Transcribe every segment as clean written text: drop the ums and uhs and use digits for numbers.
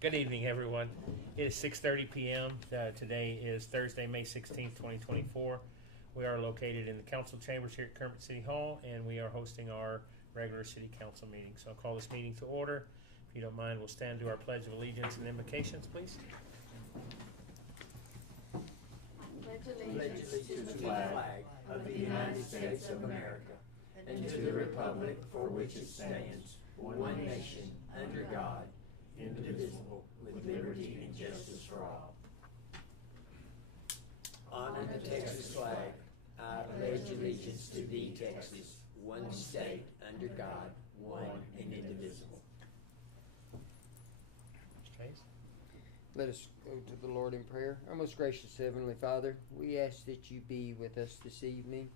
Good evening, everyone. It is 6:30 p.m. Today is Thursday, May 16th, 2024. We are located in the council chambers here at Kermit City Hall, and we are hosting our regular city council meeting. So I'll call this meeting to order. If you don't mind, we'll stand to our Pledge of Allegiance and invocations, please. Pledge allegiance to the flag of the United States of America and to the republic for which it stands, one nation, under God, indivisible, with liberty and justice for all. Honor the Texas flag. I pledge allegiance to thee, Texas, one state, under God, one and indivisible. Mr. Hayes. Let us go to the Lord in prayer. Our most gracious Heavenly Father, we ask that you be with us this evening.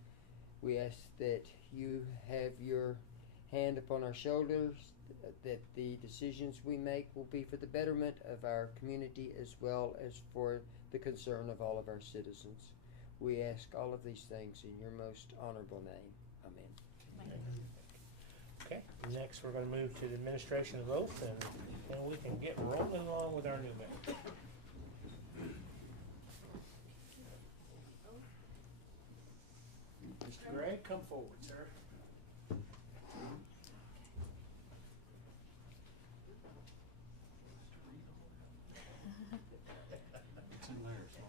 We ask that you have your hand upon our shoulders, that the decisions we make will be for the betterment of our community as well as for the concern of all of our citizens. We ask all of these things in your most honorable name. Amen. Okay, next we're going to move to the administration of oath, and then we can get rolling along with our new mayor. Mr. Gregg, come forward, sir. It's in there, so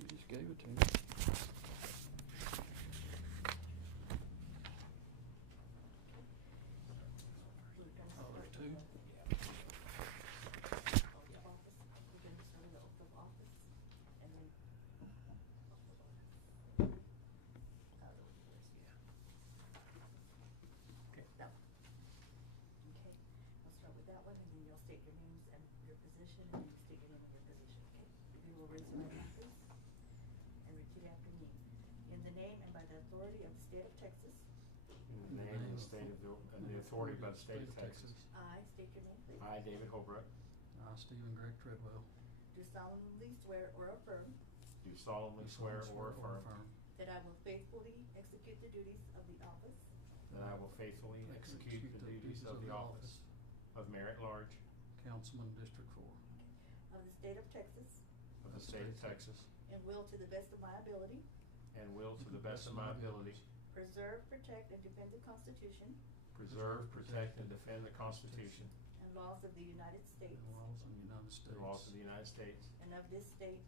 you just gave it to me. Oh, there's two. Okay, I'll start with that one, and then you'll state your names and your position, and then you state your name and your position, okay? You will raise your right hand, please, and repeat after me. In the name and by the authority of the state of Texas, In the name and the state of the authority by the state of Texas, I state your name, please. I, David Holbrook, I, Stephen Gregg Treadwell. Do solemnly swear or affirm do solemnly swear or affirm that I will faithfully execute the duties of the office that I will faithfully execute the duties of the office of Mayor at Large Councilman, District 4. of the state of Texas, of the state of Texas, and will to the best of my ability and will to the best of my ability preserve, protect, and defend the Constitution preserve, protect, and defend the Constitution and laws of the United States And laws of the United States. and laws of the United States and of this state,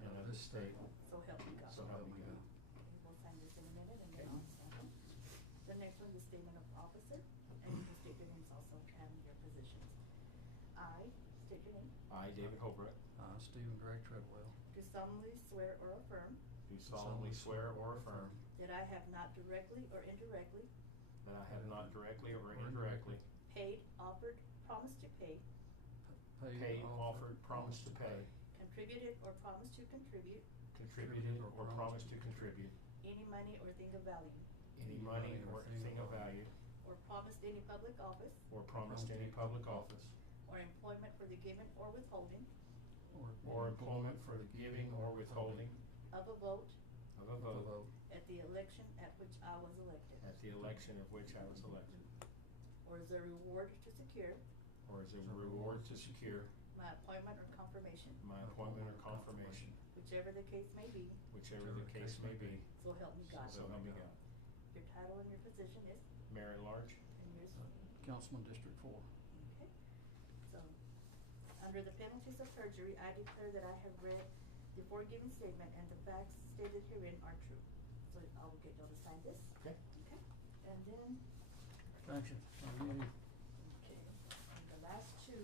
and of this state, so help me God. so help me God. Okay, we'll sign this in a minute, and then Okay. I'll stamp them. The next one is statement of officer, and you can state your names also and your positions. I state your name. I, David Holbrook, I, Stephen Gregg Treadwell. Do solemnly swear or affirm do solemnly swear or affirm that I have not directly or indirectly that I have not directly or indirectly paid, offered, promised to pay, paid, offered, promised to pay, contributed, or promised to contribute contributed, or promised to contribute any money or thing of value, any money or thing of value, or promised any public office or promised any public office, or employment for the giving or withholding or employment for the giving or withholding of a vote of a vote at the election at which I was elected, at the election of which I was elected, or as a reward to secure or as a reward to secure my appointment or confirmation, my appointment or confirmation, whichever the case may be, whichever the case may be, so help me God. so help me God. Your title and your position is, Mayor at Large, and yours, Councilman, District 4. okay? So, under the penalties of perjury, I declare that I have read the foregiven statement and the facts stated herein are true. So I will get y'all to sign this. Okay. Okay, and then, Thank you. okay, and the last two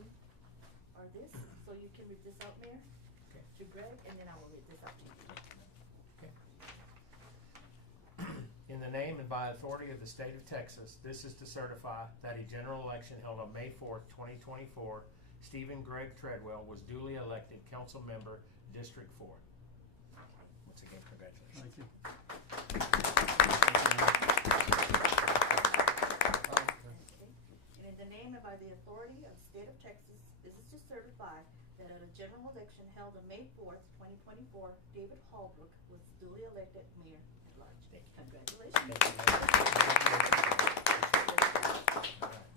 are this, so you can read this out, Mayor, Okay. to Greg, and then I will read this out to you. Okay. In the name and by authority of the state of Texas, this is to certify that a general election held on May 4th, 2024, Stephen Gregg Treadwell was duly elected council member, District 4. Once again, congratulations. Thank you. Okay, and in the name and by the authority of the state of Texas, this is to certify held on May 4th, 2024, David Holbrook was duly elected mayor at large. Thank you. Congratulations. Thank you, ma'am. All right.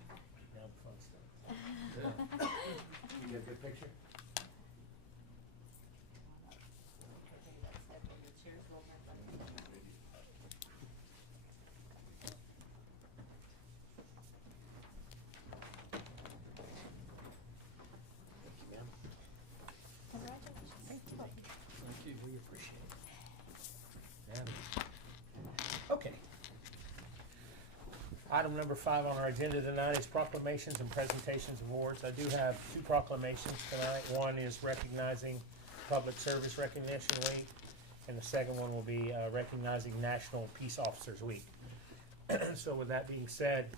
Now the fun stuff. You get a good picture? Okay, let's step in the chairs, roll my button. Thank you, ma'am. Congratulations. Thank you. We appreciate it. Okay. Item number 5 on our agenda tonight is proclamations and presentations of awards. I do have 2 proclamations tonight. One is recognizing Public Service Recognition Week, and the second one will be recognizing National Peace Officers Week. So with that being said,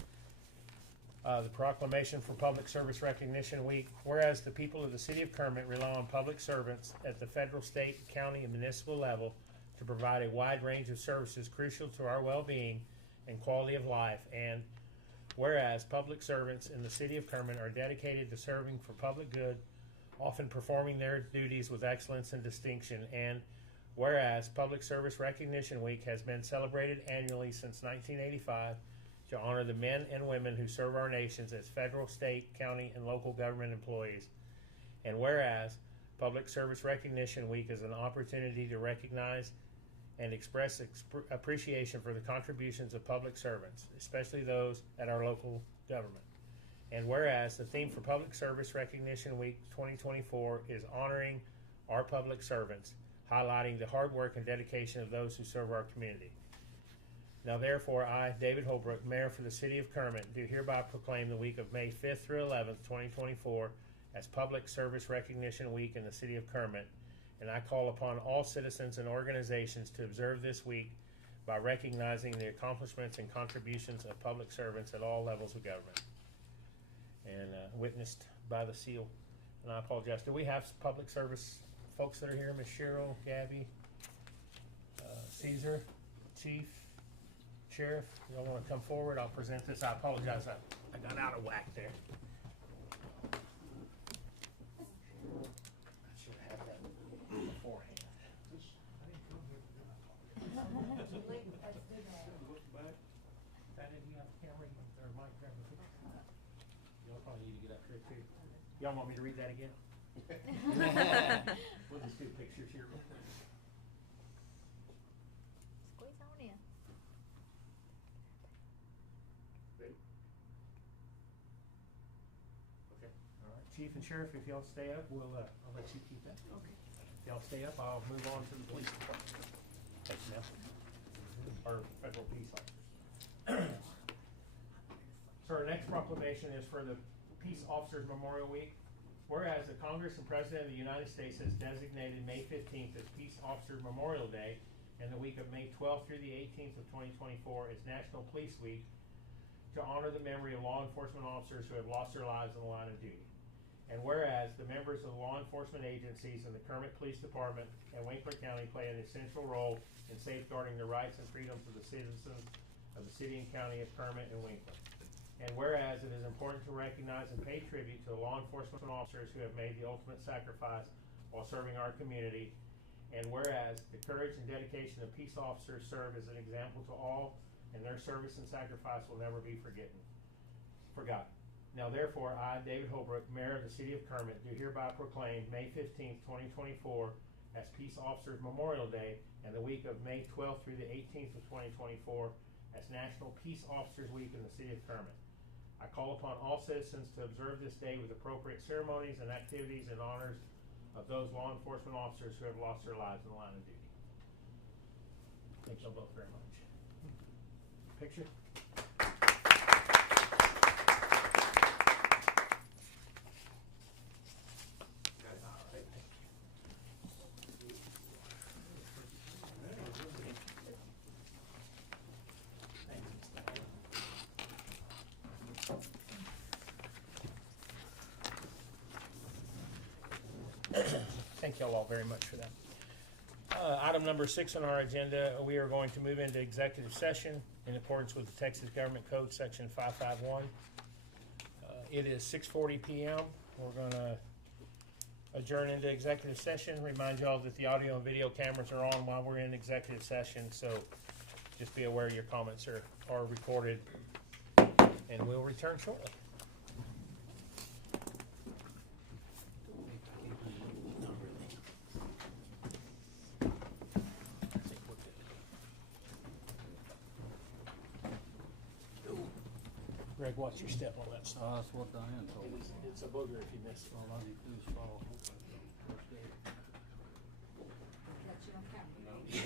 the proclamation for Public Service Recognition Week, whereas the people of the city of Kermit rely on public servants at the federal, state, county, and municipal level to provide a wide range of services crucial to our well-being and quality of life, and whereas public servants in the city of Kermit are dedicated to serving for public good, often performing their duties with excellence and distinction, and whereas Public Service Recognition Week has been celebrated annually since 1985 to honor the men and women who serve our nations as federal, state, county, and local government employees. And whereas Public Service Recognition Week is an opportunity to recognize and express appreciation for the contributions of public servants, especially those at our local government. And whereas the theme for Public Service Recognition Week 2024 is honoring our public servants, highlighting the hard work and dedication of those who serve our community. Now therefore, I, David Holbrook, Mayor for the City of Kermit, do hereby proclaim the week of May 5th through 11th, 2024 as Public Service Recognition Week in the City of Kermit, and I call upon all citizens and organizations to observe this week by recognizing the accomplishments and contributions of public servants at all levels of government. And witnessed by the seal. And I apologize. Do we have some public service folks that are here? Miss Cheryl, Gabby, Caesar, Chief, Sheriff, y'all want to come forward? I'll present this. I apologize. I got out of whack there. I should have had that beforehand. Look back. That didn't have a camera or mic grab a picture. Y'all probably need to get up here too. Y'all want me to read that again? We'll just do pictures here real quick. Squeeze on in. Ready? Okay. All right. Chief and Sheriff, if y'all stay up, I'll let you keep that. Okay. If y'all stay up, I'll move on to the police department. Thanks, ma'am. Our federal peace officers. So our next proclamation is for the Peace Officers Memorial Week. Whereas the Congress and President of the United States has designated May 15th as Peace Officers Memorial Day, and the week of May 12th through the 18th of 2024 is National Police Week, to honor the memory of law enforcement officers who have lost their lives in the line of duty. And whereas the members of law enforcement agencies in the Kermit Police Department and Winkler County play an essential role in safeguarding the rights and freedoms of the citizens of the city and county of Kermit and Winkler. And whereas it is important to recognize and pay tribute to the law enforcement officers who have made the ultimate sacrifice while serving our community. And whereas the courage and dedication of peace officers serve as an example to all, and their service and sacrifice will never be forgotten. Now therefore, I, David Holbrook, Mayor of the City of Kermit, do hereby proclaim May 15th, 2024 as Peace Officers Memorial Day, and the week of May 12th through the 18th of 2024 as National Peace Officers Week in the City of Kermit. I call upon all citizens to observe this day with appropriate ceremonies and activities in honors of those law enforcement officers who have lost their lives in the line of duty. Thank you both very much. Picture. Thank y'all all very much for that. Item number 6 on our agenda, we are going to move into executive session in accordance with the Texas Government Code, Section 551. It is 6:40 p.m. We're going to adjourn into executive session. Remind y'all that the audio and video cameras are on while we're in executive session, so just be aware your comments are recorded, and we'll return shortly. Greg, watch your step on that side. That's what Diane told me. It's a booger if you miss it. All I need to do is follow. Catch you on camera.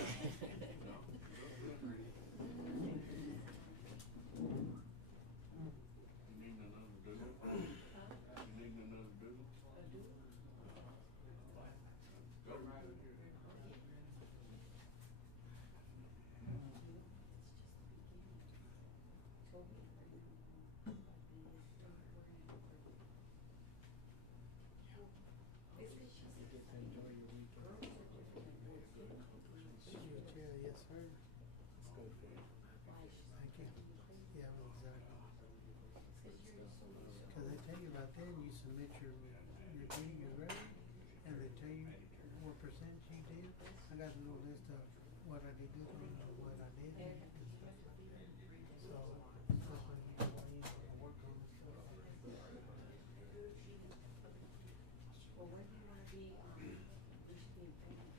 Yes, sir. Thank you. Yeah, well, exactly. Cause they tell you right then, you submit your deed, your grade, and they tell you what percent you did. I got a little list of what I did this week, what I did. So, when you go in and work on it. Well, when do you wanna be, we should be in payment.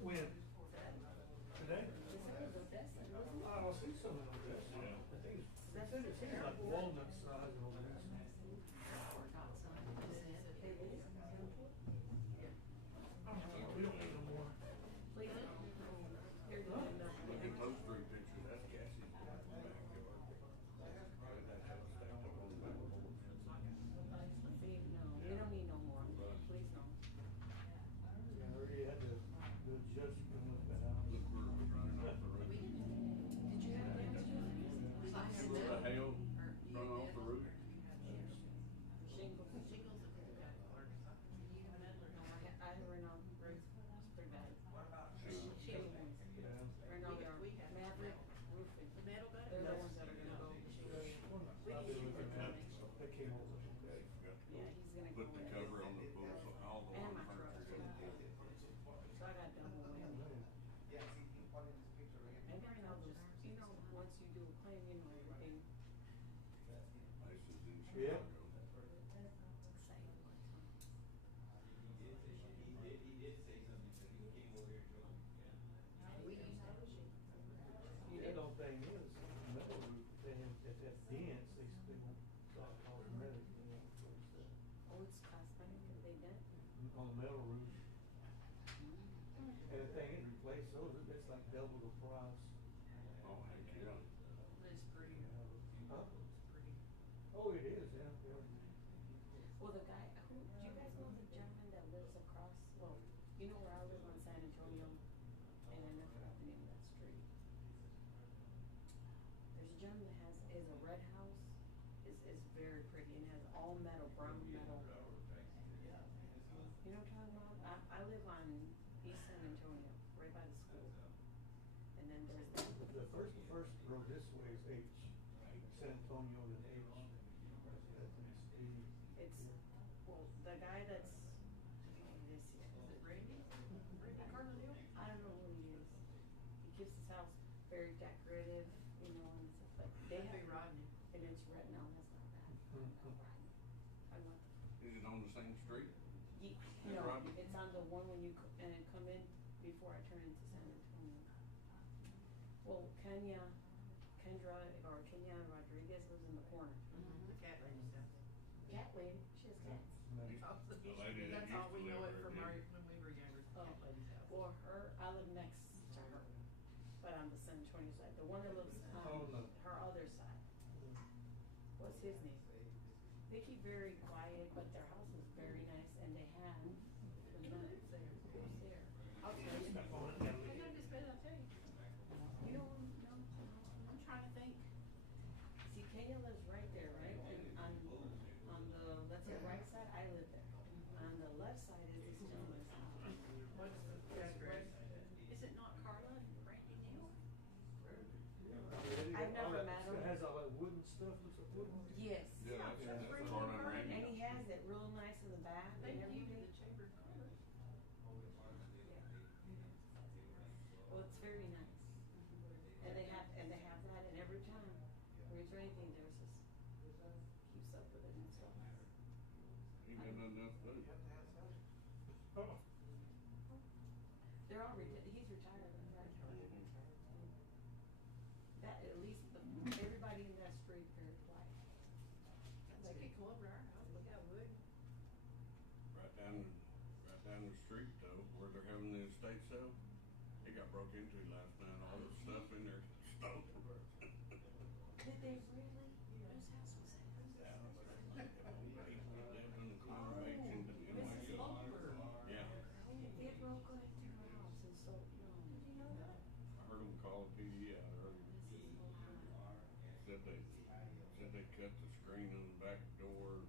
When? Today? I will see some of those. I think it seems like walnut size over there. We don't need no more. No, we don't need no more, please no. Yeah, I already had the judge come look that out. I ran on roads, it's pretty bad. Shingles. Ran on our Maverick roofing. They're the ones that are gonna go. I've been looking at, that came over, okay. Yeah, he's gonna go Put the in. cover on the boat, so all the And my water truck furniture too. gonna go. So I got double whammy. And then I'll just, once you do a claim, you know everything. This is in Yeah. Chicago. The old thing is, metal roof, they have, if that dents, they won't start causing metal. Oh, it's cost money, cause they did. On the metal roof. And the thing is, replace those, it's like double the price. Oh, heck, yeah. It's pretty. Huh? Oh, it is, yeah, yeah. Well, the guy, do you guys know the gentleman that lives across, well, you know where I live on San Antonio? And I never forgot the name of that street. There's a gentleman that is a red house, is very pretty and has all metal, brown metal. You know what I'm talking about? I live on East San Antonio, right by the school. And then there's that. The first road this way is H, San Antonio and H. It's, well, the guy that's, this, is it Randy? Randy Cardinal? I don't know who he is. He keeps his house very decorative, you know, and stuff, but they have. Rodney. And it's red, no, that's not bad. I want Is it on the same street? No, Rodney? it's on the one when you, and before I turn into San Antonio. Well, Kendra Rodriguez lives in the corner. The cat lady's house. Cat lady, she has cats. The lady that That's all used to we know live it there, from didn't- when we were younger, the cat lady's house. Well, I live next to her, but on the San Antonio side. The one that lives Oh, no. on her other side. What's his name? They keep very quiet, but their house is very nice, and they have. Who's there? I'll tell you. I gotta be sped, I'll tell you. You don't know? I'm trying to think. See, Kenya lives right there, right? And on the, let's say, right side, I live there. On the left side is this gentleman's house. What's the address? Is it not Carla and Randy Neal? I've never met him. It has all that wooden stuff, looks like wooden. Yes. Yeah, Yeah, that's Randy Carla and Carter. Randy. And he has it real nice in the back and Thank you to everything. the Chamber of Commerce. Well, it's very nice. And they have that, and every time we do anything, there's just keeps up with it and stuff. He got nothing else to do. They're all he's retired, right? That, at least, everybody in that street very quiet. They could come over to our house, we got wood. Right down the street though, where they're having the estate sale, it got broke into last night, all the stuff in there stolen. Did they really? Whose house was that? People that lived in the corner of 18th and Mrs. NYU. Lumber. Yeah, It broke into her house and so, no. Did you know that? I heard them call the PD out earlier. Said they cut the screen on the back door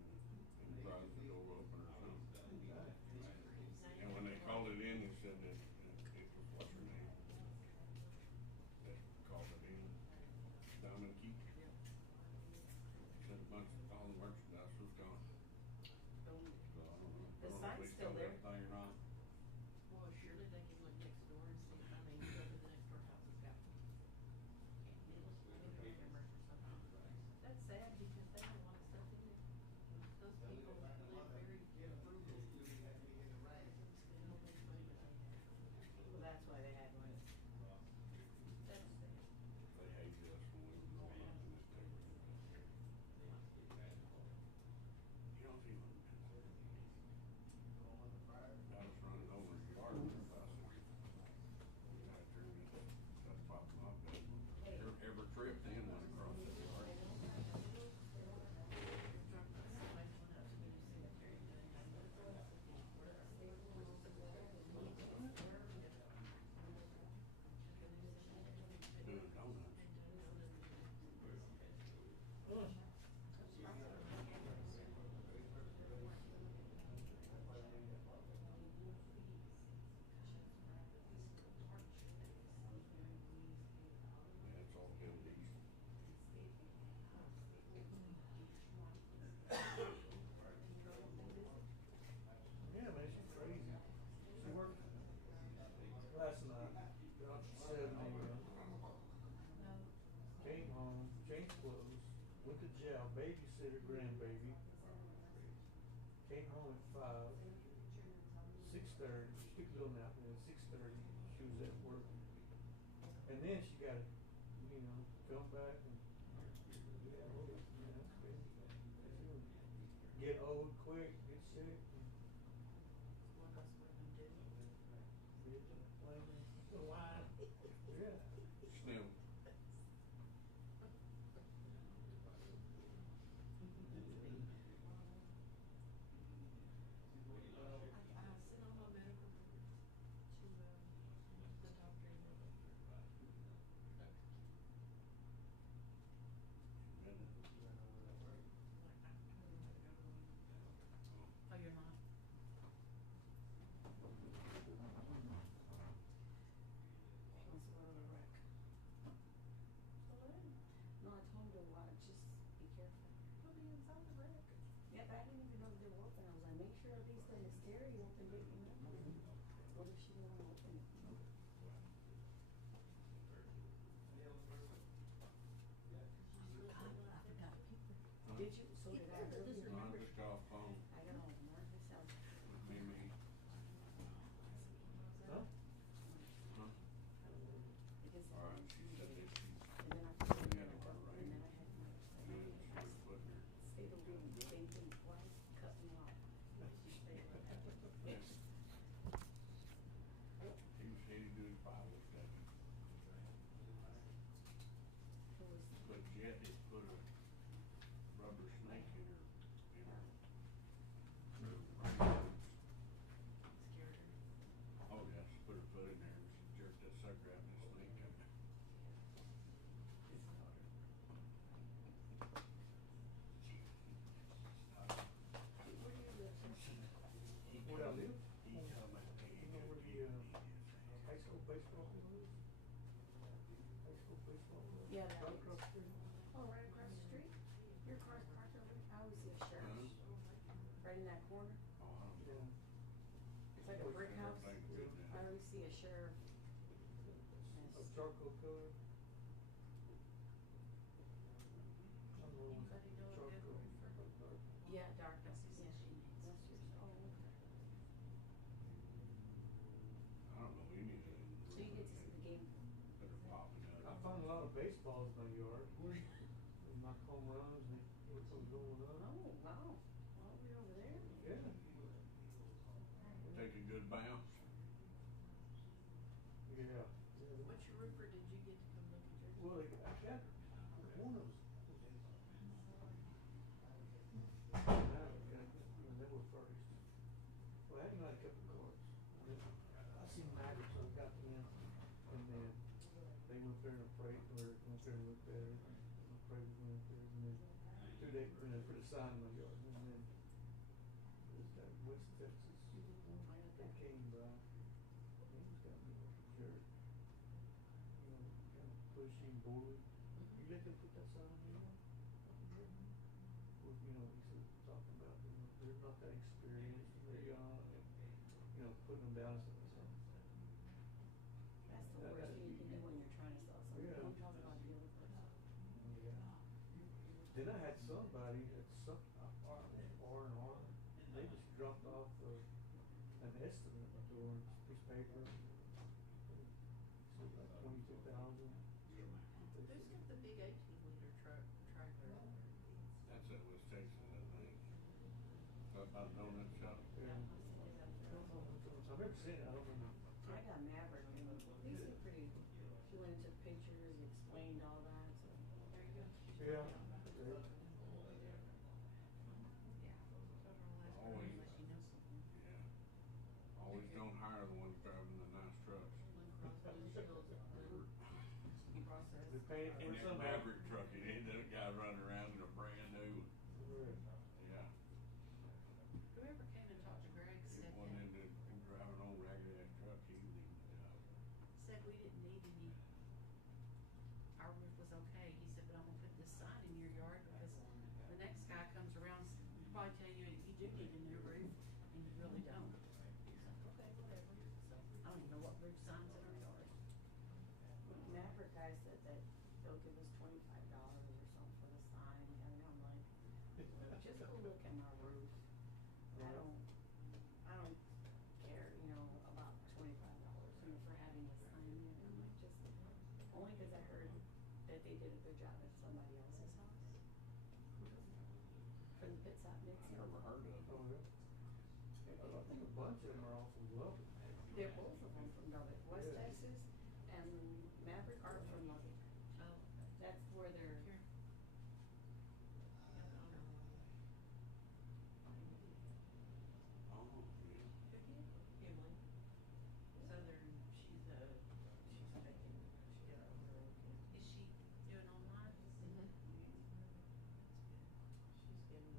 and pried the door open or something. And when they called it in, they said that it was what's her name? That called it in, Diamond Keep. Said a bunch of all the merchandise was gone. So I don't know. I The don't know if sign's they still sold there. everything or not. Well, surely they can look next door and see how many stuff in the next door house has got. That's sad because they have a lot of stuff in there. Those people live very frugal. Spend all this money that they have. Well, that's why they had one. That's sad. They hated us when we were growing up in this neighborhood. You don't see one. I was running over his yard with a bus. I turned it, that's popped my bed. Every trip then went across the yard. Doing donuts. Yeah, it's all headed east. Yeah, man, she's crazy. She worked last night, got up at 7 a.m. Came home, changed clothes, went to jail, babysit her grandbaby. Came home at 5, 6:30, she took a little nap, and then 6:30, she was at work. And then she got to, come back and, get old quick, get sick. What else would we do? Yeah. Snill. I sent all my medical records to, the doctor in the. Oh, you're not? He wants to go to the wreck. No, I told him to watch, just be careful. He'll be inside the wreck. Yep, I didn't even know they were open. I was like, make sure at least the hysteria open, didn't you know? What if she didn't want to open it? Did you? So did I. Really? Ron just got off phone I don't know, Mark, this sounds. with Mimi. Huh? had to put a rubber snake in her, Scared her. oh yeah, she put her foot in there and she jerked that sucker out and the snake come out. Where do you live? Where I live? He come out You know where the, high school baseball field is? High school baseball field? Yeah, that Right is. across the street. Oh, right across the street? Your car's parked over there? I always see a sheriff's right in that corner. Oh, I don't know. Yeah. It's like a brick house. Everything good I now. always see a sheriff. A charcoal color. I'm rolling Anybody know a good charcoal. roofer? Dark. Yeah, dark, that's, yeah, she needs. That's yours. Oh, okay. I don't know any of them. So you get to see the game. That are popping I up. found a lot of baseballs in my yard. And knock home runs and what's going Oh, on. wow. Well, we're over there. Yeah. Take a good bounce. Yeah. Which roofer did you get to come look at yours? Well, I got one of them. They were first. Well, I had a couple cards. I seen Mavericks, so I got them in. And then they went there and prayed, or went there and looked at it. And prayed and went there. And then 2 days, and they put a sign in my yard. And then this guy, West Texas, they came by. And he was got me like a jerk. You know, kind of pushy and bully. You let them put that sign in your yard? Well, you know, he said, talking about, you know, they're not that experienced, they're young, and, you know, putting them down as something. That's the worst thing you can do when you're trying to sell something. Yeah. Don't talk about the other person. Then I had somebody at some, R&R, they just dropped off, an estimate at my door, piece of paper. So like 22,000. Who's got the big 18-liter tractor? That's at West Texas, I think. Up by the donut shop. Yeah. I've never seen it, I don't know. I got Maverick and he seemed pretty, he went and took pictures, he explained all that, so. There you go. Yeah. Always. Unless you know something. Yeah. Always don't hire the ones driving the nice trucks. Blue Cross Blue Shield, process. They're paying And for that some. Maverick truck, it ain't that guy running around in a brand new, yeah. Whoever came and talked to Greg It said went that, into driving old ragged ass truck, he was leaving the job. said we didn't need any, our roof was okay. He said, but I'm gonna put this sign in your yard because the next guy comes around, he'll probably tell you you do need a new roof and you really don't. He's like, okay, whatever. So I don't even know what roof signs in our yard. Maverick guy said that they'll give us $25 or something for the sign, and I'm like, just go look at my roof. I don't care, you know, about $25, you know, for having a sign in it. I'm like, just, only because I heard that they did a good job at somebody else's house. For the pits out next to Never them. heard of it. Oh, yeah. I think a bunch of them are off of Lubbock. They're both of them from Lubbock, West Yeah. Texas, and Maverick are from Lubbock. Oh, okay. That's where they're. Here. Yeah, the owner. Oh, yeah. Who did? Emily. Southern, she's taking, she got her own kid. Is she doing online? Mhm. She's getting,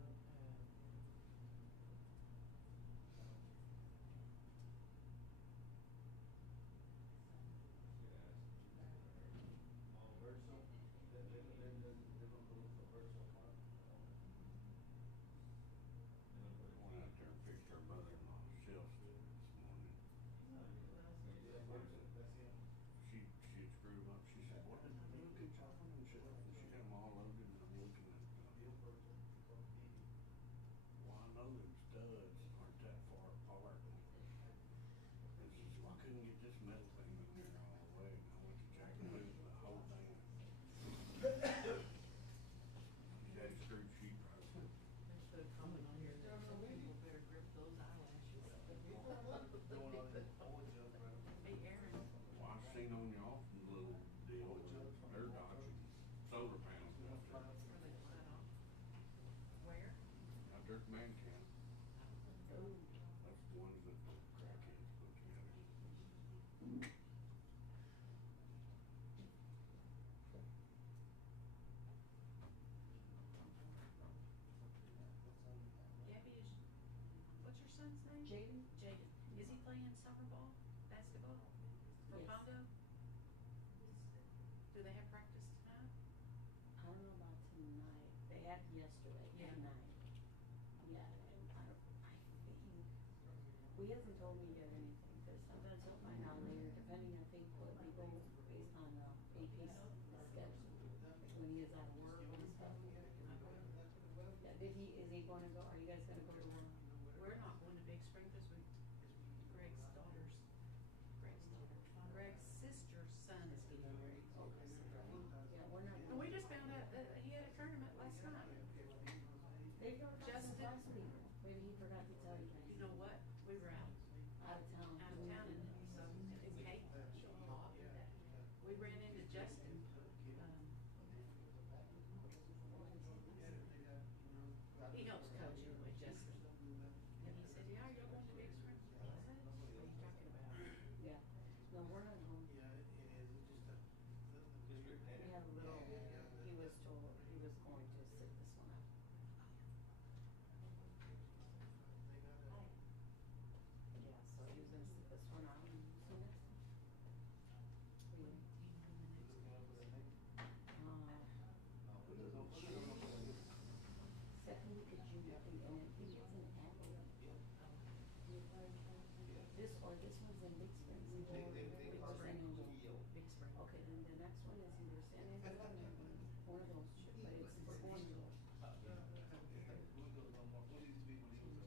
Went out there and fixed her mother-in-law's shelf this morning. She had screwed them up. She said, what did I look at your own shelf? And she had them all loaded and I'm looking at them. Well, I know them studs aren't that far apart. And she said, well, I couldn't get this metal thing in there all the way. And I went to jack and move the whole thing. She had screwed sheetrock. there's the comment on here, that some people better grip those eyelashes. Hey, Aaron, Well, I've seen on your office little deal, they're dodging solar panels out back yesterday Yeah. at 9. Yeah, and I think, he hasn't told me yet anything, but sometimes he'll find out later, depending, I think, what we go based on, AP's schedule, when he is out of work and stuff. Yeah, is he gonna go, are you guys gonna go to one? We're not going to Big Spring this week. Greg's sister's son is getting married. Okay, so, yeah, we're not. And we just found out that he had a tournament last night. They don't Justin- last week, maybe he forgot to tell you guys. You know what? We were out Out of town. of town, and so it Kate, Bob, we ran into Justin. He helps coach anyway, Justin. And he said, "Yeah, you're going to Big Spring." I said, "What are you talking about?" Yeah, no, we're not home. Yeah, it is, it's just a. We had a little, he was told he was going to sit this one out. Yeah, so he was gonna sit this one out and so next one. We, second week of June, I think, and I think it's in Abilene. This one's in Big Springs. Or San Angelo. Big Spring. Okay, then the next one is either San Angelo or Abilene, one of those two, but it's for one year.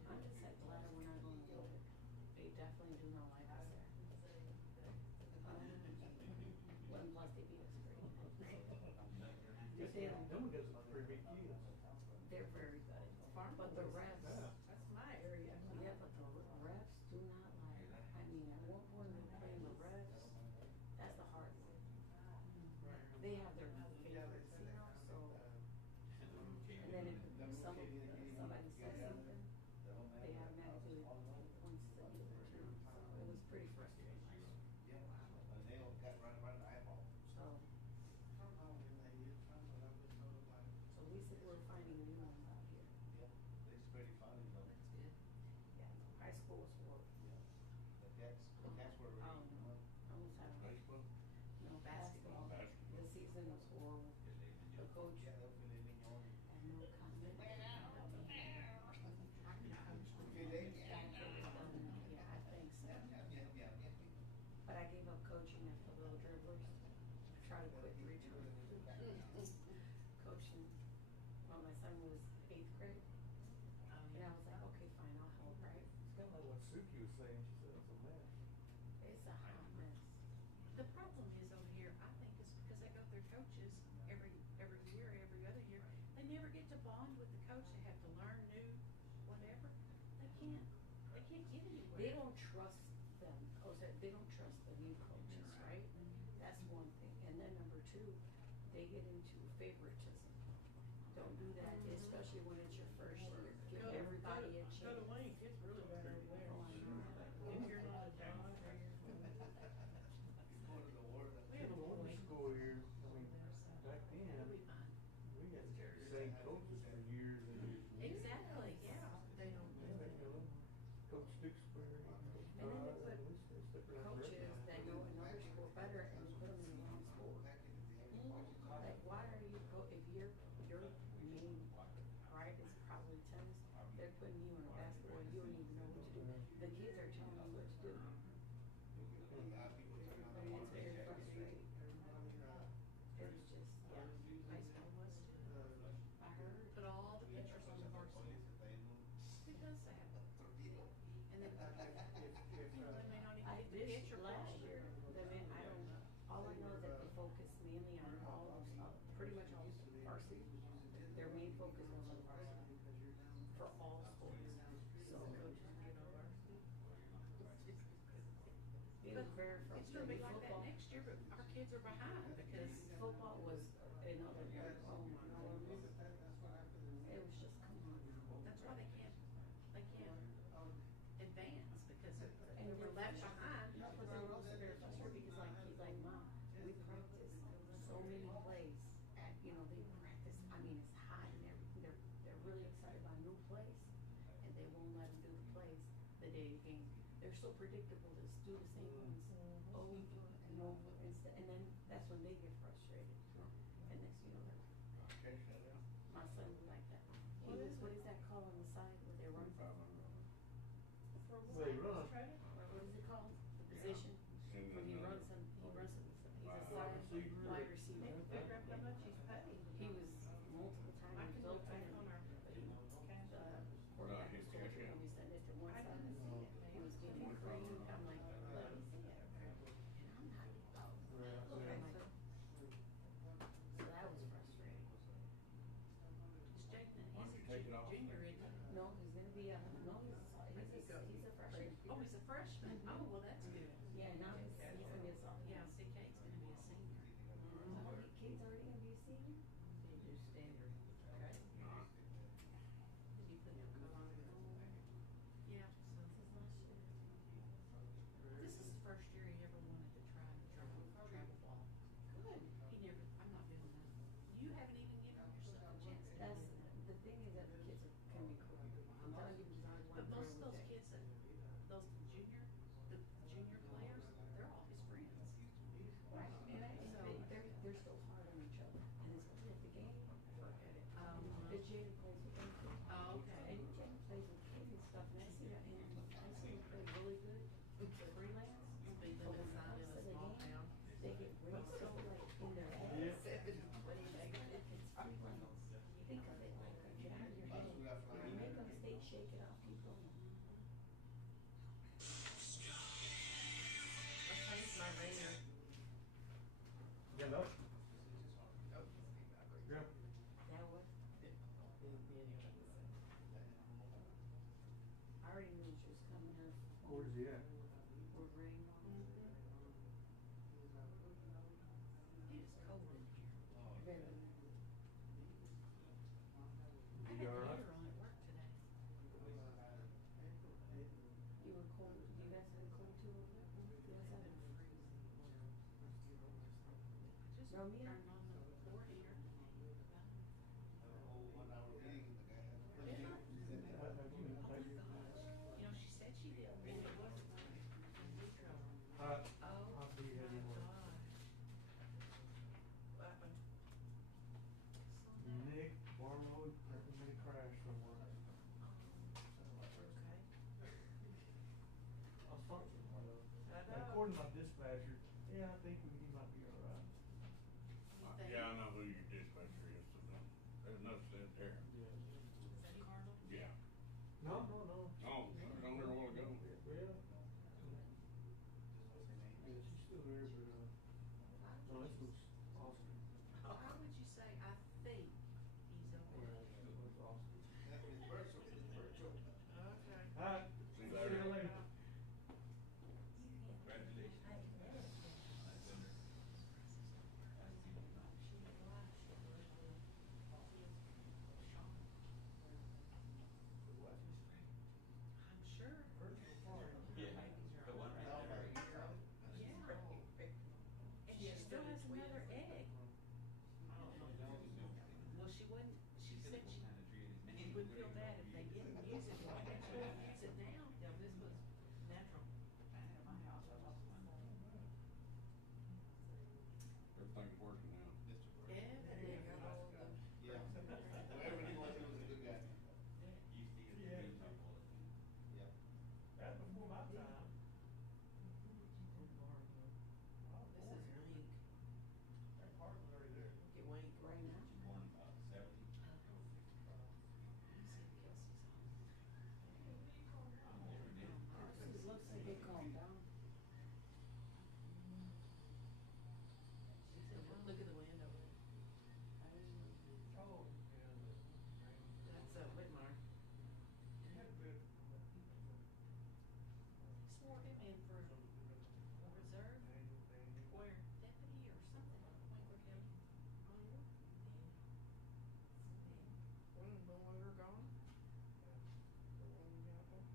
I'm just like glad we're not going to go there. They definitely do not like us there. Well, and plus they beat us great. Yes, They yeah, don't- them guys are pretty big kids. They're very good, but the refs, That's my area. yeah, but the refs do not like, I mean, at one point we were playing the refs, that's the hard one. They have their favorites, you know, so, and then if somebody says something, they automatically points to the other team, so it was pretty frustrating. So we said we're finding new ones out here. That's good. Yeah, high school was horrible. Almost had a, Baseball? no, basketball. Basketball. The season was horrible. The coach had no comment. Yeah, I think so. But I gave up coaching after little dribblers. Try to quit 3 times. Coaching, well, my son was 8th grade, and I was like, okay, fine, I'll help, right? It's kinda like what Suki was saying, she said it's a mess. It's a hot mess. The problem is over here, I think it's because they go through coaches every year, every other year. They never get to bond with the coach. They have to learn new whatever. They can't get anywhere. They don't trust them, they don't trust the new coaches, right? That's one thing, and then number 2, they get into favoritism. Don't do that, especially when it's your first year, give everybody a chance. Go to Wink, it's really bad over there. Oh, I know. If you're not a dog or you're. We have a One boy. school here, I mean, back then, It'll be fine. we had the same coaches for years and years and years. Exactly, yeah. They don't. Coach Duxbury, Coach And then Todd, they and put they stuck around coaches forever. that know another school better and put them in the wrong school. Like, why are you if your main pride is probably tennis, they're putting you in a basketball, you don't even know what to do. The kids are telling you what to do. And it's very frustrating. It's just, yeah. Baseball was too. I heard. Put all the pictures on the varsity. Who does that? And then, you know, they may not even get the picture. Last year, I don't, all I know is that they focused mainly on all of, pretty much all varsity. Their main focus was on varsity for all sports. So Coaches get over. it was very It's gonna be frustrating. like that Football, next year, but our kids are behind because football was another, oh my goodness. It was just, come on now. that's why they can't advance because And we're left behind. No, but they're also very frustrated because like, he's like, Mom, we practice so many plays at, they practice, I mean, it's hot and everything, they're really excited about new plays. And they won't let them do the plays the day of game. They're so predictable, just do the same ones over and over instead, and then that's when they get frustrated. And next, they're, my son was like that. freshman. Oh, well, that's good. Yeah, now he's gonna be a sophomore. Yeah, CK's gonna be a senior. Oh, your kid's already gonna be a senior? They do standard. Okay. Nah. Did you put your coat on? Yeah, so. This is last year. This is the first year he ever wanted to try the travel ball. Good. He never, I'm not doing that. You haven't even given yourself a chance to That's, do that. the thing is that the kids can be cool. I'm telling you, But most of those kids that, those the junior players, they're all his friends. Right, and they're so hard on each other, and especially at the game. The Jaden plays with them too. Oh, okay. And Jaden plays with kids and stuff, and I see that, and I see him play really good, freelance. Be But living when inside it in comes a to the small game, town. they get way so like in their head. Yeah. But it's freelance. Think of it like, get out of your head. You make a mistake, shake it off, keep going. I changed my ringer. Yellow. Yeah. That was, I already knew she was coming here. Where's he at? We're rain on it. It is cold in here. Very. I had You the all right? heater on at work today. You were cold, you guys had cold too over there? You guys had Just Romeo? turned on the floor heater. You know, she said she didn't think it was neutral. Oh, I'll be my heading on. gosh. What happened? Nick borrowed, recommended crash somewhere. Okay. I was talking to him, I and know. according to my dispatcher, yeah, I think he might be all right. You think? Yeah, I know who your dispatcher is, so there's enough said there. Yeah. Is that Carl? Yeah. No. Oh, I was on there a while ago. Yeah. Yeah, she's still there, but, no, this was Austin. How would you say, I think he's Well, okay? it was Austin. Okay. Alright, See you see later. you later. I'm sure. And she still has another egg. Well, she wouldn't, she said she would feel bad if they didn't use it, but they should use it now. Yeah, this was natural. Everything's working now. Yeah, and they got all the. That's before my time. This is Wink. Get Wink. right now. It looks like they calmed down. Look at the wind over there. Oh. That's Whitmar. Swore him in for reserve. Where? Deputy or something. Wangler County. The one we're gone? Kelsey's at home.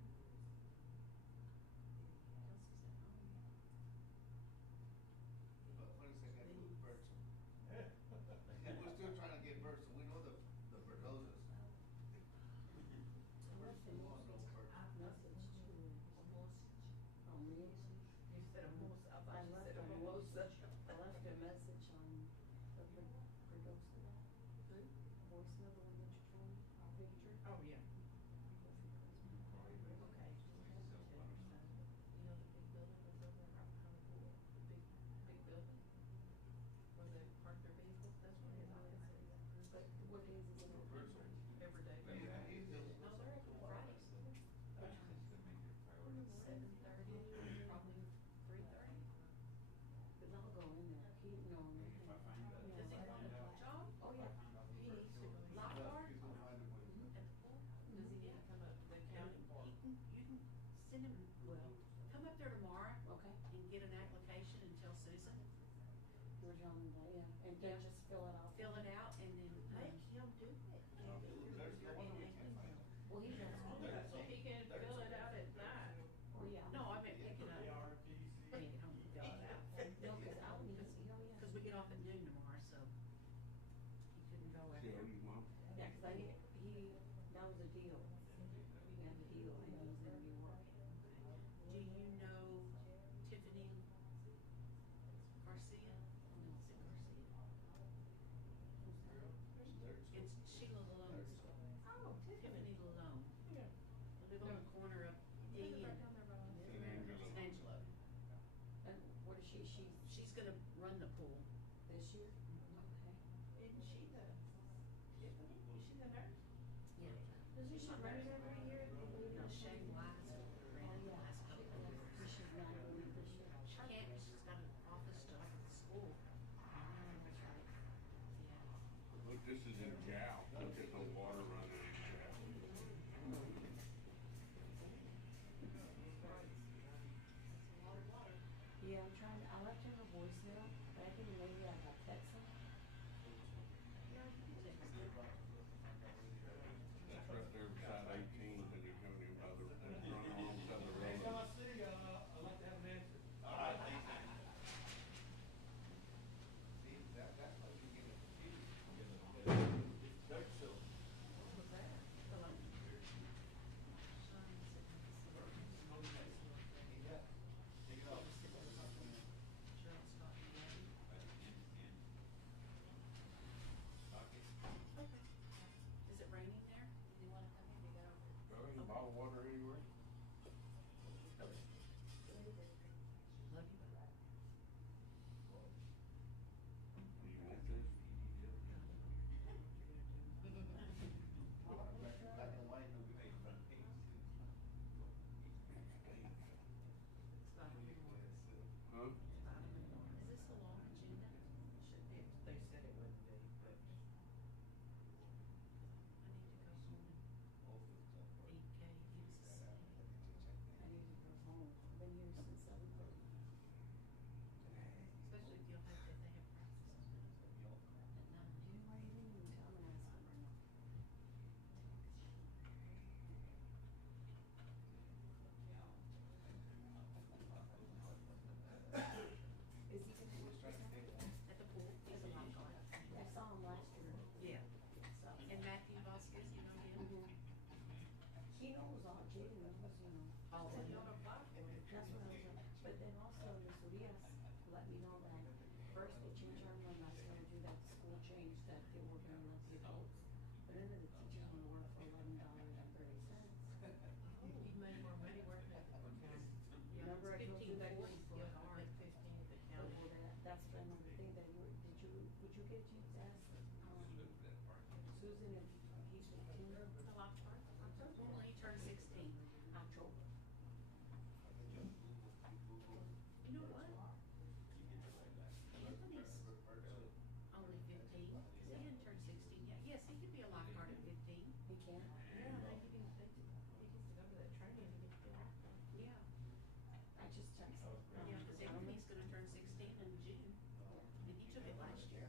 We're still trying to get Burson, we know the Berdozas. I left a message to, You said a moose, I I thought you left said a a mimosa. I left a message on the Berdosa. Who? Voicemail, the one that you told me, picture. Oh, yeah. Okay. You know the big building that's over right behind the pool? The big building? Where they park their vehicles, that's where his office is. But what days is it? Every day. No, they're open Fridays. 7:30, probably 3:30. Cause I'll go in there, he, no, no. Does he want a job? Oh, yeah. He needs to lifeguard at the pool? Does he need to come up to the county? You can send him, well, coverage on the, yeah, and then Yeah. just fill it out. Fill it out and then make him do it. Well, he does. So he can fill it out at night. Oh, yeah. No, I meant pick it up. Take it home and fill it out. No, cause I would need to see, oh, yeah. Cause we get off at noon tomorrow, so he couldn't go See, after. Mom? Yeah, cause I need, that was a deal. We had a deal and he's gonna be working. Do you know Tiffany Garcia? No, is it Garcia? It's Sheila Lalone's. Oh, Tiffany Lalone. Yeah. They live on the corner of D and San Angelo. And what is she, She's gonna run the pool. this year? Okay. Isn't she the Tiffany? Is she the nurse? Yeah. Doesn't she run it every year? No, Shane Wise ran it the last couple of years. She's not doing it this year. She can't, she's got an office job at the school. That's right. Yeah. Look, this is in Gal. Look at the water running in Gal. Yeah, I'm trying, I left him a voicemail, but I think maybe I got text him. That's right there beside 18, and you come in by the, that's running alongside the Next time I road. see you, I'd like to have an answer. All right, thank you. See, that's why you get it. Dirt so. What was that? Take it off. Is it raining there? You wanna come in, you got over? Well, you bottle water anywhere? Love you. Do you want this? Black and white, we made front page. Huh? Is this a long agenda? Should be. They said it wouldn't be, but I need to go home and eat cake, use the same. I need to go home. I've been here since 7:30. Especially if you'll have, if they have practices at 9. Anyway, you didn't even tell me last summer. Is he gonna work this summer? At the pool, he's a lifeguard. I saw him last year. Yeah. So. And Matthew Vasquez, you know him? He knows all, Jaden knows, you know. All of them. That's what I was, but then also Miss Urias let me know that first they changed our mind, I started to do that school change that they were gonna let the adults. But then the teachers wanna work for $11.30. He made more money working at the county. Yeah, Remember I it's told you that 15.40 before? Yeah, I make 15 at the county. That's another thing that you, would you get a chance to ask, Susan if he's 15? The lifeguard? Well, he turned 16. October. You know what? Anthony's only 15. He didn't turn 16 yet. Yes, he could be a lifeguard at 15. He can? Yeah, he gets to go to that training to get filled. Yeah. I just texted. Yeah, because Anthony's gonna turn 16 in June. And he took it last year.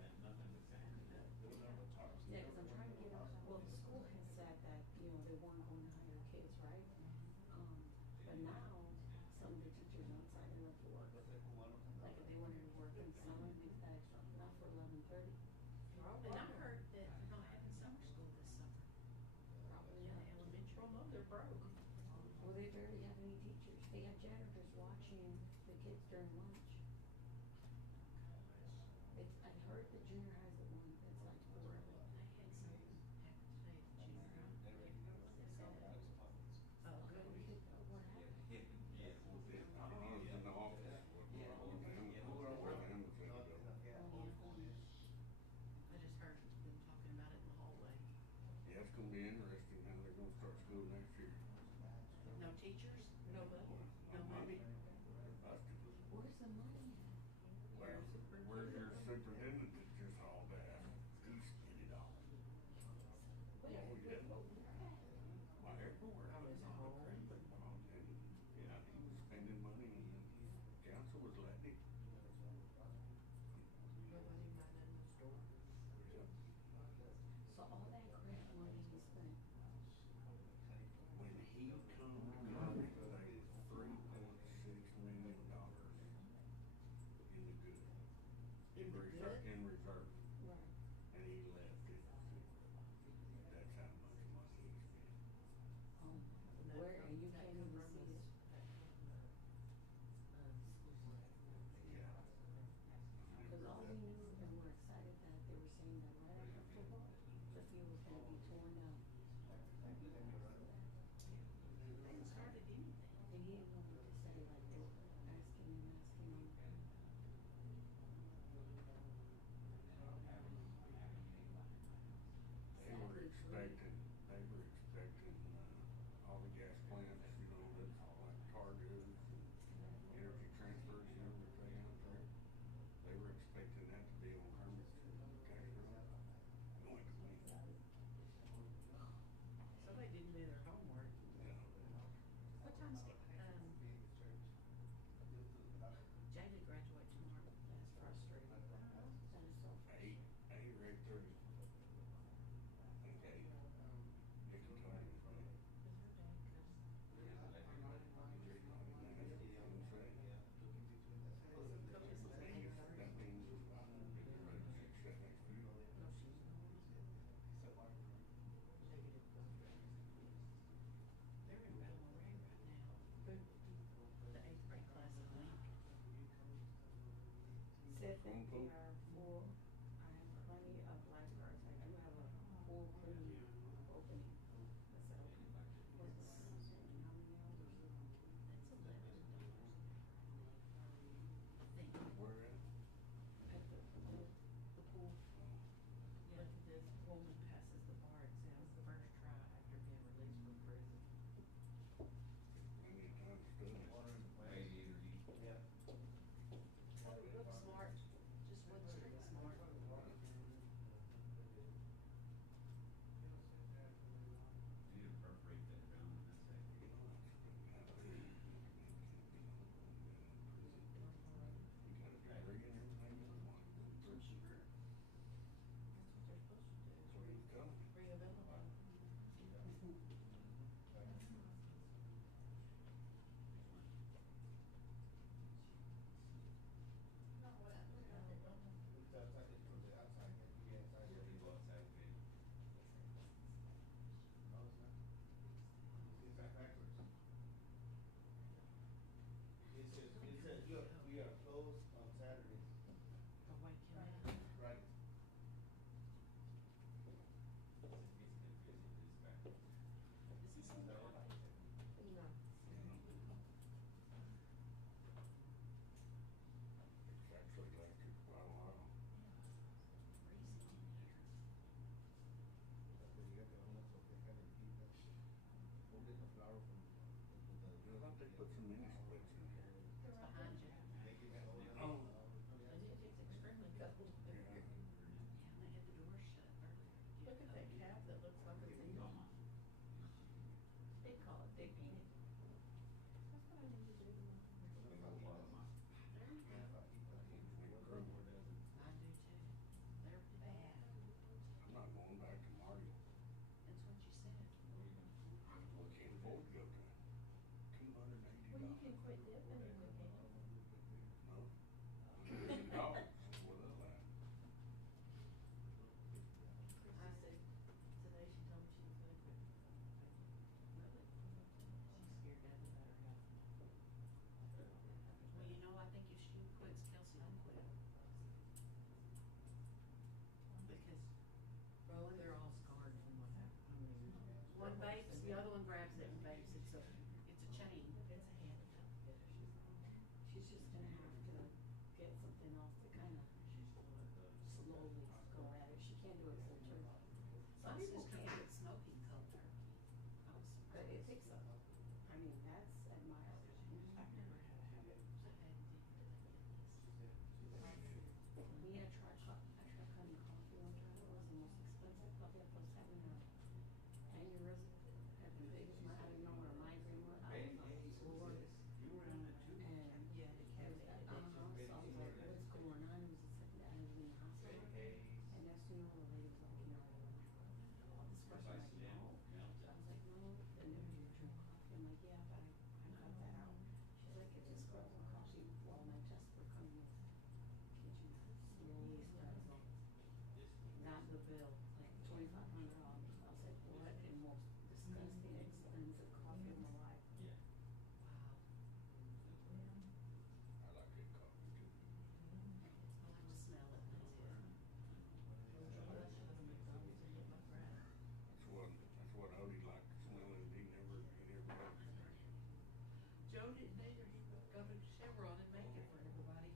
Yeah, cause I'm trying to get, well, the school has said that, you know, they weren't going to hire kids, right? But now, some of the teachers aren't signing up to work. Like if they wanted to work in summer, they said, not for 11:30. And I heard that they're not having summer school this summer. Probably In not. the elementary. Well, no, they're broke. Well, they barely have any teachers. They have janitors watching the kids during lunch. I heard the junior high's the one that's like 4 of them. I had some happen today at the junior high. Oh, good. What happened? I was in the office. I just heard them talking about it in the hallway. Yeah, it's gonna be interesting how they're gonna start school next year. No teachers? No money? No money? Where's the money at? Well, where's your superintendent that just hauled ass? He's get it all. Oh, yeah. Why, everywhere. I was home. And, yeah, he was spending money and the council was letting him. Well, put some mini splits in here. It's behind you. Oh. It's extremely cold. Yeah. Yeah, and they had the doors shut earlier. Look at that cab that looks like it's in. They call it big painted. That's what I need to do. There you go. I do too. They're bad. I'm not going back to Marty. That's what you said. We can't afford to go to $280. Well, you can quit dipping and we can. No. $180 is what I like. I said, today she told me she was gonna quit. Really? She's scared to have a better health. Well, you know, I think if she quits, Kelsey will quit. Because, well, they're all scarred from what happened. One vapes, the other one grabs it and vapes. It's a chain. It's a handcuff. She's just gonna have to get something else to kind of slowly go at it. She can't do it full term. Some people can't get smoking cold turkey. But it takes a, I mean, that's admirable. I've never had a habit. We had tried cutting coffee one time. It was the most expensive coffee. Plus having a aneurysm at the biggest, I didn't know what a migraine was. I was on the floor. And yeah, it was at my house. So I was like, what's going on? It was the second day I was in the hospital. And next thing you know, the lady was like, you know, all this stuff. I'm like, no. So I was like, no. Then they would drink coffee. I'm like, yeah, but I got that out. She's like, it just girls on coffee. Well, my tests were coming with kitchen slowly spreading. Not the bill, like $2,500. I was like, what in most disgusting, expensive coffee in my life? Yeah. Wow. I like good coffee too. I like to smell it. That's it. That's what Odie liked to smell it. He never liked to drink it. Joe didn't either. He would go to Chevron and make it for everybody.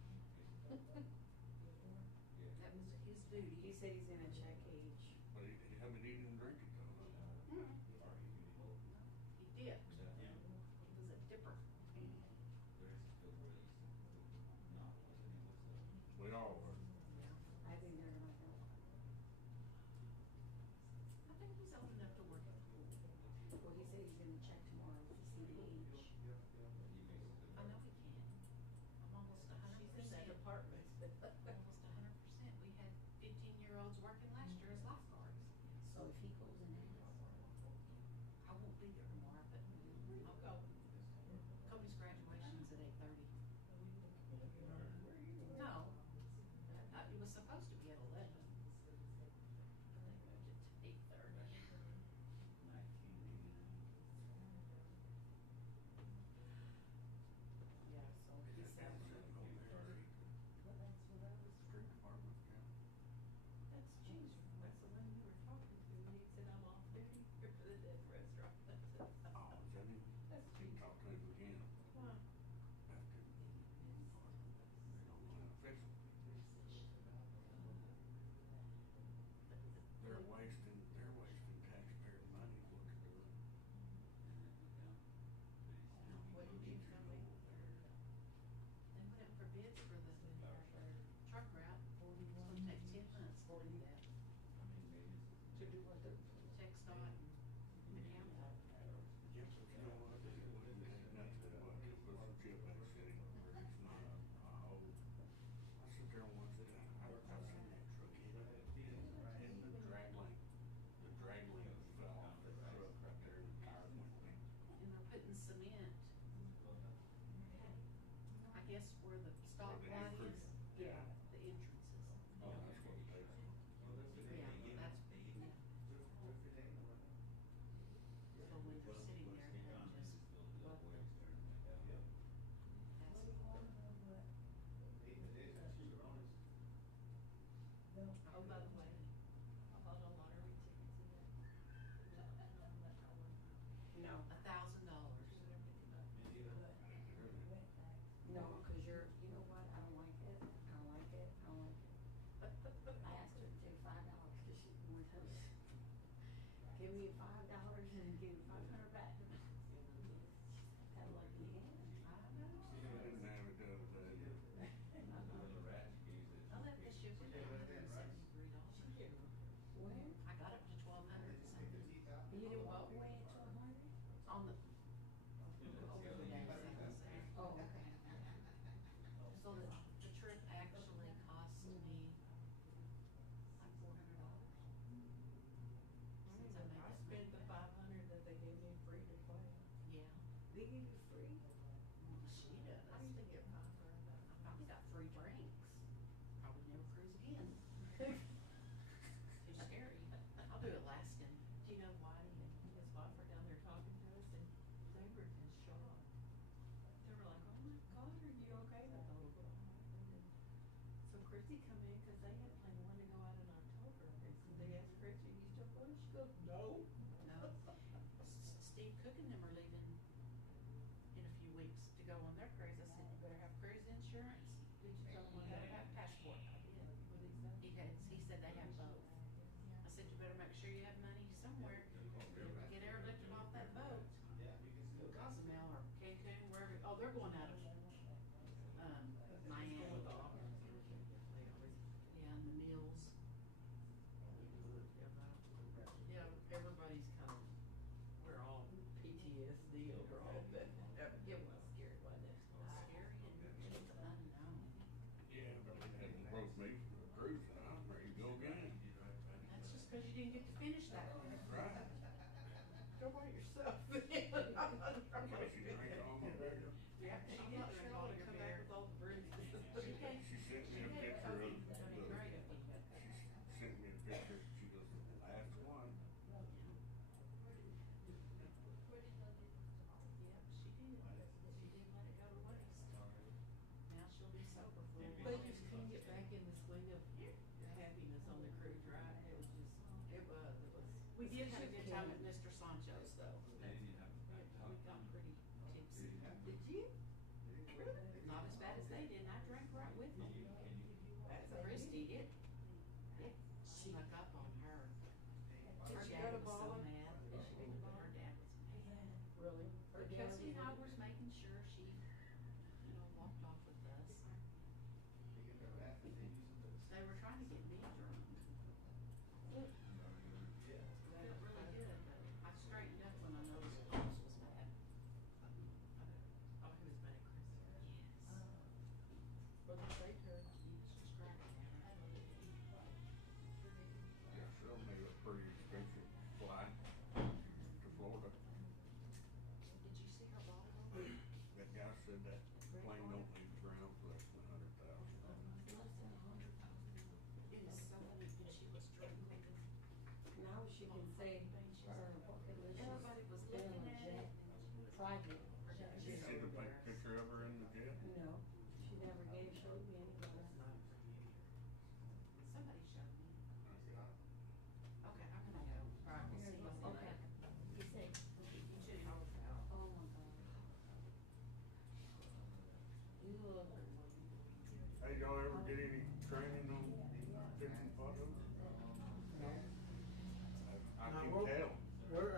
That was his duty. He said he's gonna check age. But he didn't drink it though. He did. He was a dipper. We all were. I think they're gonna help. I think he's old enough to work at the pool. Well, he said he's gonna check tomorrow to see the age. I know he can. I'm almost 100%. Apartments, but. Almost 100%. We had 15-year-olds working last year as lifeguards. So if he goes in there, I won't be there tomorrow, but I'll go. Cody's graduation's at 8:30. No, it was supposed to be at 11. But they moved it to 8:30. Yeah, so he Is said. that sitting over there? Well, that's what I was. Street department, yeah. That's James. That's the one you were talking to. He said, I'm off duty here for the dead restaurant. Oh, is that him? That's He James. talked to him again Why? after. They don't know an official. They're wasting taxpayer money is what they're doing. What did you tell me? They went out for bids for the truck route. It's gonna take 10 months to do that. To do what? Tech dot and the county. Yeah, but you know what? It wouldn't take nothing but to put some chip in the city where it's not a whole. I sit there and watch it. I've seen that truck hit it in the drag lane. The drag lane fell off the truck right there and the tires went bang. And they're putting cement. I guess where the stop Where the line entrance- is. yeah. The entrances. Oh, that's what it takes. Yeah, that's big. So when you're sitting there, they just. That's. Oh, by the way, I bought a lottery ticket today. No. $1,000. No, cause you know what, I don't like it, I don't like it, I don't like it. I asked her to take $5, cause she wanted to give me $5 and give me 500 back. Had lucky hand. They give you free? She does. How do you think it? I probably got free drinks. Probably never cruise again. Too scary. I'll do Alaskan. Do you know Whitey and his wife are down there talking to us, and they were in shock. They were like, "Oh my God, are you okay?" And I thought, "Oh." So Chrissy come in because they had planned one to go out in October. And so they asked Chrissy, "You still going?" She goes, "No." No. Steve Cook and them are leaving in a few weeks to go on their cruise. I said, "You better have cruise insurance." Did you tell them you gotta have passport? I did. What did he say? He said they have both. I said, "You better make sure you have money somewhere. Get airlifted off that boat. Cozumel or Cancun, wherever. Oh, they're going out of Miami. Yeah, and the meals. Yeah, everybody's kind of, we're all PTSD over all that. It was scary, wasn't it? Scary and it's unknown. Yeah, but it hasn't broke me from the cruise, and I'm ready to go again. That's just because you didn't get to finish that one. Right. Go by yourself then. Because she drank all my beer. Yeah, she did drink all your beer. With all the bruises. She sent me a picture of Great. she sent me a picture, she goes, "The last one." Yep, she did. She did let it go to waste. Now she'll be sober for a while. They just couldn't get back in the swing of happiness on the cruise, right? It was just, it was. We did have a good time at Mr. Sancho's though. We got pretty tipsy. Did you? Really? Not as bad as they did, and I drank right with them. Christy, it snuck up on her. Her she dad go to was so Bala? mad. Did she go to Bala? Her dad was mad. Really? But Kelsey and I was making sure she, walked off with us. They were trying to get me drunk. They really did. I straightened up when I noticed Chris was mad. Oh, he was mad at Chris. Yes. Well, they saved her. He was just dragging at her. Yeah, sure made a pretty expensive flight to Florida. Did you see her bottle? That guy said that plane don't leave the ground for less than $100,000. It was so funny when she was drinking. Now she can say her bucket list. Everybody was looking at it. Private. Did you see the picture of her in the jet? No, she never showed me anybody. Somebody showed me. Okay, I'm gonna go. All right, we'll see you later. Okay. Be safe. You too. Oh my God. You look. Hey, y'all ever get any training on fixing potholes? No. I No, can we're- tell. We're,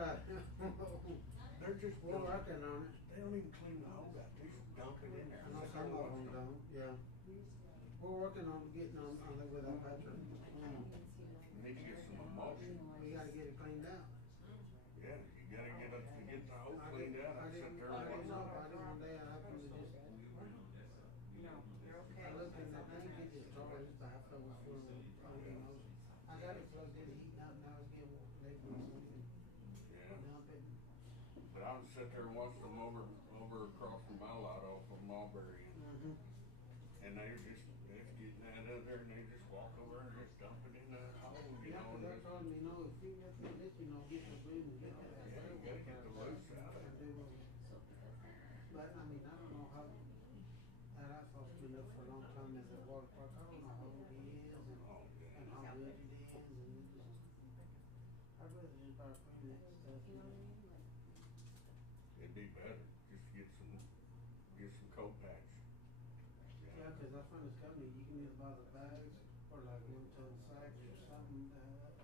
They're just, we're working on it. they don't even clean the hole out, they just dump it in there. I know some of them don't, yeah. We're working on getting on it with our Patrick. We need to get some emulsion. We gotta get it cleaned out. Yeah, you gotta get up to get the hole I cleaned didn't, out. I sat there I and didn't know watched about it one day, I happened to just, No, you're okay. I looked in that thing, it just tore its back, I was full of, I got it plugged in, heating up, now it's getting warm, they put some in, Yeah, dump it. but I would sit there and watch them over across from my lot off of Mulberry, Mm-hmm. and they're getting that out there, and they just walk over and just dump it in that hole, you Yeah, know, cause and that's just, all, you know, if you look at this, get the food and get that. yeah, you gotta get the loose out of it. But, I mean, I don't know how, and I've been up for a long time as a water park, I don't know how old he is and Oh, yeah. how good it is, and it just, I'd rather just buy a clean that stuff. You know what I mean? Like, It'd be better, just get some coat patch. Yeah, cause I found this company, you can either buy the bags or like 1 ton sacks or something,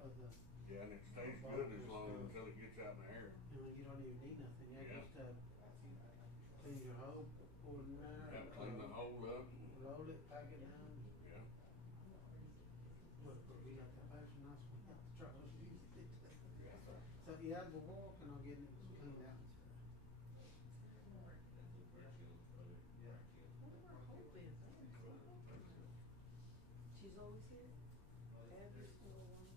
of the, Yeah, and it stays good as long until it gets out in the air. you don't even need nothing, Yeah. just, clean your hole, pour it in there. Yeah, clean the hole up, and, Roll it, pack it down. yeah. But we got that patch and that's what the truck was using. So yeah, we're working on getting it cleaned out. she's always here? Every single one.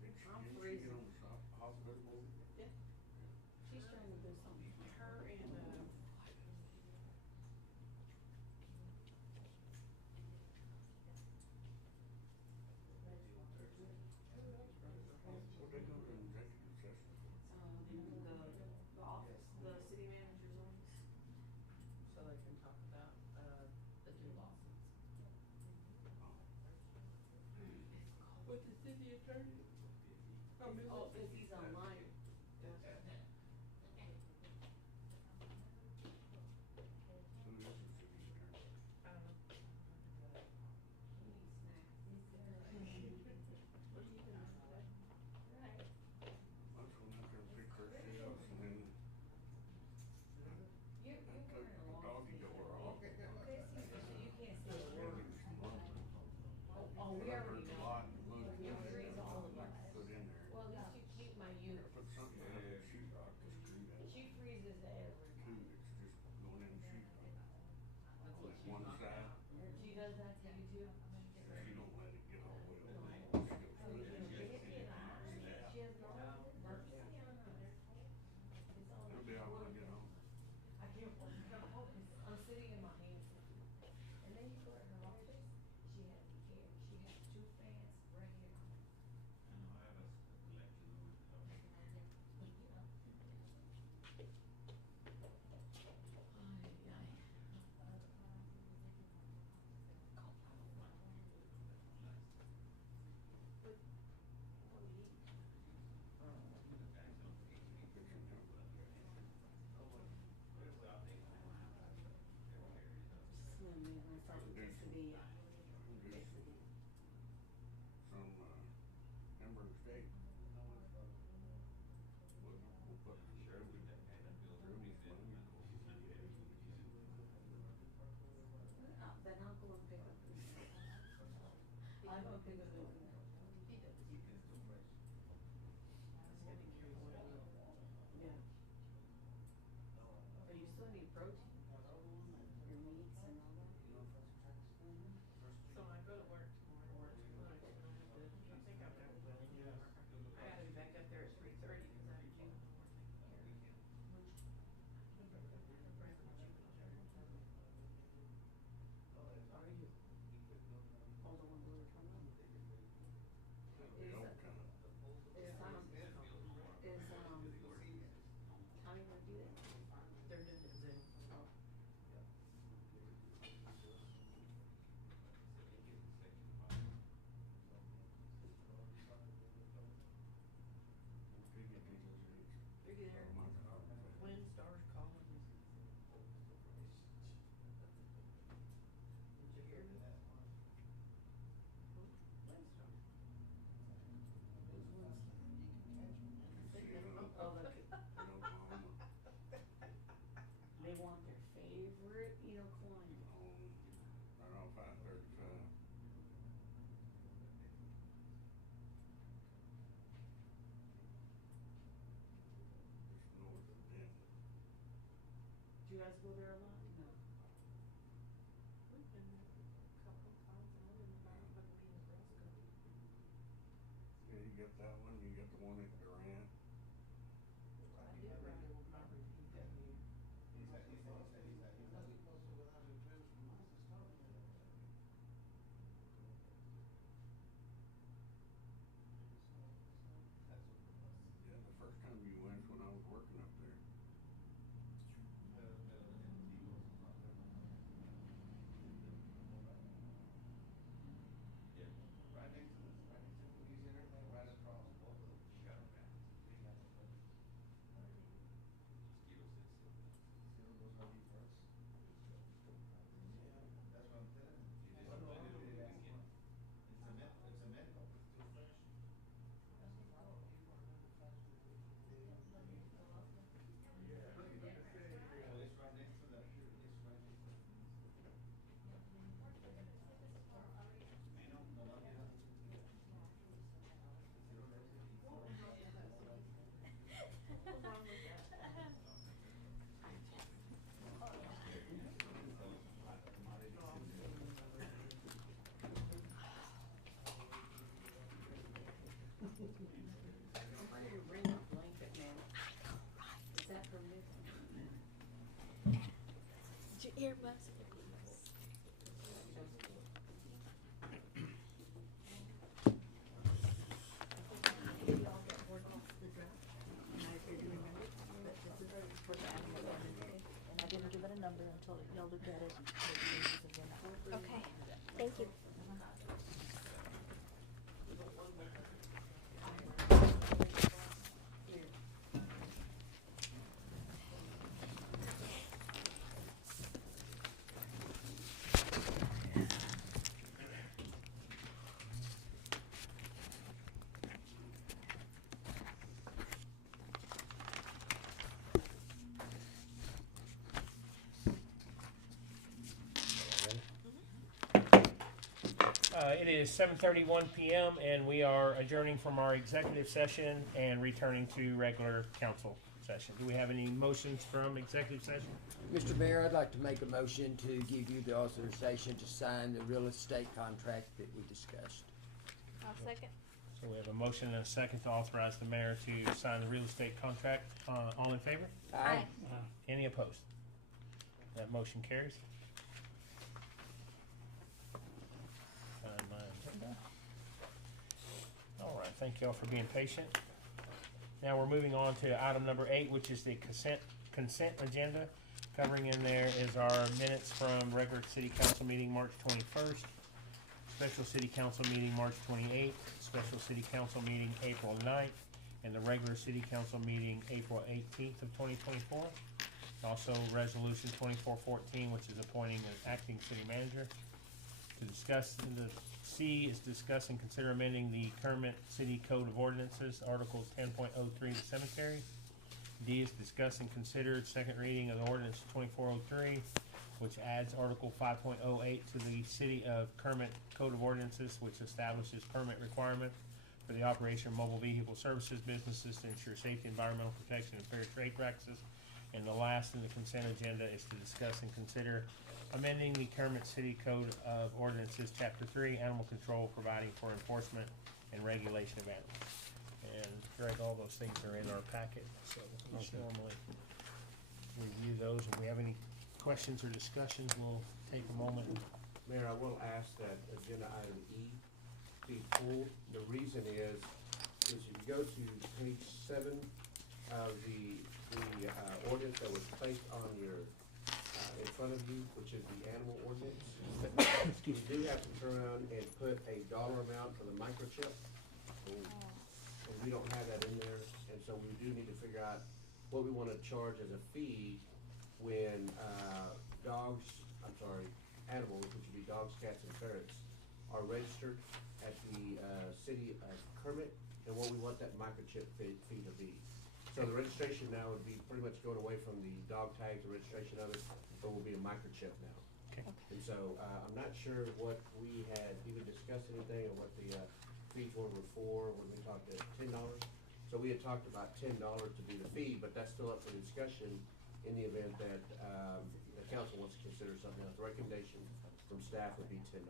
Did I'm she freezing. get on the hospital board? She's trying with the city attorney? I mean, Oh, with if he's online. Who is the city attorney? I don't know. He needs snacks. What are you gonna do today? Right. I was going out there and pick her shells and then You're I took wearing a the long doggy sleeve. door off. Okay, so you can't see the And word. it was lumping. Oh, we But I already heard the know. lot and looked. You freeze all of us. Put in there. Well, at least you keep my I unit. put something in the sheetrock to screw that. She freezes every Two night. that's just going in the sheetrock. On that one side, She does that to you too? she don't let it get all the way over there. Oh, She goes really yeah. deep She in has it. She has no mercy on her. It's all. It'll be out when I get home. I can't focus. I'm sitting in my hands. And then you go at her office, she has hair, she has 2 fans right here. Slim me myself a quesadilla. Quesadilla. Some, hamburger steak. We'll put roomie's money. Then I'll go and pick up this. I'm gonna pick up this. He does. Just gotta be careful what you eat. Yeah. But you still need protein. Your meats and all that. So I go to work tomorrow, I have to, I think I'm there. I gotta be back up there at 3:30 because I have juvenile work taken care of. Are you? Oh, the one we were talking about? The old kind. How you gonna do that? They're doing it Zoom. Oh. They're there. Wind stars calling. Did you hear? Windstar. Oh, look. They want their favorite, coin. Right off I-35. Just north of Denton. Do you guys go there a lot? No. We've been there a couple of times, and I don't know about it being Nebraska. Yeah, you got that one, you got the one at Durant. I did ride it with Robert DW. Yeah, the first time you went when I was working up there. Right next to this, right next to the police center, right across both of them. Still goes on you first. Yeah, that's what I'm telling you. It's a medical, it's still fresh. Well, it's right next to the, it's right next to the. No, no, no. What's wrong with that? Why do you bring a blanket, man? Is that permitted? Did your earbuds? We all got bored off the draft, and I figured you remembered, but this is for the animal ordinance. And I didn't give it a number until y'all looked at it. And made changes again. Okay, thank you. It is 7:31 p.m. and we are adjourning from our executive session and returning to regular council session. Do we have any motions from executive session? Mr. Mayor, I'd like to make a motion to give you the authorization to sign the real estate contract that we discussed. I'll second. So we have a motion and a second to authorize the mayor to sign the real estate contract. All in favor? Aye. Any opposed? That motion carries. Find my agenda. All right, thank you all for being patient. Now we're moving on to item number 8, which is the consent agenda. Covering in there is our minutes from regular city council meeting March 21st, special city council meeting March 28th, special city council meeting April 9th, and the regular city council meeting April 18th of 2024. Also resolution 2414, which is appointing an acting city manager. To discuss, the C is discuss and consider amending the Kermit City Code of Ordinances, Articles 10.03, the cemetery. D is discuss and consider second reading of the ordinance 2403, which adds Article 5.08 to the City of Kermit Code of Ordinances, which establishes permit requirement for the operation of mobile vehicle services businesses to ensure safety, environmental protection, and fair trade practices. And the last in the consent agenda is to discuss and consider amending the Kermit City Code of Ordinances, Chapter 3, Animal Control, providing for enforcement and regulation of animals. And Greg, all those things are in our packet, so we should normally review those. If we have any questions or discussions, we'll take a moment. Mayor, I will ask that agenda item E be pulled. The reason is if you go to page 7 of the ordinance that was placed on your, in front of you, which is the animal ordinance, you do have to turn around and put a dollar amount for the microchip. And we don't have that in there, and so we do need to figure out what we wanna charge as a fee when, animals, which would be dogs, cats, and ferrets, are registered at the, city of Kermit, and what we want that microchip fee to be. So the registration now would be pretty much going away from the dog tags, the registration of it, but will be a microchip now. Okay. And so, I'm not sure what we had even discussed anything, or what the, fees were before, when we talked at $10. So we had talked about $10 to be the fee, but that's still up for discussion in the event that, the council wants to consider something else. The recommendation from staff would be $10.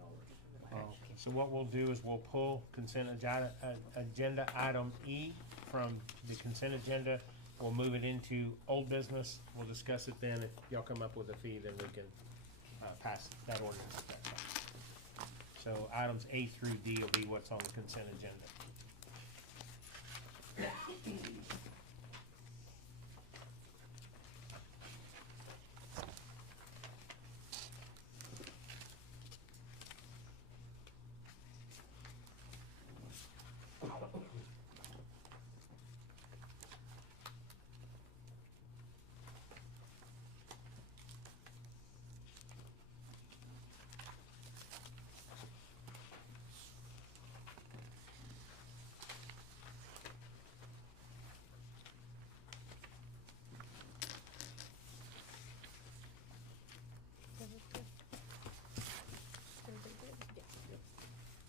So what we'll do is we'll pull consent agenda item E from the consent agenda. We'll move it into old business. We'll discuss it then. If y'all come up with a fee, then we can pass that ordinance at that time. So items A through D will be what's on the consent agenda.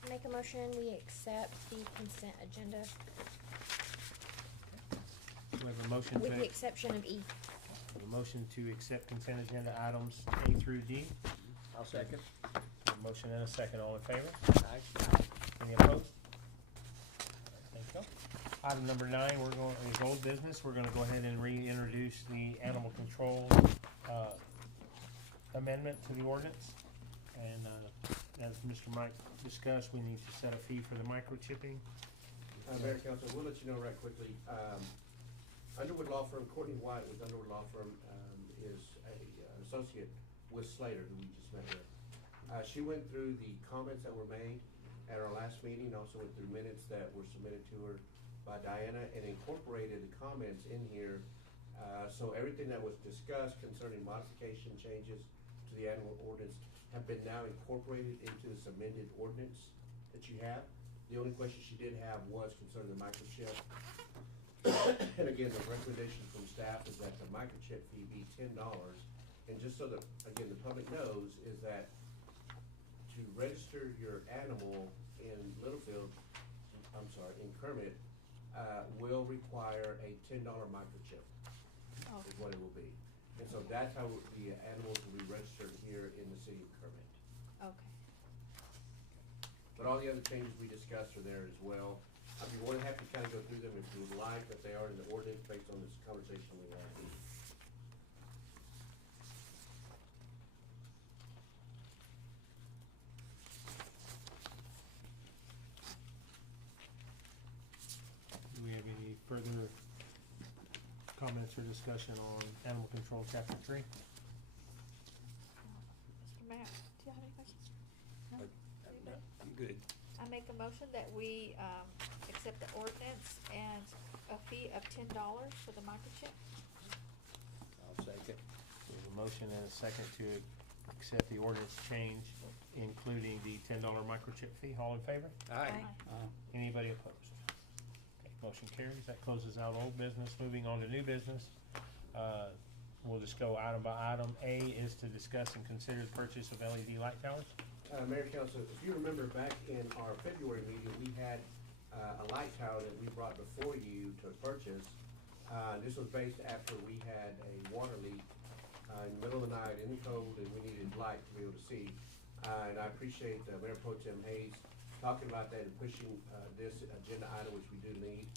Make a motion, we accept the consent agenda We have a motion with the to, exception of E. a motion to accept consent agenda items A through D. I'll second. A motion and a second. All in favor? Aye. Any opposed? All right, thank you. Item number 9, is old business. We're gonna go ahead and reintroduce the animal control, amendment to the ordinance. And, as Mr. Mike discussed, we need to set a fee for the microchipping. Mayor, Council, we'll let you know right quickly. Underwood Law Firm, Courtney White with Underwood Law Firm, is an associate with Slater, who we just met with. She went through the comments that were made at our last meeting, also went through minutes that were submitted to her by Diana, and incorporated the comments in here. So everything that was discussed concerning modification changes to the animal ordinance have been now incorporated into this amended ordinance that you have. The only question she did have was concerning the microchip. And again, the recommendation from staff is that the microchip fee be $10. And just so that, again, the public knows, is that to to register your animal in Littlefield, in Kermit, will require a $10 microchip, Oh, is what it will be. And so that's how the animals will be registered here in the city of Kermit. okay. But all the other changes we discussed are there as well. I'd be more than happy to kind of go through them if you would like, but they are in the ordinance based on this conversation we had. Do we have any further comments or discussion on animal control chapter 3? Mr. Mayor, do you have any questions? No? Anybody? I'm good. I make a motion that we, accept the ordinance and a fee of $10 for the microchip. I'll second. We have a motion and a second to accept the ordinance change, including the $10 microchip fee. All in favor? Aye. Anybody opposed? Okay, motion carries. That closes out old business. Moving on to new business. We'll just go item by item. A is to discuss and consider the purchase of LED light towers. Mayor Council, if you remember back in our February meeting, we had a light tower that we brought before you to purchase. This was based after we had a water leak in the middle of the night in the cold, and we needed light to be able to see. And I appreciate Mayor Pro Tem Hayes talking about that and pushing this agenda item, which we do need.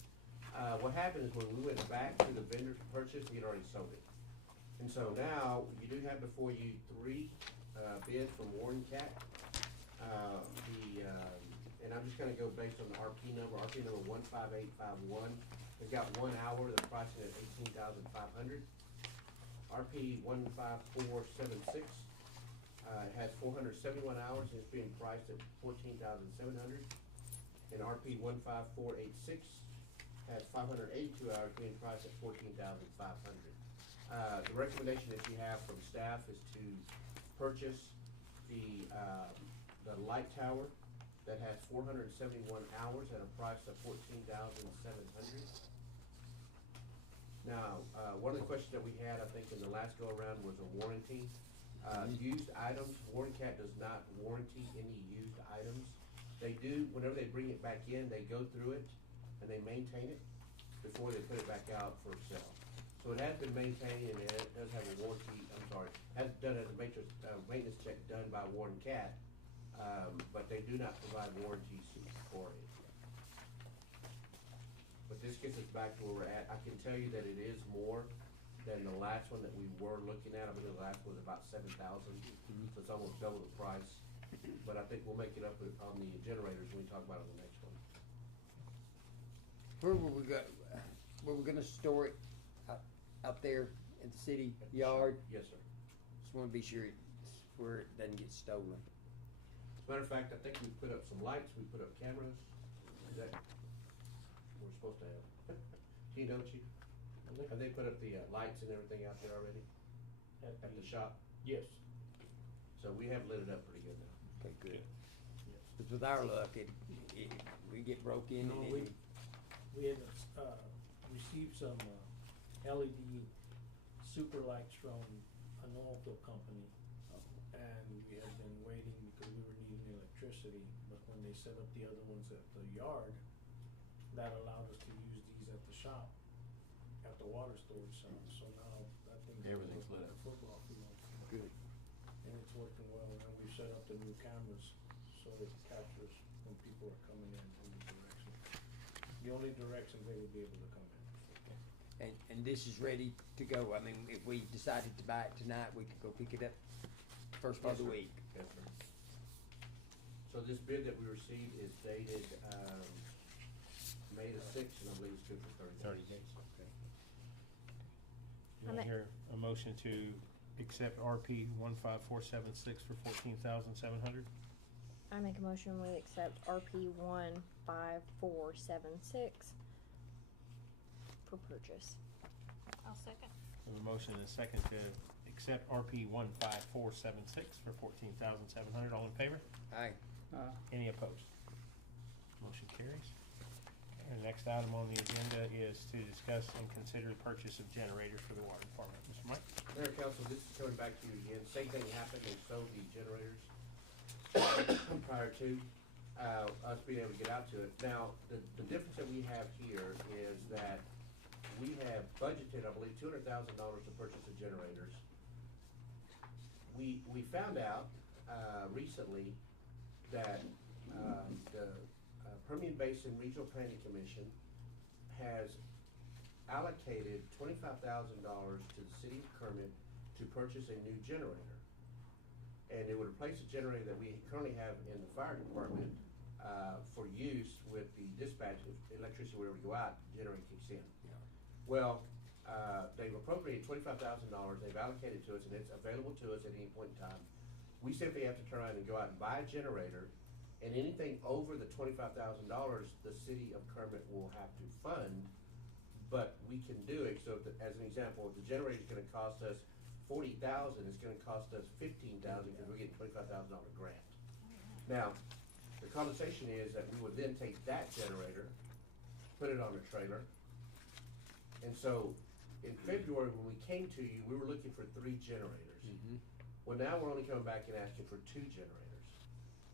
What happened is when we went back to the vendor to purchase, he had already sold it. And so now, you do have before you 3 bids from Warren Cat. And I'm just gonna go based on the RP number 15851. It's got 1 hour, the pricing at $18,500. RP 15476, has 471 hours and it's being priced at $14,700. And RP 15486 has 582 hours being priced at $14,500. The recommendation that you have from staff is to purchase the light tower that has 471 hours at a price of $14,700. Now, one of the questions that we had, I think, in the last go-around was a warranty. Used items, Warren Cat does not warranty any used items. They do, whenever they bring it back in, they go through it and they maintain it before they put it back out for sale. So it has been maintained and it does have a warranty, has done as a maintenance check done by Warren Cat, but they do not provide warranties for it. But this gets us back to where we're at. I can tell you that it is more than the last one that we were looking at. I believe the last one was about $7,000, so it's almost double the price. But I think we'll make it up on the generators when we talk about it on the next one. Where will we go? Where we gonna store it? Out there in the city yard? Yes, sir. Just wanna be sure it's where it doesn't get stolen. As a matter of fact, I think we put up some lights, we put up cameras. Is that we're supposed to have? Gene, don't you? Have they put up the lights and everything out there already? At the shop? Yes. So we have lit it up pretty good now. Okay, good. But with our luck, we get broke in No, and we had received some LED super lights from a Northville company. And we had been waiting because we were needing electricity, but when they set up the other ones at the yard, that allowed us to use these at the shop, at the water storage center, so now that thing's. Everything's lit like up. a football field. Good. And it's working well, and we've set up the new cameras, so it captures when people are coming in the direction. The only direction they would be able to come in. and this is ready to go. I mean, if we decided to buy it tonight, we could go pick it up first part of the week. Yes, sir. So this bid that we received is dated, May the 6th, and I believe it's good for 30 days. 30 days. Okay. Do I hear a motion to accept RP 15476 for $14,700? I make a motion we accept RP 15476 for purchase. I'll second. We have a motion and a second to accept RP 15476 for $14,700. All in favor? Aye. Any opposed? Motion carries. And the next item on the agenda is to discuss and consider the purchase of generators for the water department. Mr. Mike? Mayor Council, this is coming back to you again. Same thing happened, they sold the generators. prior to us being able to get out to it. Now, the difference that we have here is that we have budgeted, I believe, $200,000 to purchase the generators. We found out recently that the Permian Basin Regional Planning Commission has allocated $25,000 to the city of Kermit to purchase a new generator. And it would replace a generator that we currently have in the fire department for use with the dispatch. If electricity were ever to go out, the generator kicks in. Yeah. Well, they've appropriated $25,000, they've allocated to us, and it's available to us at any point in time. We simply have to turn around and go out and buy a generator, and anything over the $25,000, the city of Kermit will have to fund, but we can do it. So as an example, if the generator is gonna cost us $40,000, it's gonna cost us $15,000 because we're getting $25,000 grant. Now, the conversation is that we would then take that generator, put it on a trailer, and so in February when we came to you, we were looking for 3 generators. Mm-hmm. Well, now we're only coming back and asking for 2 generators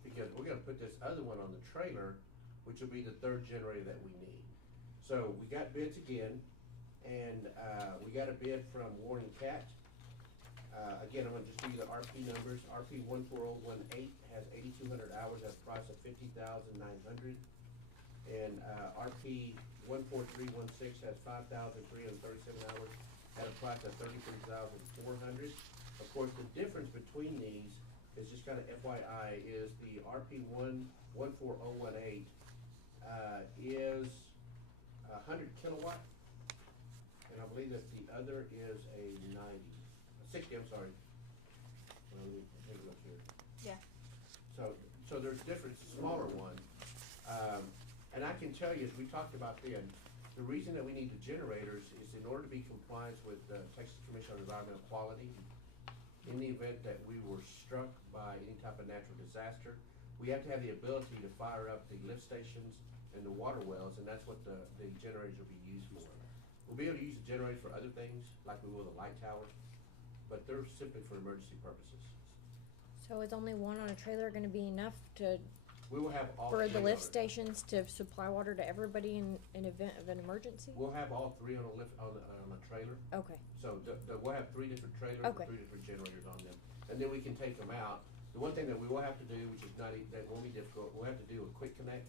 because we're gonna put this other one on the trailer, which will be the 3rd generator that we need. So we got bids again, and we got a bid from Warren Cat. Again, I'm gonna just give you the RP numbers. RP 14018 has 8,200 hours at a price of $50,900. And RP 14316 has 5,337 hours at a price of $33,400. Of course, the difference between these is just kind of FYI is the RP 14018 is 100 kilowatt, and I believe that the other is a 60, I'm sorry. Well, let me take a look here. Yeah. So there's different, smaller one. And I can tell you, as we talked about then, the reason that we need the generators is in order to be compliant with the Texas Commission on Environmental Quality. In the event that we were struck by any type of natural disaster, we have to have the ability to fire up the lift stations and the water wells, and that's what the generators will be used for. We'll be able to use the generators for other things, like we will the light towers, but they're simply for emergency purposes. So is only one on a trailer gonna be enough to, We will have all for 3 the lift on it. stations to supply water to everybody in event of an emergency? We'll have all 3 on a lift, on a trailer. Okay, So we'll have 3 different trailers Okay. with 3 different generators on them. And then we can take them out. The one thing that we will have to do, which is that won't be difficult, we'll have to do a quick connect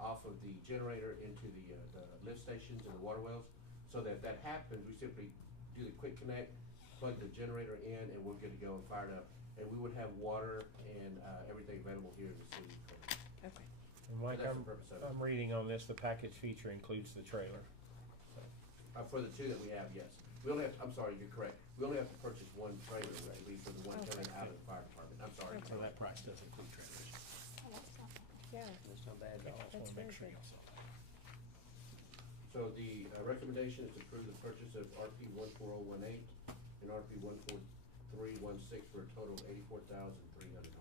off of the generator into the lift stations and the water wells. So that if that happens, we simply do the quick connect, plug the generator in, and we're good to go and fired up. And we would have water and everything available here in the city. okay. And Mike, That's the purpose of it. I'm reading on this, the package feature includes the trailer. So, For the 2 that we have, yes. We only have, I'm sorry, you're correct. We only have to purchase 1 trailer, I believe, for the one Okay. coming out of the fire department. I'm sorry. So that price does include trailers. Oh, that's not bad. Yeah, That's not bad at all. Just That's wanna make very sure good. y'all saw that. So the recommendation is to approve the purchase of RP 14018 and RP 14316 for a total of $84,300.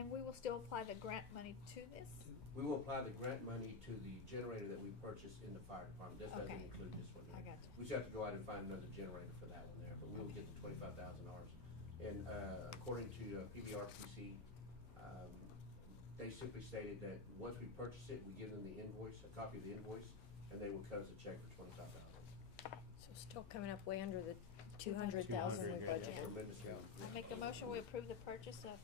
And we will still apply the grant money to this? We will apply the grant money to the generator that we purchased in the fire department. This doesn't Okay. include this one here. I got you. We just have to go out and find another generator for that one there, but we will get the $25,000. And according to PBRPC, they simply stated that once we purchase it, we give them the invoice, a copy of the invoice, and they will cut us a check for $25,000. So still coming up way under the 200,000 we 200, budgeted. yeah. Tremendously. I make a motion, we approve the purchase of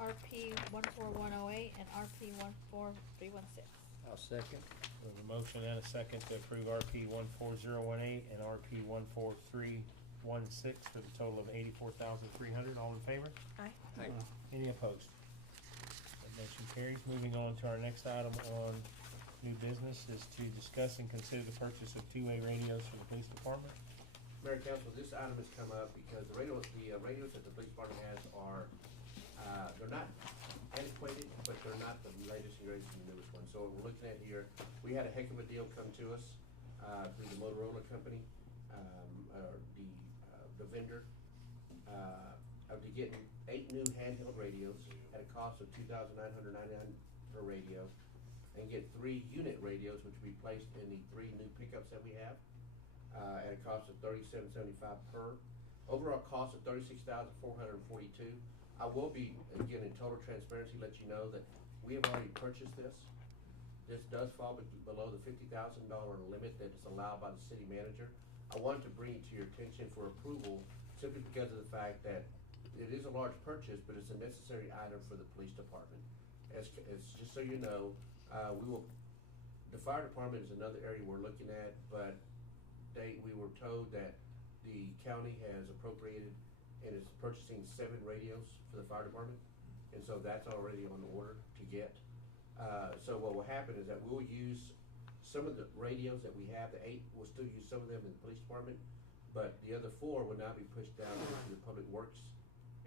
RP 14108 and RP 14316. I'll second. We have a motion and a second to approve RP 14018 and RP 14316 for the total of $84,300. All in favor? Aye. Any opposed? That motion carries. Moving on to our next item on new business is to discuss and consider the purchase of 2-way radios for the police department. Mayor and Council, this item has come up because the radios that the police department has are, they're not antiquated, but they're not the latest and greatest and newest one. So what we're looking at here, we had a heck of a deal come to us, through the Motorola company, or the vendor, of getting 8 new handheld radios at a cost of $2,999 per radio, and get 3 unit radios, which will be placed in the 3 new pickups that we have, at a cost of $37.75 per. Overall cost of $36,442. I will be, again, in total transparency, let you know that we have already purchased this. This does fall below the $50,000 limit that is allowed by the city manager. I wanted to bring it to your attention for approval simply because of the fact that it is a large purchase, but it's a necessary item for the police department. As just so you know, the fire department is another area we're looking at, but we were told that the county has appropriated and is purchasing 7 radios for the fire department, and so that's already on order to get. So what will happen is that we'll use some of the radios that we have, the 8, we'll still use some of them in the police department, but the other 4 will now be pushed down to the public works,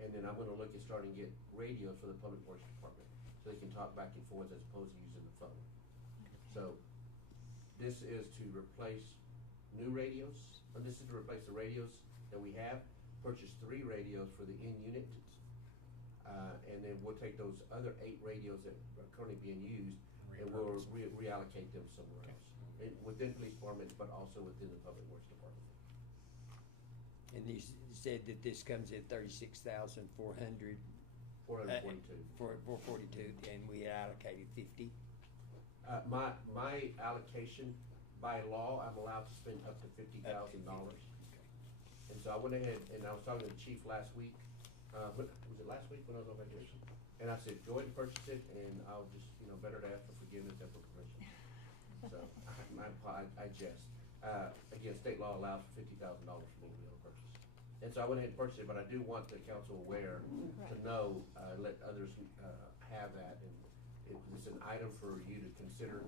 and then I'm gonna look at starting to get radios for the public works department, so they can talk back and forth as opposed to using the phone. So this is to replace new radios, or this is to replace the radios that we have, purchase 3 radios for the in-unit, and then we'll take those other 8 radios that are currently being used, and we'll reallocate them somewhere else, within police department, but also within the public works department. And you said that this comes at 36,400. 442. For 442, and we allocated 50. My allocation, by law, I'm allowed to spend up to $50,000. And so I went ahead, and I was talking to the chief last week, was it last week when I was on vacation? And I said, go ahead and purchase it, and I'll just, better to ask for forgiveness than for permission. So, I jest. Again, state law allows for $50,000 for me to be able to purchase. And so I went ahead and purchased it, but I do want the council aware to know, let others have that. And it's an item for you to consider,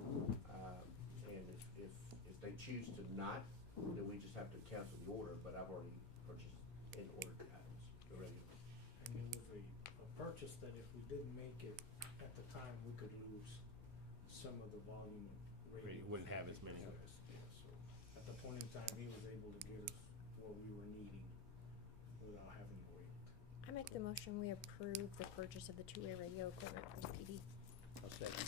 and if they choose to not, then we just have to cancel the order, but I've already purchased and ordered the items, the regular. And it was a purchase that if we didn't make it at the time, we could lose some of the volume We wouldn't have as many. Yeah, so at the point in time, he was able to get us what we were needing without having to wait. I make the motion we approve the purchase of the 2-way radio equipment for the PD. I'll second.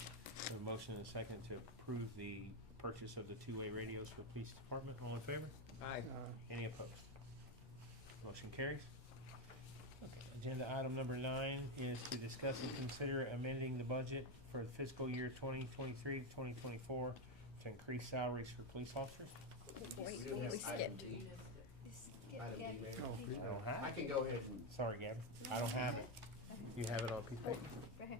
A motion and a second to approve the purchase of the 2-way radios for the police department. All in favor? Aye. Any opposed? Motion carries. Agenda item number 9 is to discuss and consider amending the budget for the fiscal year 2023-2024 to increase salaries for police officers. Wait, We have we item skipped. D. Skip, Item Gabby. D, Mayor. I don't have I it. can go ahead and, Sorry, Gabby. I don't have it. You have it on a piece of paper? Go ahead.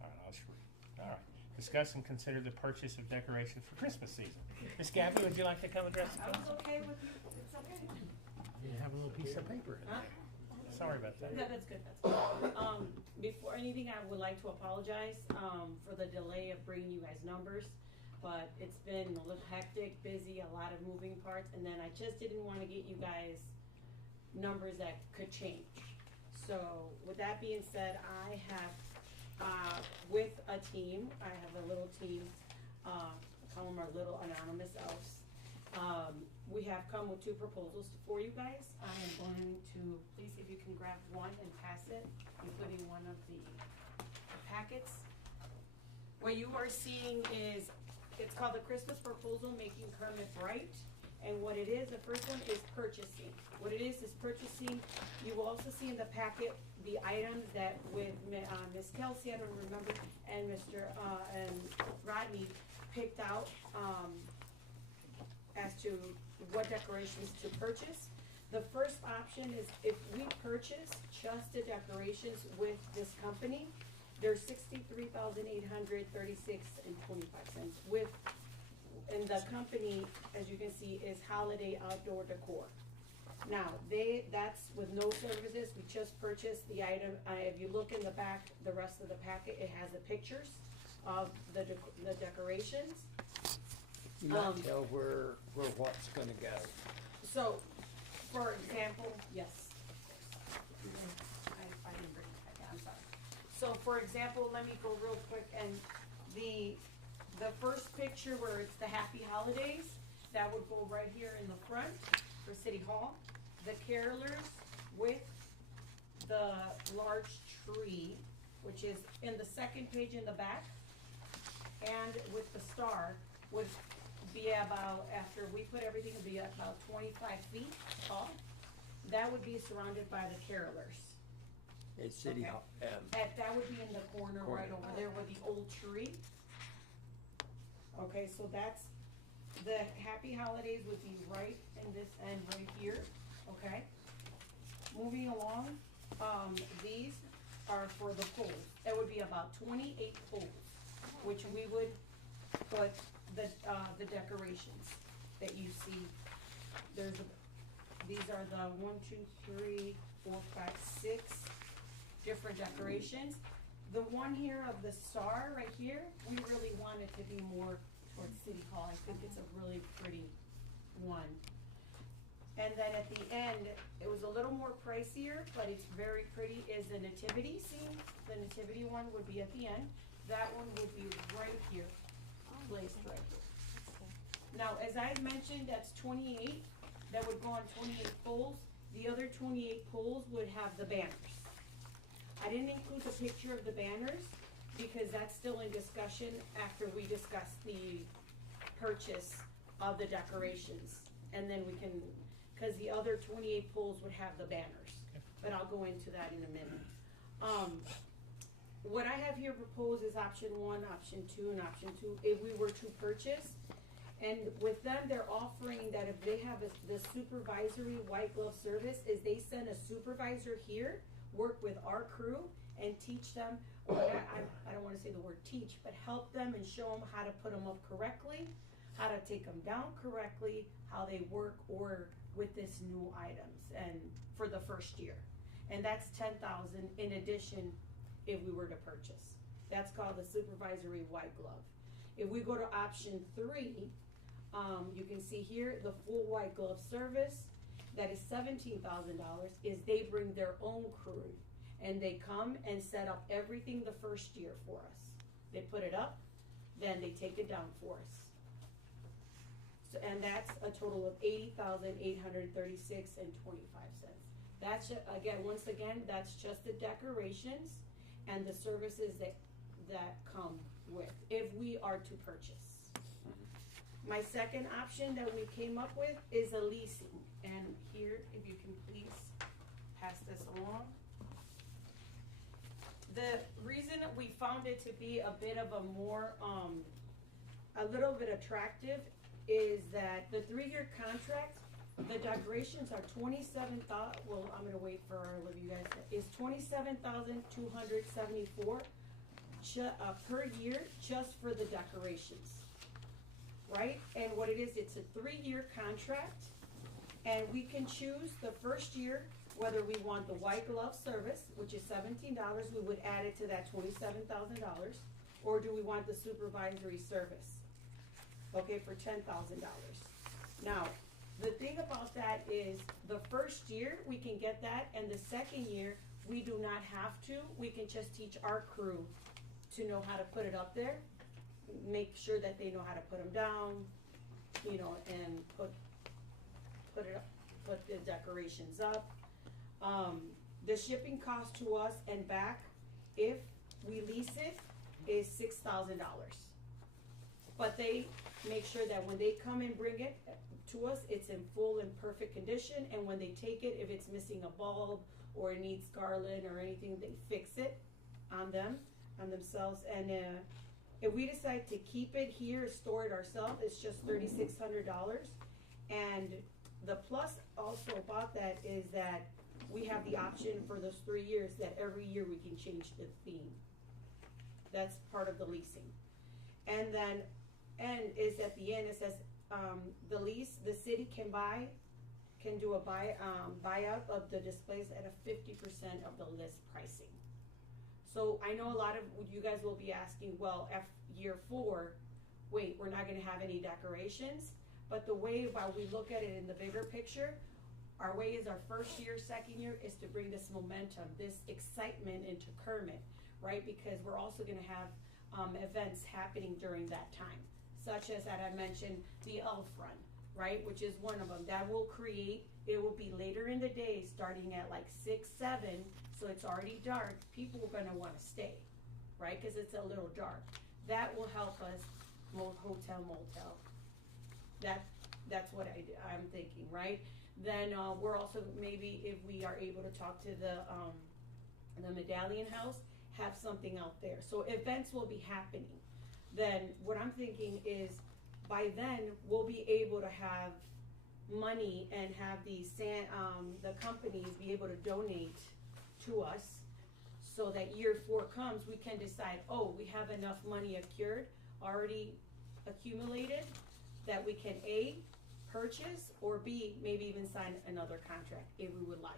All right, I'll just read. All right. Discuss and consider the purchase of decorations for Christmas season. Miss Gabby, would you like to come address the council? okay with you, it's okay. You have a little piece of paper in there. Sorry about that. No, that's good, that's good. Before anything, I would like to apologize, for the delay of bringing you guys numbers. But it's been a little hectic, busy, a lot of moving parts, and then I just didn't wanna get you guys numbers that could change. So with that being said, I have, with a team, I have a little team, call them our little anonymous elves. We have come with 2 proposals for you guys. I am going to, please if you can grab one and pass it, including one of the packets. What you are seeing is, it's called the Christmas Proposal Making Kermit Bright. And what it is, the first one is purchasing. What it is purchasing. You will also see in the packet the items that with Miss Kelsey, I don't remember, and Mr. And Rodney picked out as to what decorations to purchase. The first option is if we purchase just the decorations with this company, they're $63,836.25 with, and the company, as you can see, is Holiday Outdoor Decor. Now, that's with no services, we just purchased the item. If you look in the back, the rest of the packet, it has the pictures of the decorations. You might tell where what's gonna go. So, for example, yes. I didn't bring it back, I'm sorry. So, for example, let me go real quick, and the first picture where it's the Happy Holidays, that would go right here in the front for City Hall. The carolers with the large tree, which is in the second page in the back, and with the star, would be about, after we put everything, it'd be about 25 feet tall. That would be surrounded by the carolers. It's City Okay. Hall. That would be in the corner right Corner. over there with the old tree. Okay, so that's, the Happy Holidays would be right in this end right here, okay? Moving along, these are for the poles. It would be about 28 poles, which we would put the decorations that you see. These are the 1, 2, 3, 4, 5, 6 different decorations. The one here of the star right here, we really want it to be more towards City Hall. I think it's a really pretty one. And then at the end, it was a little more pricier, but it's very pretty, is the nativity scene. The nativity one would be at the end. That one would be right here, placed right here. Now, as I mentioned, that's 28, that would go on 28 poles. The other 28 poles would have the banners. I didn't include the picture of the banners because that's still in discussion after we discuss the purchase of the decorations. And then we can, cause the other 28 poles would have the banners, but I'll go into that in a minute. What I have here proposed is option 1, option 2, and option 2, if we were to purchase. And with them, they're offering that if they have the supervisory white glove service, is they send a supervisor here, work with our crew, and teach them, or I don't wanna say the word teach, but help them and show them how to put them up correctly, how to take them down correctly, how they work or with this new items, and for the first year. And that's 10,000 in addition if we were to purchase. That's called the supervisory white glove. If we go to option 3, you can see here the full white glove service, that is $17,000, is they bring their own crew and they come and set up everything the first year for us. They put it up, then they take it down for us. So, and that's a total of $80,836.25. That's again, once again, that's just the decorations and the services that come with, if we are to purchase. My second option that we came up with is a leasing. And here, if you can please pass this along. The reason we found it to be a bit of a more, a little bit attractive is that the 3-year contract, the decorations are $27,000, well, I'm gonna wait for all of you guys, is $27,274 per year just for the decorations, right? And what it is, it's a 3-year contract, and we can choose the first year whether we want the white glove service, which is $17, we would add it to that $27,000, or do we want the supervisory service, okay, for $10,000. Now, the thing about that is the first year we can get that, and the second year we do not have to. We can just teach our crew to know how to put it up there, make sure that they know how to put them down, you know, and put it up, put the decorations up. The shipping cost to us and back, if we lease it, is $6,000. But they make sure that when they come and bring it to us, it's in full and perfect condition, and when they take it, if it's missing a bulb or it needs garland or anything, they fix it on themselves. And if we decide to keep it here, store it ourselves, it's just $3,600. And the plus also about that is that we have the option for those 3 years that every year we can change the theme. That's part of the leasing. And then, and is at the end, it says, the lease, the city can do a buyout of the displays at a 50% of the list pricing. So I know a lot of you guys will be asking, well, year 4, wait, we're not gonna have any decorations. But the way, while we look at it in the bigger picture, our way is our first year, second year is to bring this momentum, this excitement into Kermit, right? Because we're also gonna have events happening during that time, such as that I mentioned, the Elf Run, right? Which is one of them. That will create, it will be later in the day, starting at like 6, 7, so it's already dark. People are gonna wanna stay, right? Cause it's a little dark. That will help us, hotel, motel. That's what I'm thinking, right? Then we're also, maybe if we are able to talk to and the Medallion House have something out there. So events will be happening. Then what I'm thinking is by then we'll be able to have money and have the companies be able to donate to us so that year 4 comes, we can decide, oh, we have enough money already accumulated, that we can A, purchase, or B, maybe even sign another contract if we would like.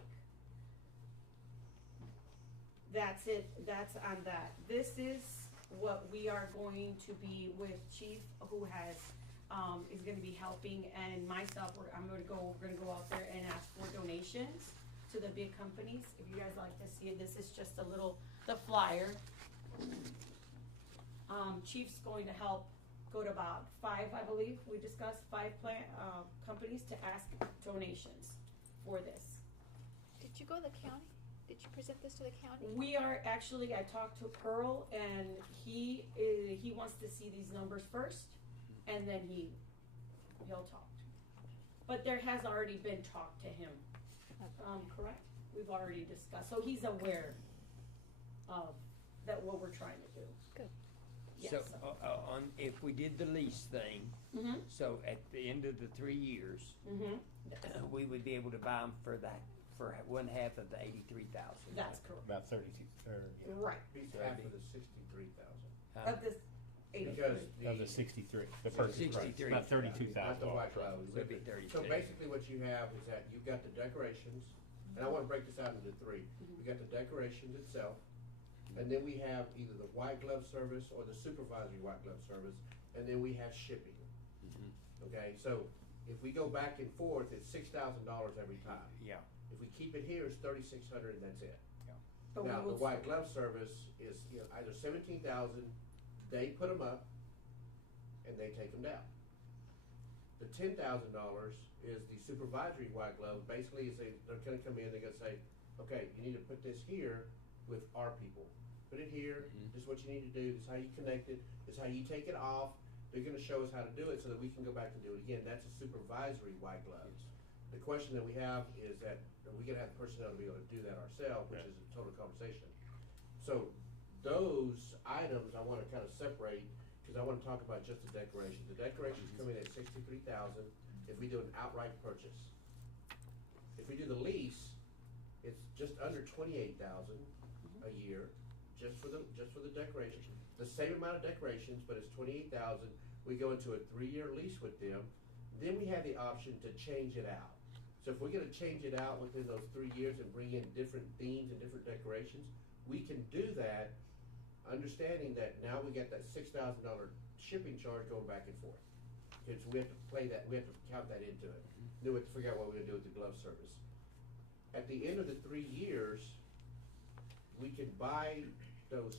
That's it, that's on that. This is what we are going to be with Chief, who has, is gonna be helping, and myself, we're gonna go out there and ask for donations to the big companies. If you guys like to see it, this is just the flyer. Chief's going to help go to about 5, I believe, we discussed 5 companies to ask donations for this. Did you go to the county? Did you present this to the county? We are actually, I talked to Pearl, and he wants to see these numbers first, and then he'll talk. But there has already been talk to him, correct? We've already discussed, so he's aware of that what we're trying to do. Good. Yes. So, if we did the lease thing, Mhm. so at the end of the 3 years, Mhm. we would be able to buy them for 1/2 of the 83,000. That's correct. About 32, Right. It's half of the 63,000. Of this Because of the 63, the purchase price, 63. about 32,000. Not the white clouds. It'd be 32. So basically what you have is that you've got the decorations, and I wanna break this out into 3. You got the decorations itself, and then we have either the white glove service or the supervisory white glove service, and then we have shipping. Okay, so if we go back and forth, it's $6,000 every time. Yeah. If we keep it here, it's 3,600 and that's it. But we Now, the will- white glove service is, either 17,000, they put them up, and they take them down. The $10,000 is the supervisory white glove. Basically, they're gonna come in, they're gonna say, okay, you need to put this here with our people. Put it here, this is what you need to do, this is how you connect it, this is how you take it off. They're gonna show us how to do it so that we can go back and do it again. That's a supervisory white glove. The question that we have is that, are we gonna have the personnel to be able to do that ourselves, which is a total conversation. So those items I wanna kinda separate, cause I wanna talk about just the decorations. The decorations come in at 63,000 if we do an outright purchase. If we do the lease, it's just under 28,000 a year, just for the decorations. The same amount of decorations, but it's 28,000. We go into a 3-year lease with them. Then we have the option to change it out. So if we're gonna change it out within those 3 years and bring in different themes and different decorations, we can do that, understanding that now we get that $6,000 shipping charge going back and forth. Okay, so we have to play that, we have to count that into it. Then we have to figure out what we're gonna do with the glove service. At the end of the 3 years, we can buy those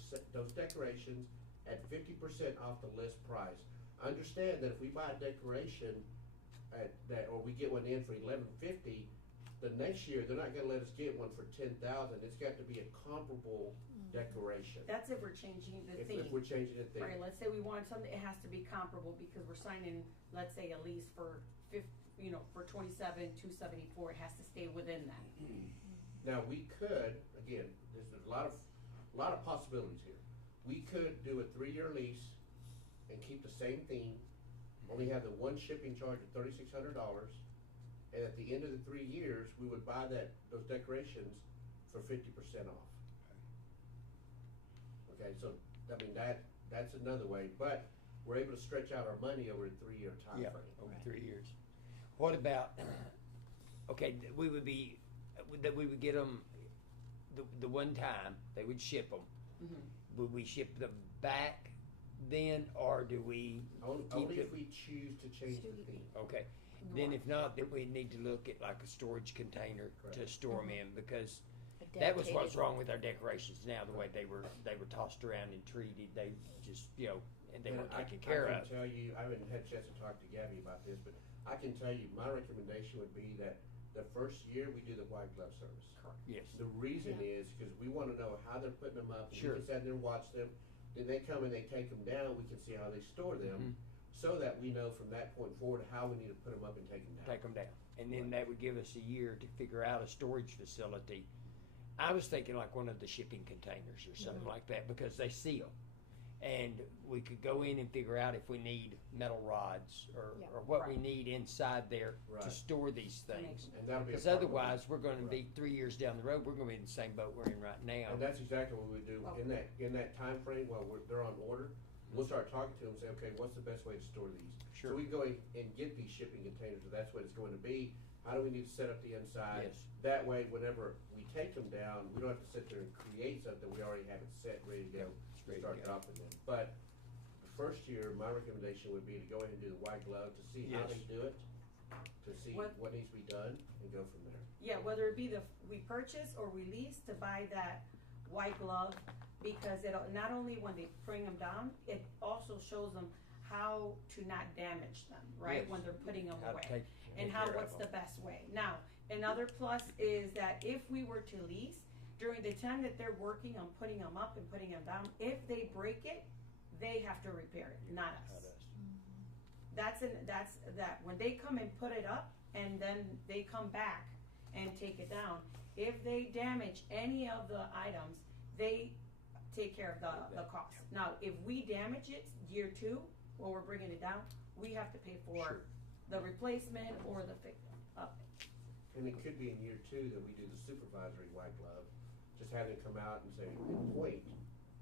decorations at 50% off the list price. Understand that if we buy a decoration or we get one in for $11.50, the next year they're not gonna let us get one for $10,000. It's got to be a comparable decoration. That's if we're changing the theme. If we're changing the theme. Right, let's say we want something, it has to be comparable because we're signing, let's say, a lease for for 27,274, it has to stay within that. Now, we could, again, there's a lot of possibilities here. We could do a 3-year lease and keep the same theme, only have the one shipping charge of $3,600, and at the end of the 3 years, we would buy those decorations for 50% off. Okay, so, I mean, that's another way, but we're able to stretch out our money over a 3-year time frame. Over 3 years. What about, okay, we would get them the one time, they would ship them. Would we ship them back then, or do we Only keep if we choose to change the theme. Okay, then if not, then we need to look at like a storage container to store them in, because that was what's wrong with our decorations now, the way they were tossed around and treated, they just, and they weren't taken care I of. can tell you, I haven't had a chance to talk to Gabby about this, but I can tell you, my recommendation would be that the first year we do the white glove service. Correct. Yes. The reason is because we want to know how they're putting them up. Sure. We can sit there and watch them. Then they come and they take them down. We can see how they store them, so that we know from that point forward how we need to put them up and take them down. Take them down, and then that would give us a year to figure out a storage facility I was thinking like one of the shipping containers or something Mm-hmm. like that because they seal. And we could go in and figure out if we need metal rods or what we Right. need inside there to Right. store these things. And that'll be a Because part of it. otherwise, we're going to Right. be 3 years down the road. We're going to be in the same boat we're in right now. And that's exactly what we do Well- in that time frame while they're on order. We'll start talking to them and say, okay, what's the best way to store these? Sure. So we can go in and get these shipping containers, if that's what it's going to be. How do we need to set up the inside? Yes. That way, whenever we take them down, we don't have to sit there and create something. We already have it set, ready to go, it's ready to start go. dropping them. But the first year, my recommendation would be to go ahead and do the white glove to see how Yes. they do it, to see What- what needs to be done, and go from there. Yeah, whether it be we purchase or we lease, to buy that white glove, because it'll, not only when they bring them down, it also shows them how to not damage them, right? Yes. When they're putting them How to away. take And care of what's them. the best way. Now, another plus is that if we were to lease, during the time that they're working on putting them up and putting them down, if they break it, they have to repair it, not Not us. us. That's that, when they come and put it up, and then they come back and take it down, if they damage any of the items, they take care of the cost. Now, if we damage it year 2, when we're bringing it down, we have to pay for Sure. the replacement or the fix up. And it could be in year 2 that we do the supervisory white glove, just have them come out and say, and point.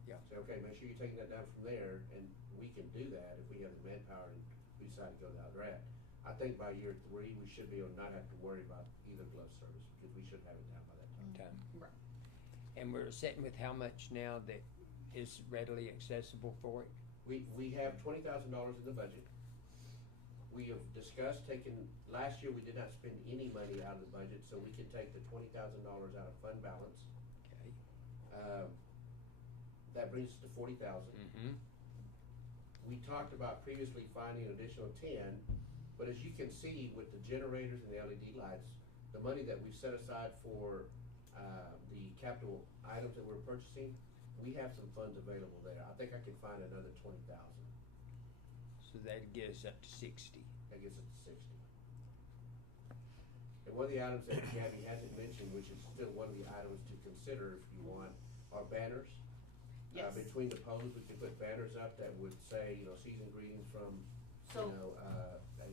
Yeah. Say, okay, make sure you're taking that down from there, and we can do that if we have the manpower and we decide to go the other route. I think by year 3, we should be able to not have to worry about either glove service, because we should have it down by that time. Time. Right. And we're sitting with how much now that is readily accessible for it? We have $20,000 in the budget. We have discussed taking, last year we did not spend any money out of the budget, so we can take the $20,000 out of fund balance. Okay. That brings us to 40,000. Mm-hmm. We talked about previously finding an additional 10, but as you can see with the generators and the LED lights, the money that we've set aside for the capital items that we're purchasing, we have some funds available there. I think I can find another 20,000. So that'd get us up to 60. That gets us to 60. And one of the items that Gabby hasn't mentioned, which is still one of the items to consider if you want, are banners. Yes. Between the poles, we can put banners up that would say, season greetings from, So- a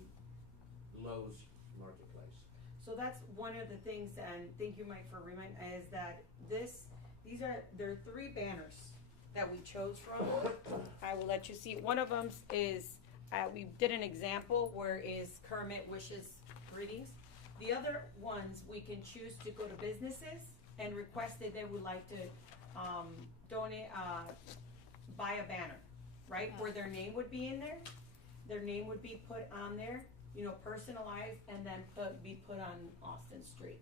Lowe's marketplace. So that's one of the things, and thank you, Mike, for reminding, is that there are 3 banners that we chose from. I will let you see. One of them is, we did an example where is Kermit wishes greetings. The other ones, we can choose to go to businesses and request that they would like to donate, buy a banner, right? Where their name would be in there. Their name would be put on there, personalized, and then be put on Austin Street.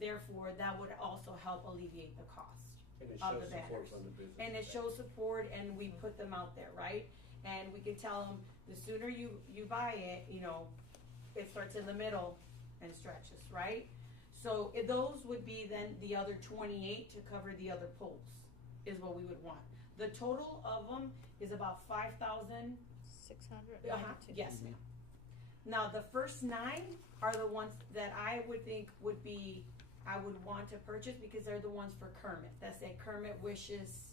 Therefore, that would also help alleviate the cost And it of shows the support banners. from the business. And it shows support, and we put them out there, right? And we can tell them, the sooner you buy it, it starts in the middle and stretches, right? So those would be then the other 28 to cover the other poles, is what we would want. The total of them is about 5,000. 692. Yes, ma'am. Now, the first 9 are the ones that I would think I would want to purchase, because they're the ones for Kermit. That say Kermit wishes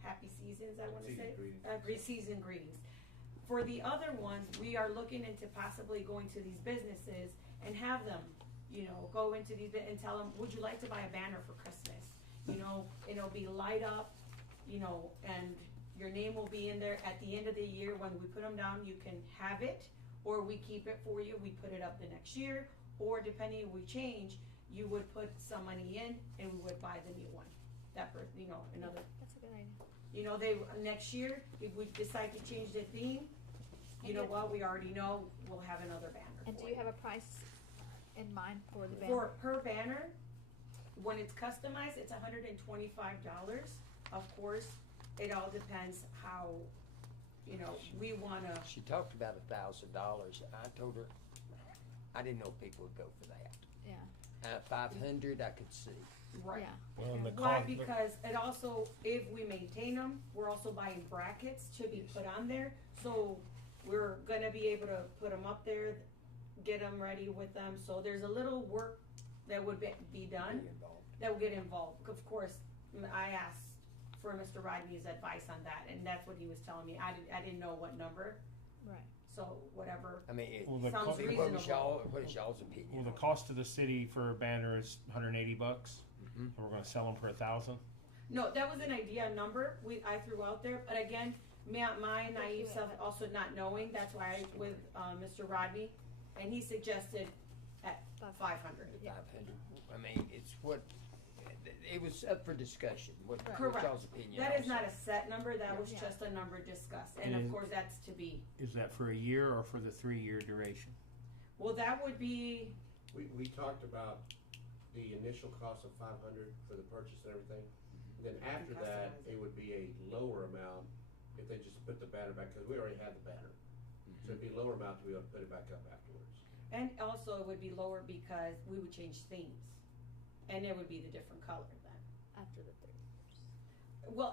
happy seasons, I want to Season say. greetings. Season greetings. For the other ones, we are looking into possibly going to these businesses and have them, go into these and tell them, would you like to buy a banner for Christmas? It'll be light up, and your name will be in there. At the end of the year, when we put them down, you can have it, or we keep it for you. We put it up the next year, or depending if we change, you would put some money in, and we would buy the new one. That for another. That's a good idea. Next year, if we decide to change the theme, we already know we'll have another banner. And do for you have a price in mind for the banner? For per banner, when it's customized, it's $125. Of course, it all depends how, we wanna. She talked about $1,000. I told her I didn't know people would go for that. Yeah. 500 I could see. Right. Yeah. Well, and the Why? con- Because it also, if we maintain them, we're also buying brackets to be put on there. So we're gonna be able to put them up there, get them ready with them. So there's a little work that would be done. Be involved. that will get involved. Of course, I asked for Mr. Rodney's advice on that, and that's what he was telling me. I didn't know what number, Right. so whatever. I mean, Well, the Sounds co- what reasonable. what is y'all's opinion? Well, the cost to the city for a banner is $180, Mhm. and we're gonna sell them for $1,000. No, that was an idea, a number I threw out there, but again, my naive self also not knowing, that's why I with Mr. Rodney, and he suggested at 500. 500. I mean, it's what, it was up for discussion. What Correct. y'all's opinion? That is also. not a set number, that was Yeah. just a number discussed, and And of course, that's to be. Is that for a year or for the 3-year duration? Well, that would be, We talked about the initial cost of 500 for the purchase and everything. And then after that, it would be a lower amount if they just put the banner back, because we already had the banner. So it'd be a lower amount to be able to put it back up afterwards. and also it would be lower because we would change themes, and it would be the different color then. After the 3 years. Well,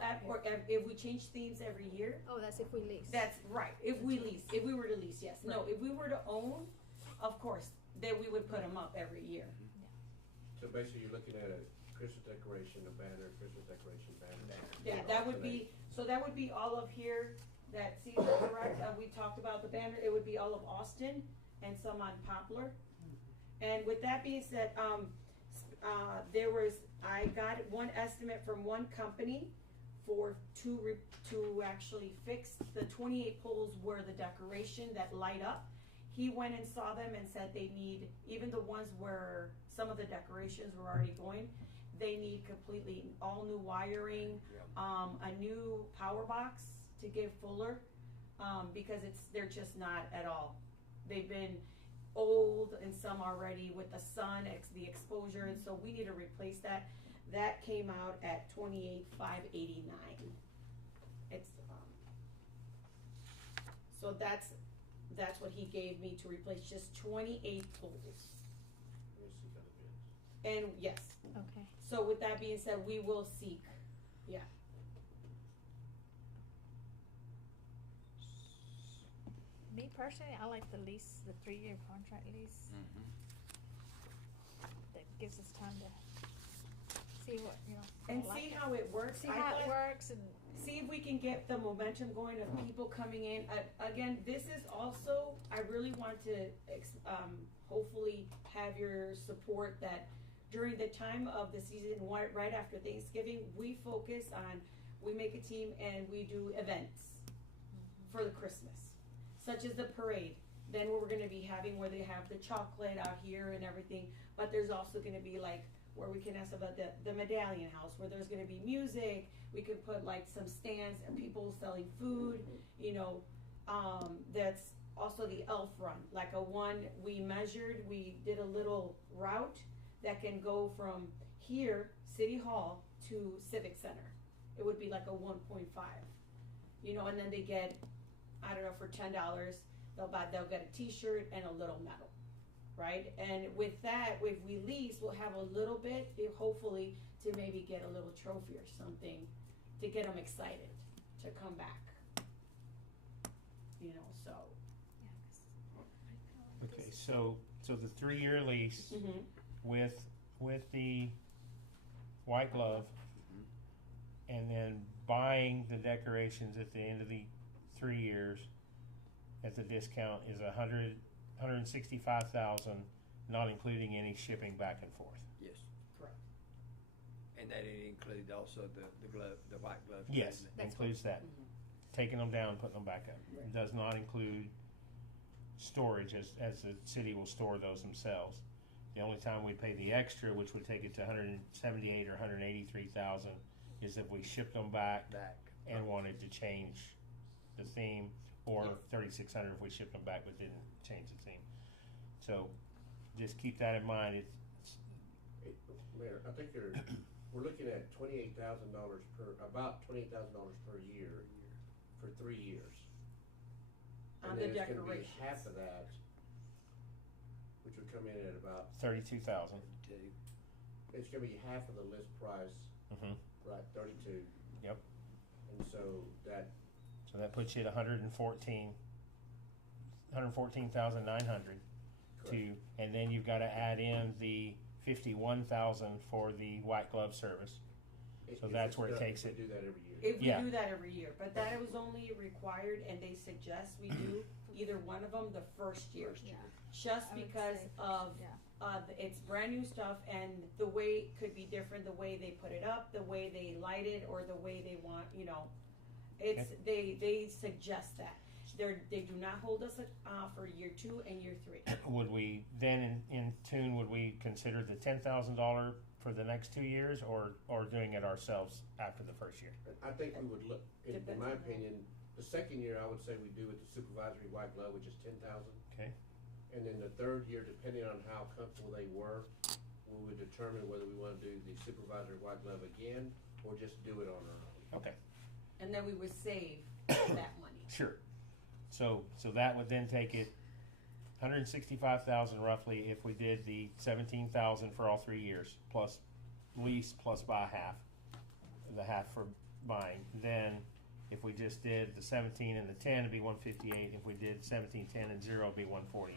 if we change themes every year, Oh, that's if we lease. that's right, if we lease, if we were to lease, yes. No, if we were to own, of course, then we would put them up every year. So basically, you're looking at a Christmas decoration, a banner, Christmas decoration, banner. Yeah, that would be, so that would be all of here, that, see, correct, we talked about the banner, it would be all of Austin and some on Poplar. And with that being said, I got one estimate from one company to actually fix the 28 poles where the decoration that light up. He went and saw them and said they need, even the ones where some of the decorations were already going, they need completely all new wiring, a new power box to give fuller, because they're just not at all. They've been old and some already with the sun, the exposure, and so we need to replace that. That came out at $28,589. It's so that's what he gave me to replace just 28 poles. Let me see the bids. And yes, Okay. so with that being said, we will seek, yeah. Me personally, I like the lease, the 3-year contract lease. That gives us time to see what, And like see it. how it works. See I how it thought- works and. See if we can get the momentum going of people coming in. Again, this is also, I really want to hopefully have your support that during the time of the season, right after Thanksgiving, we focus on, we make a team and we do events for the Christmas, such as the parade. Then we're gonna be having where they have the chocolate out here and everything, but there's also gonna be like where we can ask about the medallion house, where there's gonna be music. We could put like some stands and people selling food, that's also the elf run, like we did a little route that can go from here, City Hall, to Civic Center. It would be like a 1.5, and then they get, I don't know, for $10, they'll get a t-shirt and a little medal, right? And with that, if we lease, we'll have a little bit, hopefully, to maybe get a little trophy or something to get them excited to come back. So. Okay, so the 3-year lease Mhm. with the white glove, and then buying the decorations at the end of the 3 years at the discount is $165,000, not including any shipping back and forth. Yes. Correct. And that include also the glove, the white glove. Yes, doesn't it? includes that. Taking them down, putting them back up. It does not include storage as the city will store those themselves. The only time we pay the extra, which would take it to $178,000 or $183,000, is if we shipped them back and wanted to change the theme, or Yes. $3,600 if we shipped them back but didn't change the theme. So just keep that in mind. Mayor, I think we're looking at $28,000 about $28,000 per year for 3 years. On And the then it's gonna be decorations. half of that, which would come in at about, 32,000. it's gonna be half of the list price, Mm-hmm. right, 32. Yep. And so that, So that puts you at 114,900 correct, and then you've got to add in the $51,000 for the white glove service. So that's where it takes it. We do that every year. If we Yeah. do that every year, but that was only required, and they suggest we do either one of them the first year. Yeah. Just I would because say of, yeah. it's brand new stuff, and the way could be different, the way they put it up, the way they light it, or the way they want, you know. It's, they suggest that. They do not hold us, for year 2 and year 3. Would we then, in tune, would we consider the $10,000 for the next 2 years, or doing it ourselves after the first year? I think we would look, in Depends my on opinion, the second year, I would say we do with the supervisory white glove, which is 10,000. Okay. And then the third year, depending on how comfortable they were, we would determine whether we want to do the supervisory white glove again, or just do it on our own. Okay. And then we would save that money. Sure. So that would then take it $165,000 roughly if we did the $17,000 for all 3 years, plus lease plus buy half, the half for buying. Then if we just did the 17 and the 10, it'd be $158. If we did 17, 10, and 0, it'd be $148.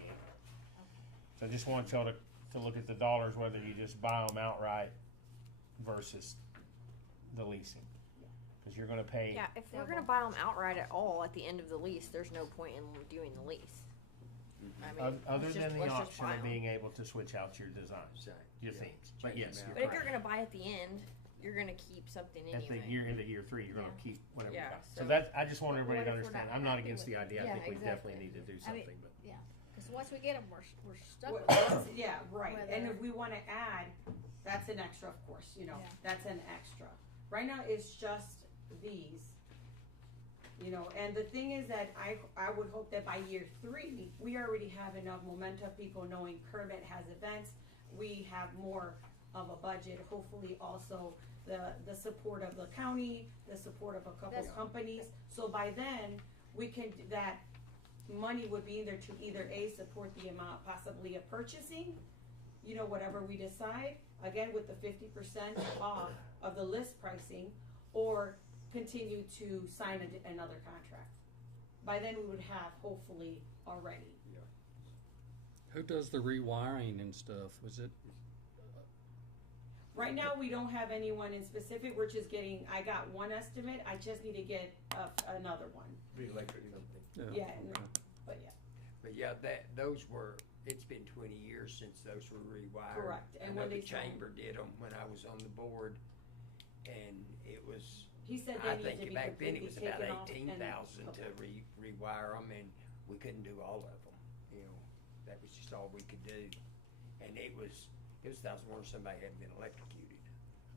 So I just want y'all to look at the dollars, whether you just buy them outright versus the leasing. Because you're going to pay. Yeah, if we're gonna buy them outright at all at the end of the lease, there's no point in doing the lease. I mean, Other let's than the let's just option buy of 'em. being able to switch out your designs, Right. your Yeah. themes. But Change yes, them you're But if correct. you're gonna buy at the end, you're gonna keep something At the anyway. into year 3, you're going to Yeah. keep whatever you Yeah, got. So so that I just want what everybody to if we're understand. not I'm not happy against with- the idea. I yeah, think we exactly. definitely need to do I mean, something. But yeah, because once we get them, we're stuck Well, with them. once- yeah, right. And Whether- if we want to add, that's an extra, of course. You know, Yeah. that's an extra. Right now, it's just these. You know, and the thing is that I would hope that by year 3, we already have enough momentum, people knowing Kermit has events, we have more of a budget, hopefully also the support of the county, the support of a couple That's- companies, so by then, we can, that money would be either to A, support the amount possibly of purchasing, you know, whatever we decide, again, with the 50% off of the list pricing, or continue to sign another contract. By then, we would have hopefully already. Who does the rewiring and stuff? Was it? Right now, we don't have anyone in specific, we're just getting, I got one estimate, I just need to get another one. The electric company. Yeah, but yeah, But yeah, those were, it's been 20 years since those were rewired. Correct, and I know when the they sold- chamber did them when I was on the board, and it was, he said I they need to think be back then it completely was about taken off 18,000 and- to rewire them, and we couldn't do all of them, you know, that was just all we could do. And it was $1,000 more than somebody had been electrocuted.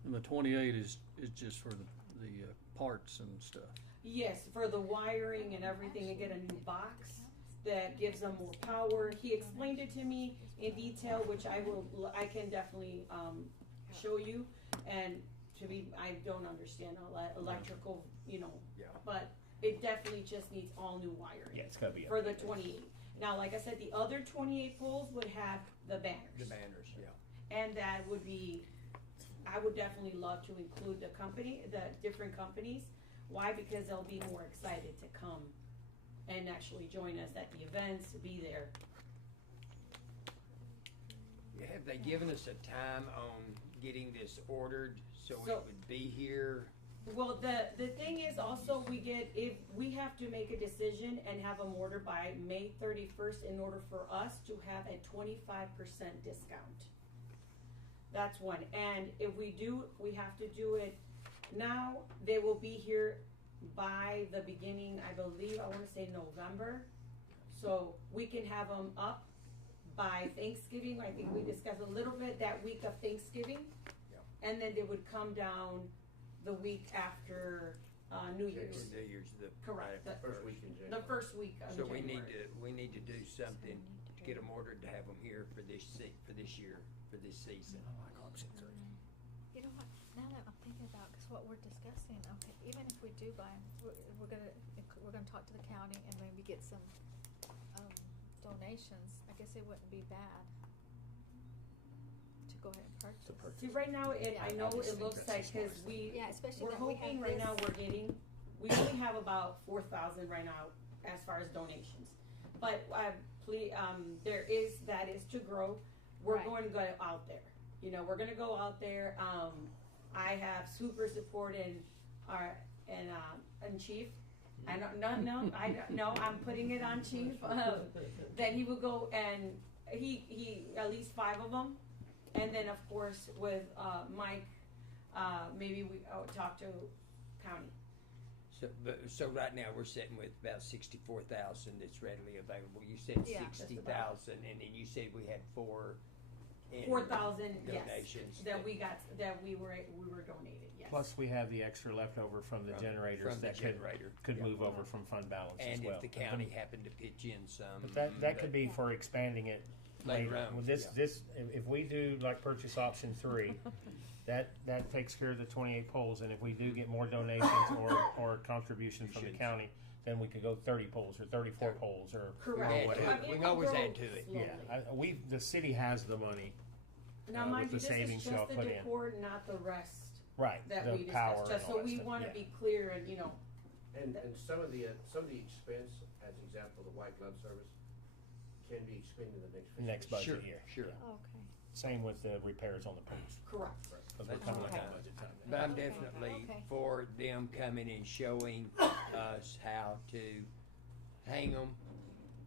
And the 28 is just for the parts and stuff. Yes, for the wiring and everything, and get a new box that gives them more power. He explained it to me in detail, which I can definitely, show you. And I don't understand electrical, you know, Yeah. but it definitely just needs all new wiring. yeah, it's got to be For the updated. 28. Now, like I said, the other 28 poles would have the banners. The banners, yeah. And that would be, I would definitely love to include the different companies. Why? Because they'll be more excited to come and actually join us at the events, be there. Have they given us a time on getting this ordered so it So- would be here? Well, the thing is also if we have to make a decision and have them ordered by May 31st in order for us to have a 25% discount. That's one. And if we have to do it now. They will be here by the beginning, I believe, I wanna say November. So we can have them up by Thanksgiving. I think we discussed a little bit that week of Thanksgiving. Yeah. And then they would come down the week after, New Year's. New Year's, Correct. right, First week in January. The first week of So January. we need to do something to get them ordered to have them here for this year, for this season. You know what, now that I'm thinking about, cause what we're discussing, okay, even if we do buy them, we're gonna talk to the county and maybe get some, donations. I guess it wouldn't be bad to go ahead and purchase. See, right now, I know it Obviously, looks that's the like, cause smartest Yeah, especially we're that we have hoping right now this- we only have about 4,000 right now as far as donations. But, that is to grow. We're Right. going to go out there. You know, we're gonna go out there. I have super supported our and Chief. I don't no, I'm putting it on Chief that he will go and he at least 5 of them, and then of course with Mike, maybe we talk to county. So right now we're sitting with about 64,000 that's readily available. You said Yeah. 60,000, and then you said we had 4,000 yes, donations that we got that we were donated. Yes. Plus, we have the extra leftover from the generators from the that generator. could Yeah. move over from fund balance And as well. if the county happened to pitch in some, But that could be for expanding it Later later. on, Well, if we do like purchase option 3, that takes care of the 28 poles, and if we do get more donations or contribution from the county, then we could go 30 poles or 34 poles or Correct. whatever. I mean, we can always grow add to it. slowly. Yeah, the city has the money. Now, with mind the you, this is savings y'all just the put in. decor, not the rest Right, that the we power discussed. and Just all so that we stuff, want to yeah. be clear, and you know, And some of the expense, as example, the white glove service, can be expended in the next fiscal Next budget Sure, year. sure. Okay. Same with the repairs on the poles. correct. Because we're coming up Okay. on budget time. But I'm Okay. definitely Okay. for them coming and showing us how to hang them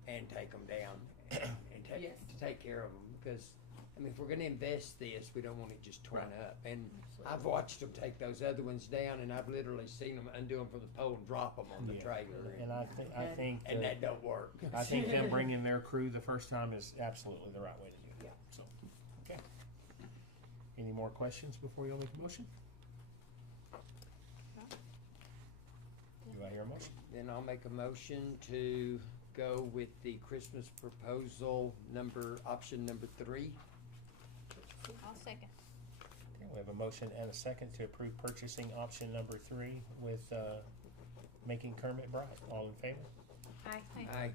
and take them down and Yes. to take care of them. Because, I mean, if we're going to invest this, we don't want it just torn Right. up. And I've watched them take those other ones down, and I've literally seen them undo them from the pole and drop them on the Yeah. trailer. And I think And that don't work. I think them bringing their crew the first time is absolutely the right way to do it. Yeah. So, okay. Any more questions before y'all make a motion? Do I hear a motion? Then I'll make a motion to go with the Christmas proposal option number 3. I'll second. Okay, we have a motion and a second to approve purchasing option number 3 with making Kermit bright. All in favor? Aye. Aye.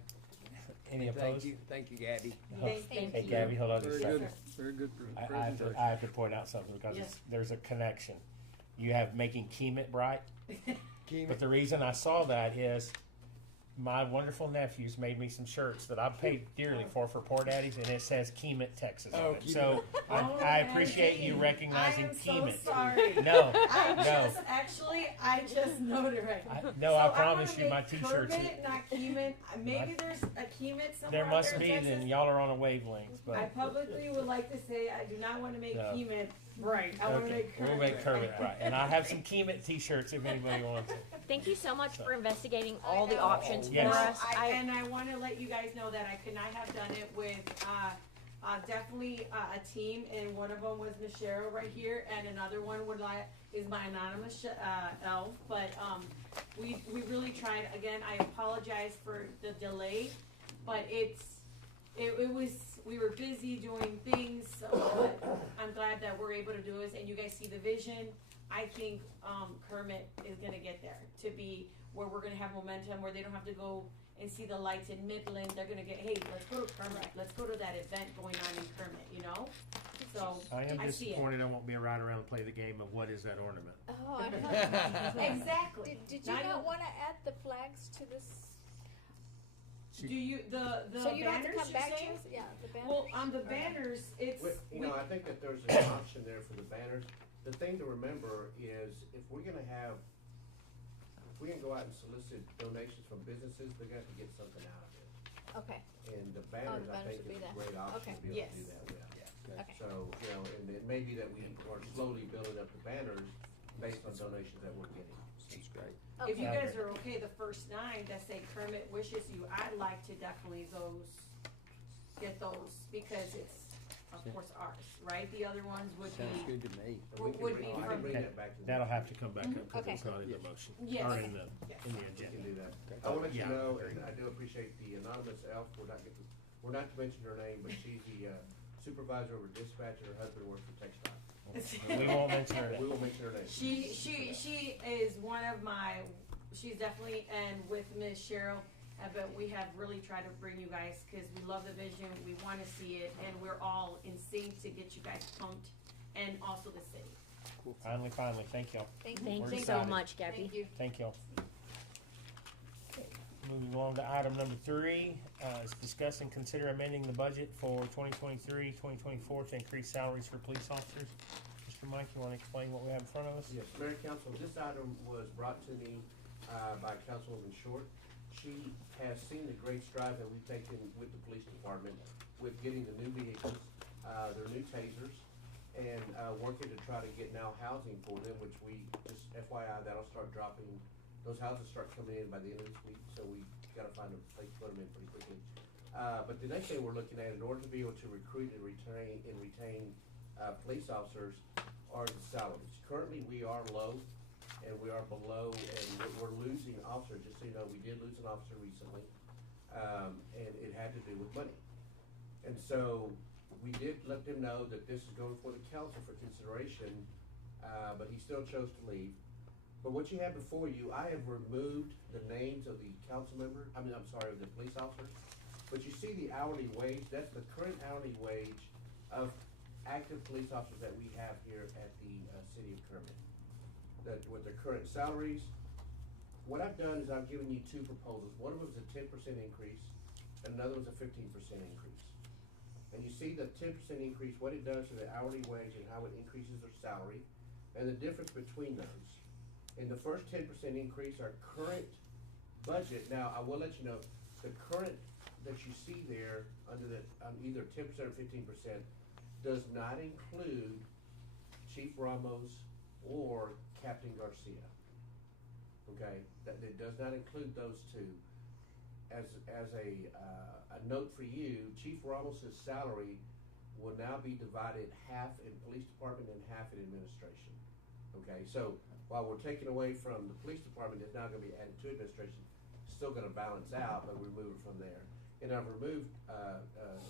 Any And opposed? Thank you, Gabby. Thank Hey, you. Gabby, hold on just a Very second. good, very good I have presentation. to, I have to point out something because Yes. there's a connection. You have making Kemet bright, but the reason I saw that is my wonderful nephews made me some shirts that I paid dearly for Poor Daddies, and it says Kemet, Texas on it. So I appreciate you recognizing I am Kemet. so sorry. No, I no. just noted right. No, So I promise wanna you, my make t-shirts. Kermit, not Kemet. Maybe there's a Kemet somewhere. There out must there be. in Then Texas. y'all are on a wavelength. I But publicly would like to say I do not want to make No. Kemet right. I want to okay, make Kermit. we'll make Kermit bright, and I have some Kemet T-shirts if anybody wants it. Thank you so much for investigating all the options for Yes. us. And I want to let you guys know that I could not have done it with definitely a team, and one of them was Michelle right here, and another one is my anonymous elf. But we really tried. Again, I apologize for the delay, but it was we were busy doing things. So but I'm glad that we're able to do this, and you guys see the vision. I think Kermit is gonna get there to be where we're gonna have momentum, where they don't have to go and see the lights in Midland. They're gonna get, hey, let's go to Kermit. Let's go to that event going on in Kermit. You know. So I am see it. disappointed I won't be around and play the game of what is that ornament. Oh, I know. Exactly. Did you not want to add the flags to this? Do you the So you don't have to banners come you're back to saying? us? Yeah, the banners. Well, on the banners, it's I think that there's an option there for the banners. The thing to remember is if we're gonna go out and solicit donations from businesses, they're gonna have to get something out of it. Okay. And the banners, I banners think, would is be a that. great option Okay. to be able Yes. to do that with. Okay. So, and it may be that we are slowly building up the banners based on donations that we're getting. That's great. if you Okay. guys are okay, the first 9 that say Kermit wishes you, I'd like to definitely get those because it's of course ours, right? The other ones would Sounds be good to me. And we can Would bring, be I from- can bring that back to the. That'll have to come back up because Okay. it's not in the motion Yes. or in the Yes. in the We can agenda. do that. I will let you Yeah. know, and I do appreciate the anonymous elf, we're not to mention her name, but she's the supervisor over dispatch, and her husband works for Textile. We won't mention her We name. will mention her name. She is one of my. She's definitely and with Miss Cheryl, but we have really tried to bring you guys because we love the vision, we want to see it, and we're all in sync to get you guys pumped, and also the city. Finally, thank y'all. Thank you. Thank We're you so excited. much, Gabby. Thank you. Thank y'all. Moving along to item number 3, is discuss and consider amending the budget for 2023-2024 to increase salaries for police officers. Mr. Mike, you want to explain what we have in front of us? Yes, Mayor and Council, this item was brought to me by Councilwoman Short. She has seen the great strides that we've taken with the police department with getting the new vehicles, their new tasers, and working to try to get now housing for them, which we, just FYI, that'll start dropping. Those houses start coming in by the end of this week, so we gotta find a place to put them in pretty quickly. But the next thing we're looking at, in order to be able to recruit and retain police officers, are the salaries. Currently, we are low, and we are below, and we're losing officers. Just so you know, we did lose an officer recently, and it had to do with money. And so, we did let them know that this is going for the council for consideration, but he still chose to leave. But what you have before you, I have removed the names of the council member, of the police officers. But you see the hourly wage, that's the current hourly wage of active police officers that we have here at the city of Kermit. That with their current salaries. What I've done is I've given you 2 proposals. One of them was a 10% increase, and another was a 15% increase. And you see the 10% increase, what it does to the hourly wage and how it increases their salary, and the difference between those. In the first 10% increase, our current budget, now I will let you know, the current that you see there under the, either 10% or 15% does not include Chief Ramos or Captain Garcia. Okay, that it does not include those two. As a note for you, Chief Ramos's salary will now be divided half in police department and half in administration. Okay, so while we're taking away from the police department, it's now going to be added to administration. It's still going to balance out, but we remove it from there. And I've removed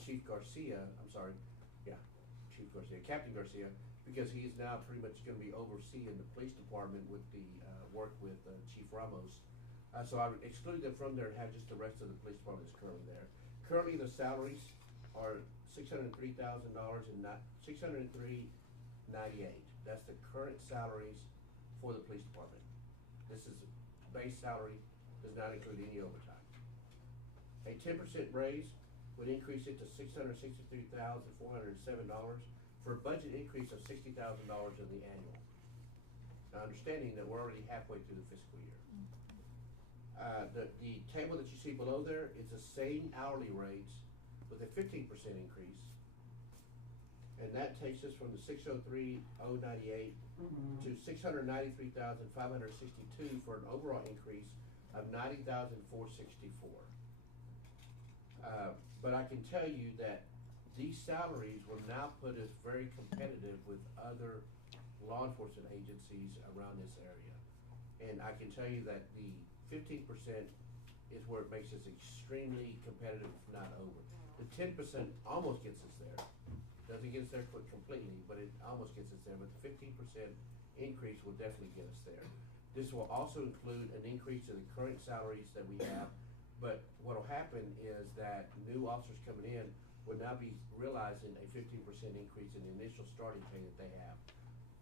Chief Garcia. Captain Garcia, because he is now pretty much going to be overseeing the police department with the work with Chief Ramos. So I would exclude them from there and have just the rest of the police department that's currently there. Currently, the salaries are $603,000 and not $603,988. That's the current salaries for the police department. This is base salary, does not include any overtime. A 10% raise would increase it to $663,407 for a budget increase of $60,000 in the annual. Now, understanding that we're already halfway through the fiscal year. The table that you see below there is the same hourly rates with a 15% increase. And that takes us from the $603,098 to $693,562 for an overall increase of $90,464. But I can tell you that these salaries will now put us very competitive with other law enforcement agencies around this area. And I can tell you that the 15% is where it makes us extremely competitive, if not over. The 10% almost gets us there. Doesn't get us there completely, but it almost gets us there. But the 15% increase will definitely get us there. This will also include an increase in the current salaries that we have. But what will happen is that new officers coming in will now be realizing a 15% increase in the initial starting pay that they have.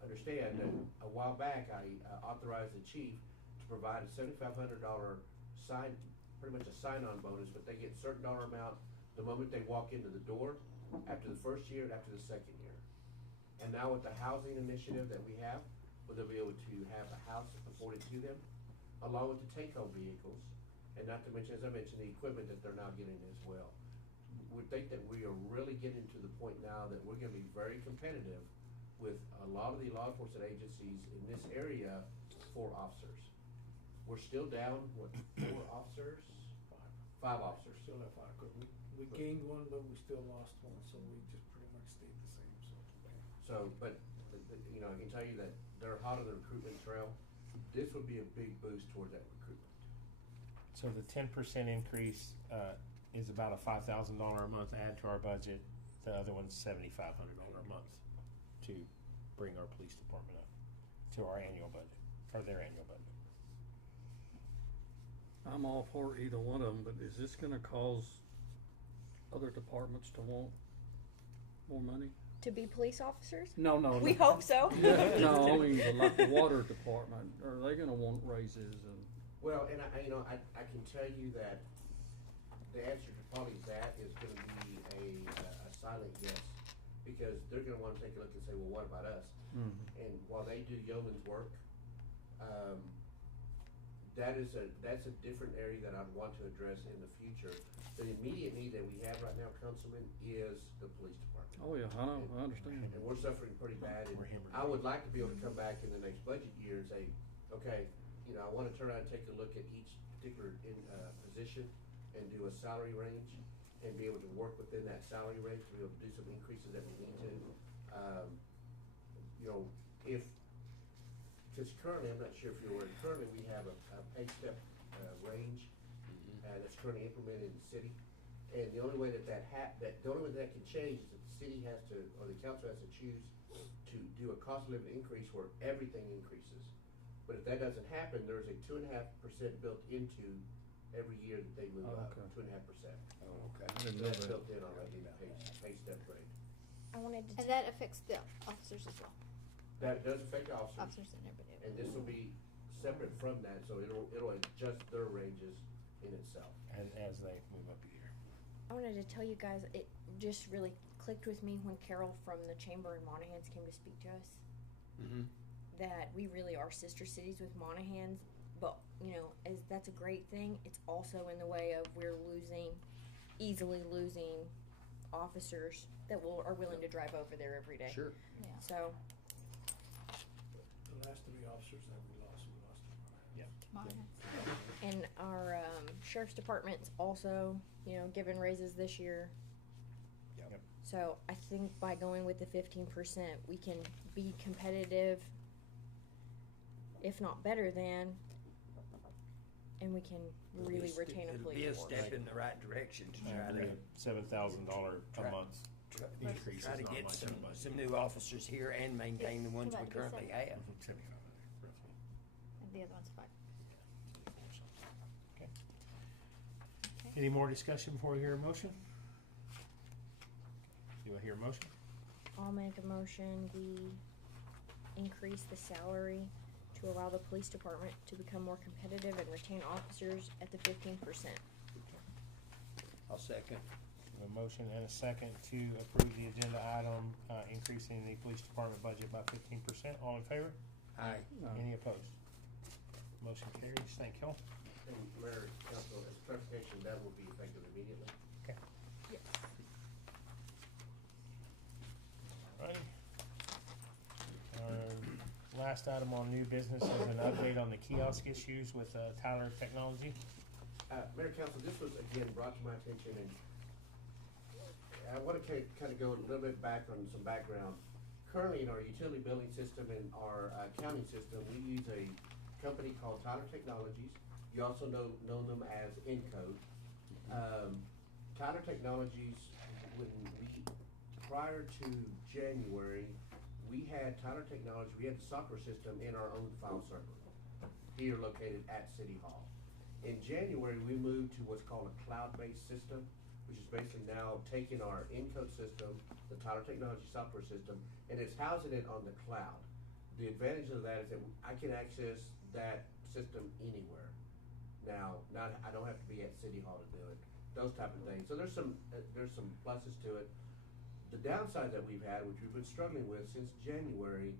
Understand that a while back I authorized the chief to provide a $7,500 pretty much a sign-on bonus, but they get a certain dollar amount the moment they walk into the door, after the first year and after the second year. And now with the housing initiative that we have, where they'll be able to have a house afforded to them, along with the take-home vehicles, and not to mention, as I mentioned, the equipment that they're now getting as well. We think that we are really getting to the point now that we're gonna be very competitive with a lot of the law enforcement agencies in this area for officers. We're still down, 4 officers? 5 officers. Still have 5, 'cause we gained one, but we still lost one, so we just pretty much stayed the same, So, but, you know, I can tell you that they're hot on the recruitment trail. This would be a big boost toward that recruitment. So the 10% increase is about a $5,000 a month add to our budget. The other one's $7,500 a month to bring our police department up to our annual budget, or their annual budget. I'm all for either one of them, but is this gonna cause other departments to want more money? To be police officers? No. We hope so. No, I mean, like the water department, are they gonna want raises and? Well, and I can tell you that the answer to probably that is gonna be a silent yes, because they're gonna wanna take a look and say, well, what about us? And while they do yeoman's work, that's a different area that I'd want to address in the future. The immediate need that we have right now, Councilman, is the police department. Oh, yeah, I know, I understand. And we're suffering pretty bad, and I would like to be able to come back in the next budget year and say, okay, I wanna turn around and take a look at each particular position and do a salary range, and be able to work within that salary range, to be able to do some increases that we need to. Because currently, I'm not sure if you're aware, currently we have a pay step range that's currently implemented in the city. And the only way that can change is that the city has to, or the council has to choose to do a cost of living increase where everything increases. But if that doesn't happen, there's a 2.5% built into every year that they move up, 2.5%. Oh, okay. I didn't So know that's that. built in already in the pay step grade. I wanted to. And that affects the officers as well. That does affect the officers. Officers and everybody. And this will be separate from that, so it'll adjust their ranges in itself. as they move up a year. I wanted to tell you guys, it just really clicked with me when Carol from the Chamber in Monahans came to speak to us. That we really are sister cities with Monahans, but that's a great thing. It's also in the way of we're easily losing officers that are willing to drive over there every day. Sure. Yeah. So The last 3 officers that we lost to Monahans. and our sheriff's department's also given raises this year. Yep. So I think by going with the 15%, we can be competitive, if not better than, and we can really retain a police It'll be a force. step in the right direction to try to $7,000 a Try- month increase. try to get some new officers here and maintain the ones we currently have. And the other one's 5. Okay. Any more discussion before we hear a motion? Do I hear a motion? I'll make a motion, we increase the salary to allow the police department to become more competitive and retain officers at the 15%. I'll second. A motion and a second to approve the agenda item, increasing the police department budget by 15%. All in favor? Aye. Any opposed? Motion carries. Thank you. And Mayor, Council, as a clarification, that will be effective immediately. Okay. Yes. Alrighty. Our last item on new business is an update on the kiosk issues with Tyler Technology. Mayor, Council, this was again brought to my attention, and I want to kind of go a little bit back on some background. Currently, in our utility billing system and our accounting system, we use a company called Tyler Technologies. You also know them as Encode. Tyler Technologies, prior to January, we had Tyler Technologies, we had the software system in our own file server here located at City Hall. In January, we moved to what's called a cloud-based system, which is basically now taking our Encode system, the Tyler Technology software system, and it's housing it on the cloud. The advantage of that is that I can access that system anywhere. Now, I don't have to be at City Hall to do it, those type of things. So there's some pluses to it. The downside that we've had, which we've been struggling with since January,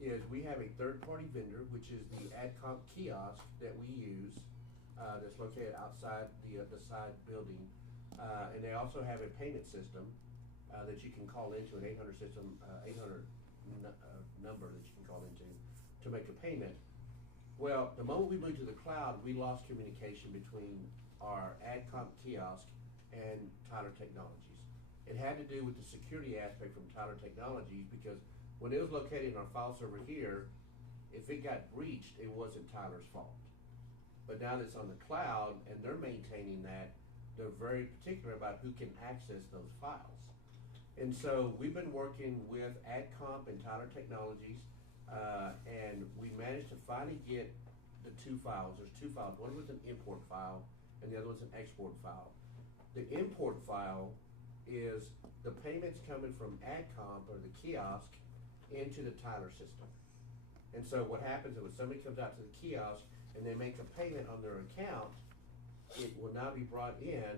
is we have a third-party vendor, which is the AdComp kiosk that we use, that's located outside the side building. And they also have a payment system that you can call into, an 800 system, 800 number that you can call into to make a payment. Well, the moment we moved to the cloud, we lost communication between our AdComp kiosk and Tyler Technologies. It had to do with the security aspect from Tyler Technologies, because when it was located in our file server here, if it got breached, it wasn't Tyler's fault. But now that it's on the cloud and they're maintaining that, they're very particular about who can access those files. And so we've been working with AdComp and Tyler Technologies, and we managed to finally get the 2 files. There's 2 files. One was an import file and the other one's an export file. The import file is the payments coming from AdComp or the kiosk into the Tyler system. And so what happens is when somebody comes out to the kiosk, and they make a payment on their account, it will now be brought in,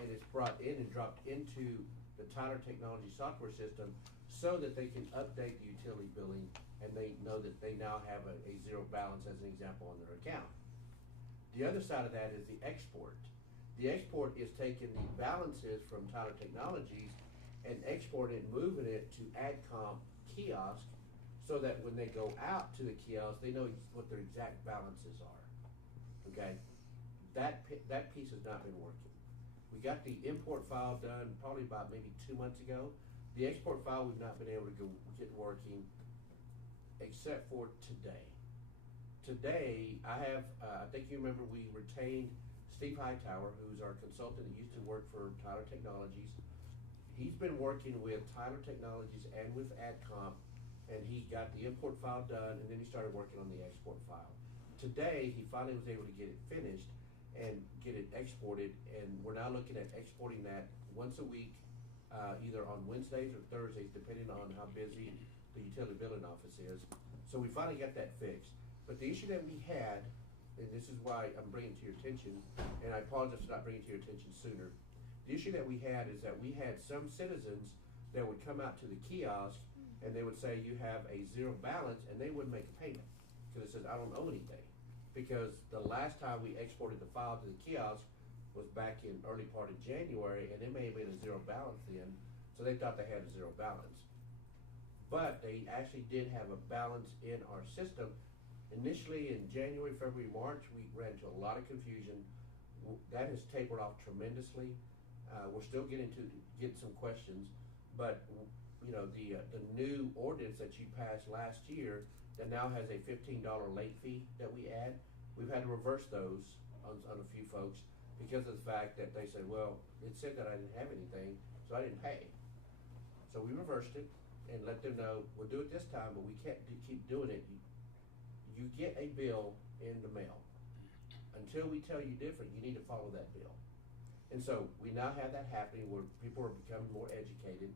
and it's brought in and dropped into the Tyler Technology software system so that they can update the utility billing, and they know that they now have a zero balance, as an example, on their account. The other side of that is the export. The export is taking the balances from Tyler Technologies and exporting it, moving it to AdComp kiosk, so that when they go out to the kiosk, they know what their exact balances are. Okay? That piece has not been working. We got the import file done probably about maybe 2 months ago. The export file we've not been able to get working, except for today. Today, I think you remember we retained Steve Hightower, who's our consultant that used to work for Tyler Technologies. He's been working with Tyler Technologies and with AdComp, and he got the import file done, and then he started working on the export file. Today, he finally was able to get it finished and get it exported, and we're now looking at exporting that once a week, either on Wednesdays or Thursdays, depending on how busy the utility billing office is. So we finally got that fixed. But the issue that we had, and this is why I'm bringing it to your attention, and I apologize for not bringing it to your attention sooner. The issue that we had is that we had some citizens that would come out to the kiosk and they would say, you have a zero balance, and they wouldn't make a payment because it says, I don't owe anything. Because the last time we exported the file to the kiosk was back in early part of January, and it may have been a zero balance then, so they thought they had a zero balance. But they actually did have a balance in our system. Initially in January, February, March, we ran into a lot of confusion. That has tapered off tremendously. We're still getting some questions, but you know, the new ordinance that you passed last year that now has a $15 late fee that we add, we've had to reverse those on a few folks because of the fact that they said, well, it said that I didn't have anything, so I didn't pay. So we reversed it and let them know, we'll do it this time, but we can't keep doing it. You get a bill in the mail. Until we tell you different, you need to follow that bill. And so we now have that happening where people are becoming more educated,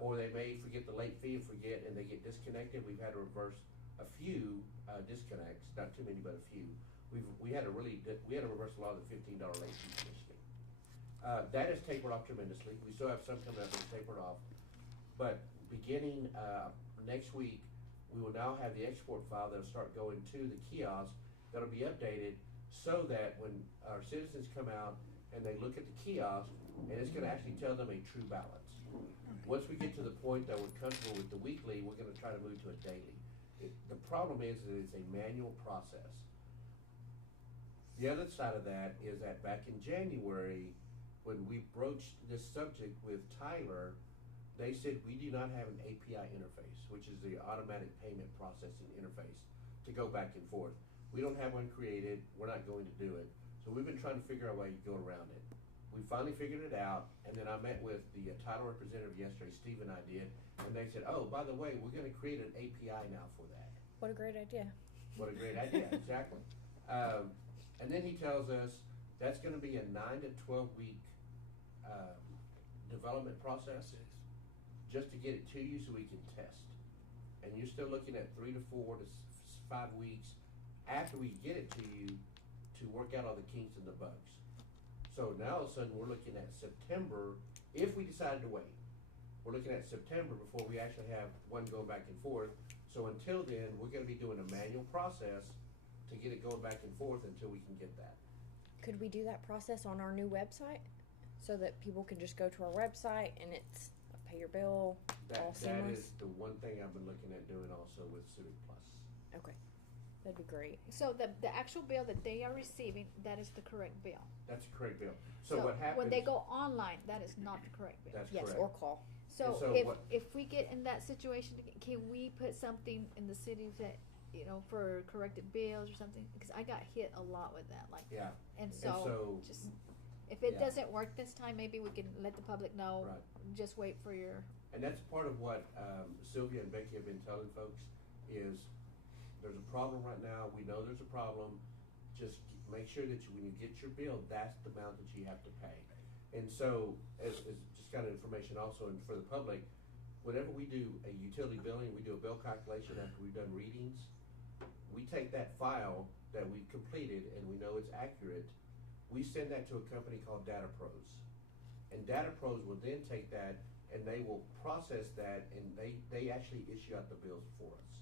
or they may forget the late fee and they get disconnected. We've had to reverse a few disconnects, not too many, but a few. We had to reverse a lot of the $15 late fees initially. That has tapered off tremendously. We still have some coming up that's tapered off, but beginning next week, we will now have the export file that'll start going to the kiosk that'll be updated so that when our citizens come out and they look at the kiosk, and it's going to actually tell them a true balance. Once we get to the point that we're comfortable with the weekly, we're going to try to move to a daily. The problem is that it's a manual process. The other side of that is that back in January, when we broached this subject with Tyler, they said we do not have an API interface, which is the automatic payment processing interface, to go back and forth. We don't have one created. We're not going to do it. So we've been trying to figure out a way to go around it. We finally figured it out, and then I met with the Tyler representative yesterday, Steve and I did, and they said, oh, by the way, we're going to create an API now for that. What a great idea. What a great idea, exactly. And then he tells us that's going to be a 9 to 12 week development process just to get it to you so we can test. And you're still looking at 3 to 4 to 5 weeks after we get it to you to work out all the kinks and the bugs. So now all of a sudden we're looking at September, if we decided to wait. We're looking at September before we actually have one going back and forth. So until then, we're going to be doing a manual process to get it going back and forth until we can get that. Could we do that process on our new website so that people can just go to our website and it's pay your bill, all That seamless? is the one thing I've been looking at doing also with Civic Plus. Okay, that'd be great. So the actual bill that they are receiving, that is the correct bill. That's a correct bill. So what happens? When they go online, that is not the correct bill. That's Yes, correct. or call. So, so if we get in that situation, can we put something in the city that, you know, for corrected bills or something? Because I got hit a lot with that, like, Yeah. and so just if it yeah. doesn't work this time, maybe we can let the public know. Right. Just wait for your. And that's part of what Sylvia and Becky have been telling folks is there's a problem right now. We know there's a problem. Just make sure that when you get your bill, that's the amount that you have to pay. And so, as just kind of information also, and for the public, whenever we do a utility billing, we do a bill calculation after we've done readings. we take that file that we completed and we know it's accurate, we send that to a company called Data Pros. And Data Pros will then take that and they will process that and they actually issue out the bills for us.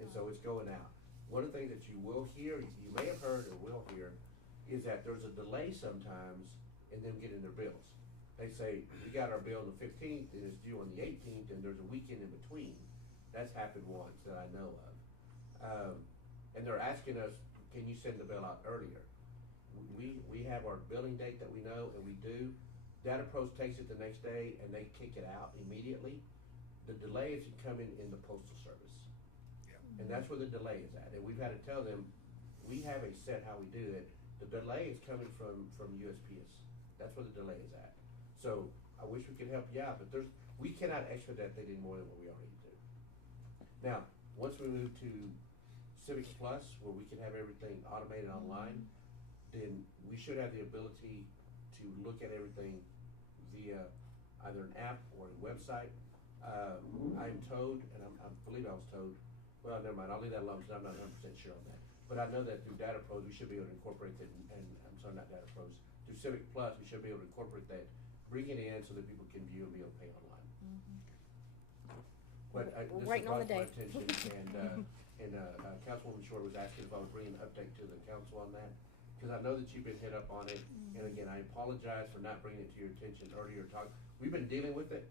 And so it's going out. One of the things that you will hear, you may have heard or will hear, is that there's a delay sometimes in them getting their bills. They say, we got our bill on the 15th and it's due on the 18th and there's a weekend in between. That's happened once that I know of. And they're asking us, can you send the bill out earlier? We have our billing date that we know, and we do. Data Pros takes it the next day and they kick it out immediately. The delay is coming in the Postal Service. And that's where the delay is at. And we've had to tell them, we have a set how we do it. The delay is coming from USPS. That's where the delay is at. So I wish we could help you out, but we cannot expedite that any more than what we already do. Now, once we move to Civics Plus, where we can have everything automated online, then we should have the ability to look at everything via either an app or a website. I'm told, and I believe I was told, well, never mind, I'll leave that alone because I'm not 100% sure on that. But I know that through Data Pros, we should be able to incorporate that, and I'm sorry, not Data Pros, through Civic Plus, we should be able to incorporate that, bring it in so that people can view and be able to pay online. But We're this is waiting on brought the to my day. attention, and Councilwoman Short was asking if I would bring an update to the council on that, because I know that you've been hit up on it, and again, I apologize for not bringing it to your attention earlier. We've been dealing with it,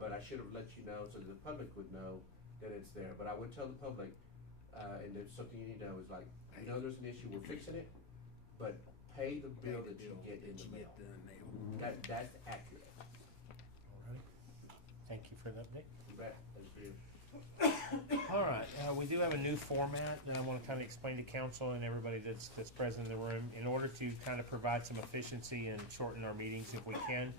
but I should have let you know so that the public would know that it's there. But I would tell the public, and it's something you need to know, is like, I know there's an issue, we're fixing it, but pay the bill that you get in the mail. That's accurate. Alright. Thank you for the update. You bet, thanks for you. All right, we do have a new format that I want to kind of explain to council and everybody that's present in the room in order to kind of provide some efficiency and shorten our meetings if we can.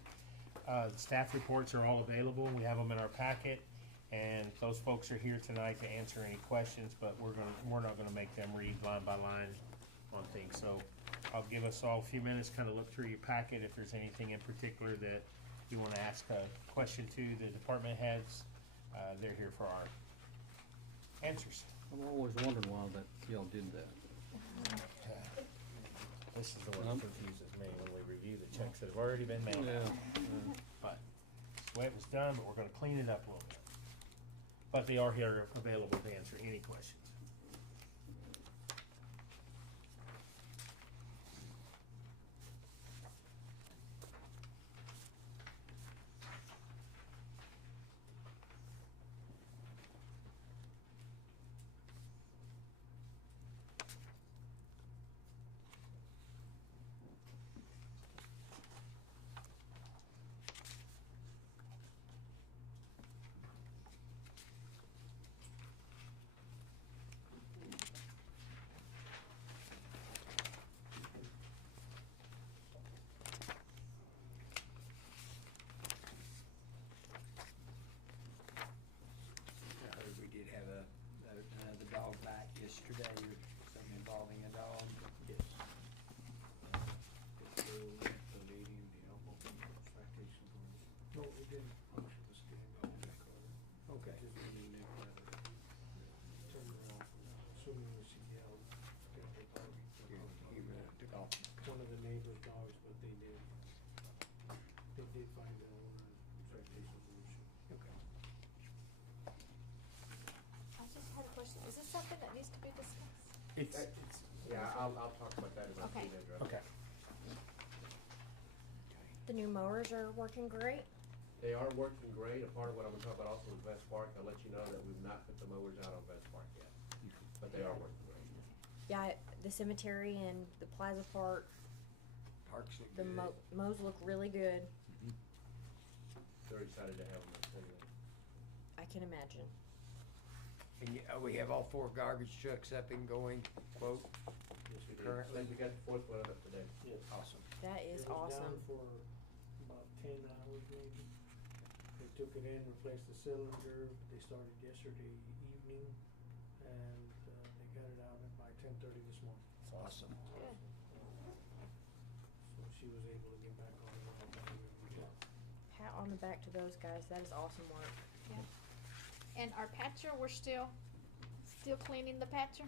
The staff reports are all available. We have them in our packet, and those folks are here tonight to answer any questions. But we're not gonna make them read line by line on things. So I'll give us all a few minutes, kind of look through your packet if there's anything in particular that you want to ask a question to the department heads. They're here for our answers. I've always wondered why that y'all did that. This is the one that confuses me when we review the checks that have already been mailed out. But it's the way it was done, but we're gonna clean it up a little bit. But they are here available to answer any questions. I heard we did have the dog bite yesterday, or something involving a dog. Yes. The lady in the elbow, citation for this. No, it didn't puncture the skin on the car. Okay. Just really neck rather. Turned her off, assuming that she yelled, got the dog. He took off. One of the neighbor's dogs, but they did find the owner and citation for issue. Okay. I just had a question. Is this something that needs to be discussed? Yeah, I'll talk about that about Okay. the Okay. The new mowers are working great. They are working great. A part of what I'm gonna talk about also is Vest Park. I'll let you know that we've not put the mowers out on Vest Park yet, but they are working great. Yeah, the cemetery and the plaza park, Parks look the good. mows look really good. They're excited to have them. I'll tell you that. I can imagine. And we have all 4 garbage trucks up and going, quote. Yes, we did. Currently. We got the 4th one up today. Yes. Awesome. That is It was awesome. down for about 10 hours maybe. They took it in, replaced the cylinder. They started yesterday evening, and they got it out by 10:30 this morning. Awesome. Good. So she was able to get back on it. Pat on the back to those guys. That is awesome work. Yeah. And our patcher, we're still cleaning the patcher?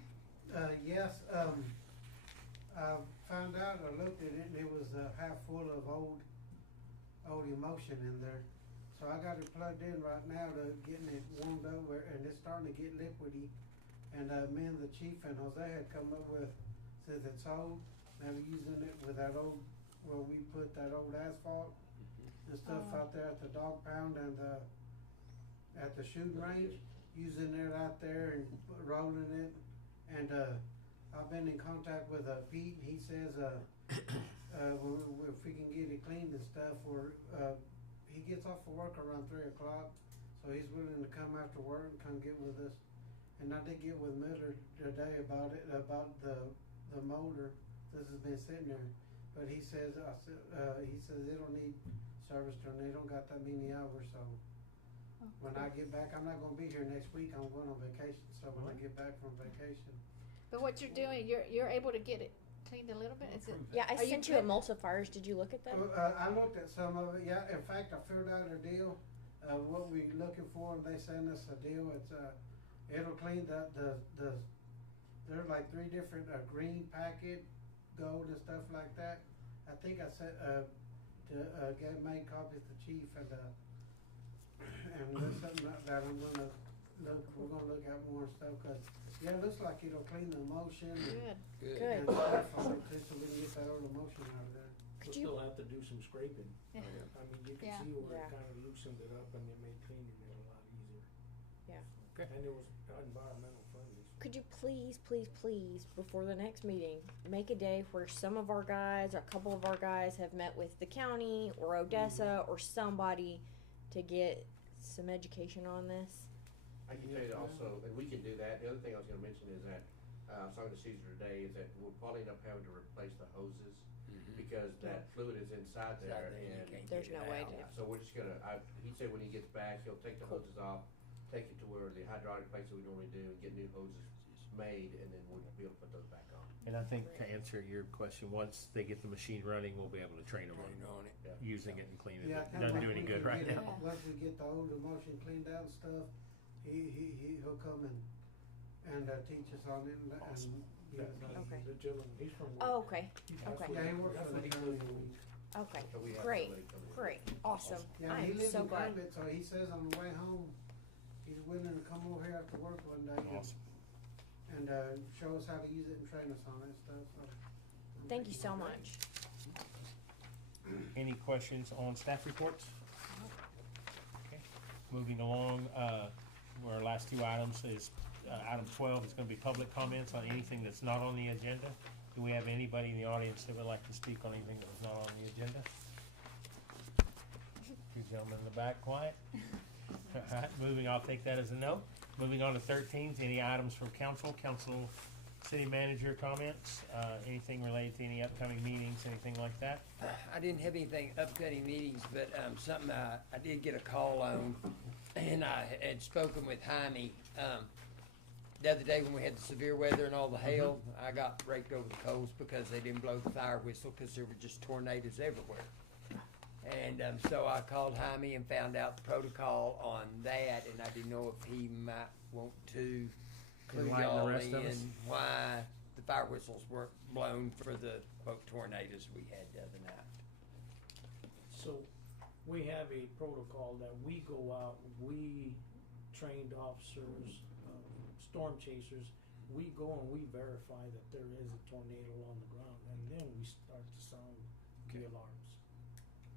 Yes, I found out, I looked at it, and it was half full of old emulsion in there. So I got it plugged in right now to getting it warmed over, and it's starting to get liquidy. And me and the chief and Jose had come up with, since it's old, maybe using it with that old, where we put that old asphalt and stuff out there at the dog pound and at the shooting range, using it out there and rolling it. And I've been in contact with Pete. He says if we can get it cleaned and stuff, or he gets off of work around 3 o'clock, so he's willing to come after work and come get with us. And I did get with Miller today about it, about the motor. This has been sitting there, but he says it'll need service turn. They don't got that many hours, so when I get back, I'm not gonna be here next week. I'm going on vacation, so when I get back from vacation. But what you're doing, you're able to get it cleaned a little bit. Is it? Yeah, I Are sent you good? emulsifiers. Did you look at them? I looked at some of it. Yeah, in fact, I filled out a deal. What we looking for, and they sent us a deal. It's it'll clean the there are like 3 different green packet, gold and stuff like that. I think I sent made copies to chief, and there's something that I'm gonna look. We're gonna look at more stuff, cause yeah, it looks like it'll clean the emulsion. Good. And stuff on it too, so we can get that old emulsion out of there. We'll still have to do some scraping. Yeah. I mean, you can Yeah. see where Yeah. it kind of loosened it up, and it made cleaning it a lot easier. Yeah. And it was environmental friendly. Could you please, before the next meeting, make a day where some of our guys, or a couple of our guys, have met with the county or Odessa or somebody to get some education on this? I can tell you also, and we can do that. The other thing I was gonna mention is that, I was talking to Caesar today, is that we'll probably end up having to replace the hoses because that fluid is inside there and. There's no way to. Yeah, so we're just gonna, he said when he gets back, he'll take the hoses off, take it to where the hydraulic place that we normally do, and get new hoses made, and then we'll be able to put those back on. And I think to answer your question, once they get the machine running, we'll be able to train them on it. Yeah. using it and cleaning Yeah, it. kinda Doesn't do like any we good can right get it- now. Once we get the old emulsion cleaned out and stuff, he'll come and teach us on it and Yeah, Okay. the gentleman, he's from. Oh, okay. That's Okay. what- Yeah, he works that's for what the he county. does a week. Okay. So we have Great. somebody coming in. Great. Awesome. Yeah, I he am lives so in glad. Kermit, so he says on the way home, he's willing to come over here after work one day Awesome. and show us how to use it and train us on it and stuff, so. Thank you so much. Any questions on staff reports? Okay. Moving along, our last 2 items is, item 12 is gonna be public comments on anything that's not on the agenda. Do we have anybody in the audience that would like to speak on anything that was not on the agenda? You gentlemen in the back, quiet? Alright, I'll take that as a no. Moving on to 13, any items from council, city manager comments, anything related to any upcoming meetings, anything like that? I didn't have anything upcoming meetings, but something I did get a call on, and I had spoken with Jaime the other day when we had the severe weather and all the hail. I got raked over the coals because they didn't blow the fire whistle because there were just tornadoes everywhere. And so I called Jaime and found out the protocol on that, and I didn't know if he might want to clue Enlighten the y'all rest of us. in why the fire whistles weren't blown for the quote tornadoes we had the other night. So, we have a protocol that we go out, we trained officers, storm chasers, we go and we verify that there is a tornado on the ground, and then we start to sound the alarms.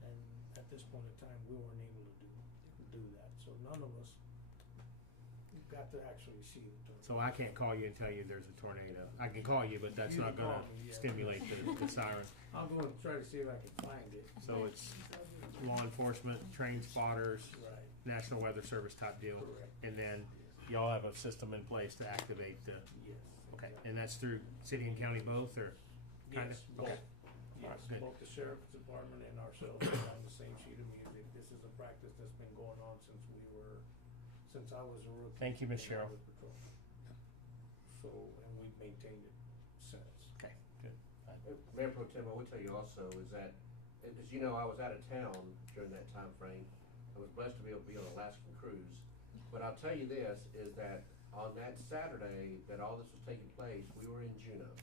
And at this point in time, we weren't able to do that, so none of us got to actually see the tornado. So I can't call you and tell you there's a tornado. I can call you, but that's You not can gonna call me, yeah. stimulate the siren. I'll go and try to see if I can find it. So it's law enforcement, trained spotters, Right. National Weather Service type deal, Correct. and then y'all have a system in place to activate the, Yes. okay, exactly. and that's through city and county both, or? kinda? Yes, both. Okay. Yes, Good. both the sheriff's department and ourselves are on the same sheet of music. This is a practice that's been going on since I was a rookie. Thank you, Ms. in Cheryl. Highway Patrol. So, and we've maintained it since. Okay, good. Mayor Pro Tem, I will tell you also is that, as you know, I was out of town during that time frame. I was blessed to be able to be on an Alaskan cruise. But I'll tell you this, is that on that Saturday that all this was taking place, we were in Juneau.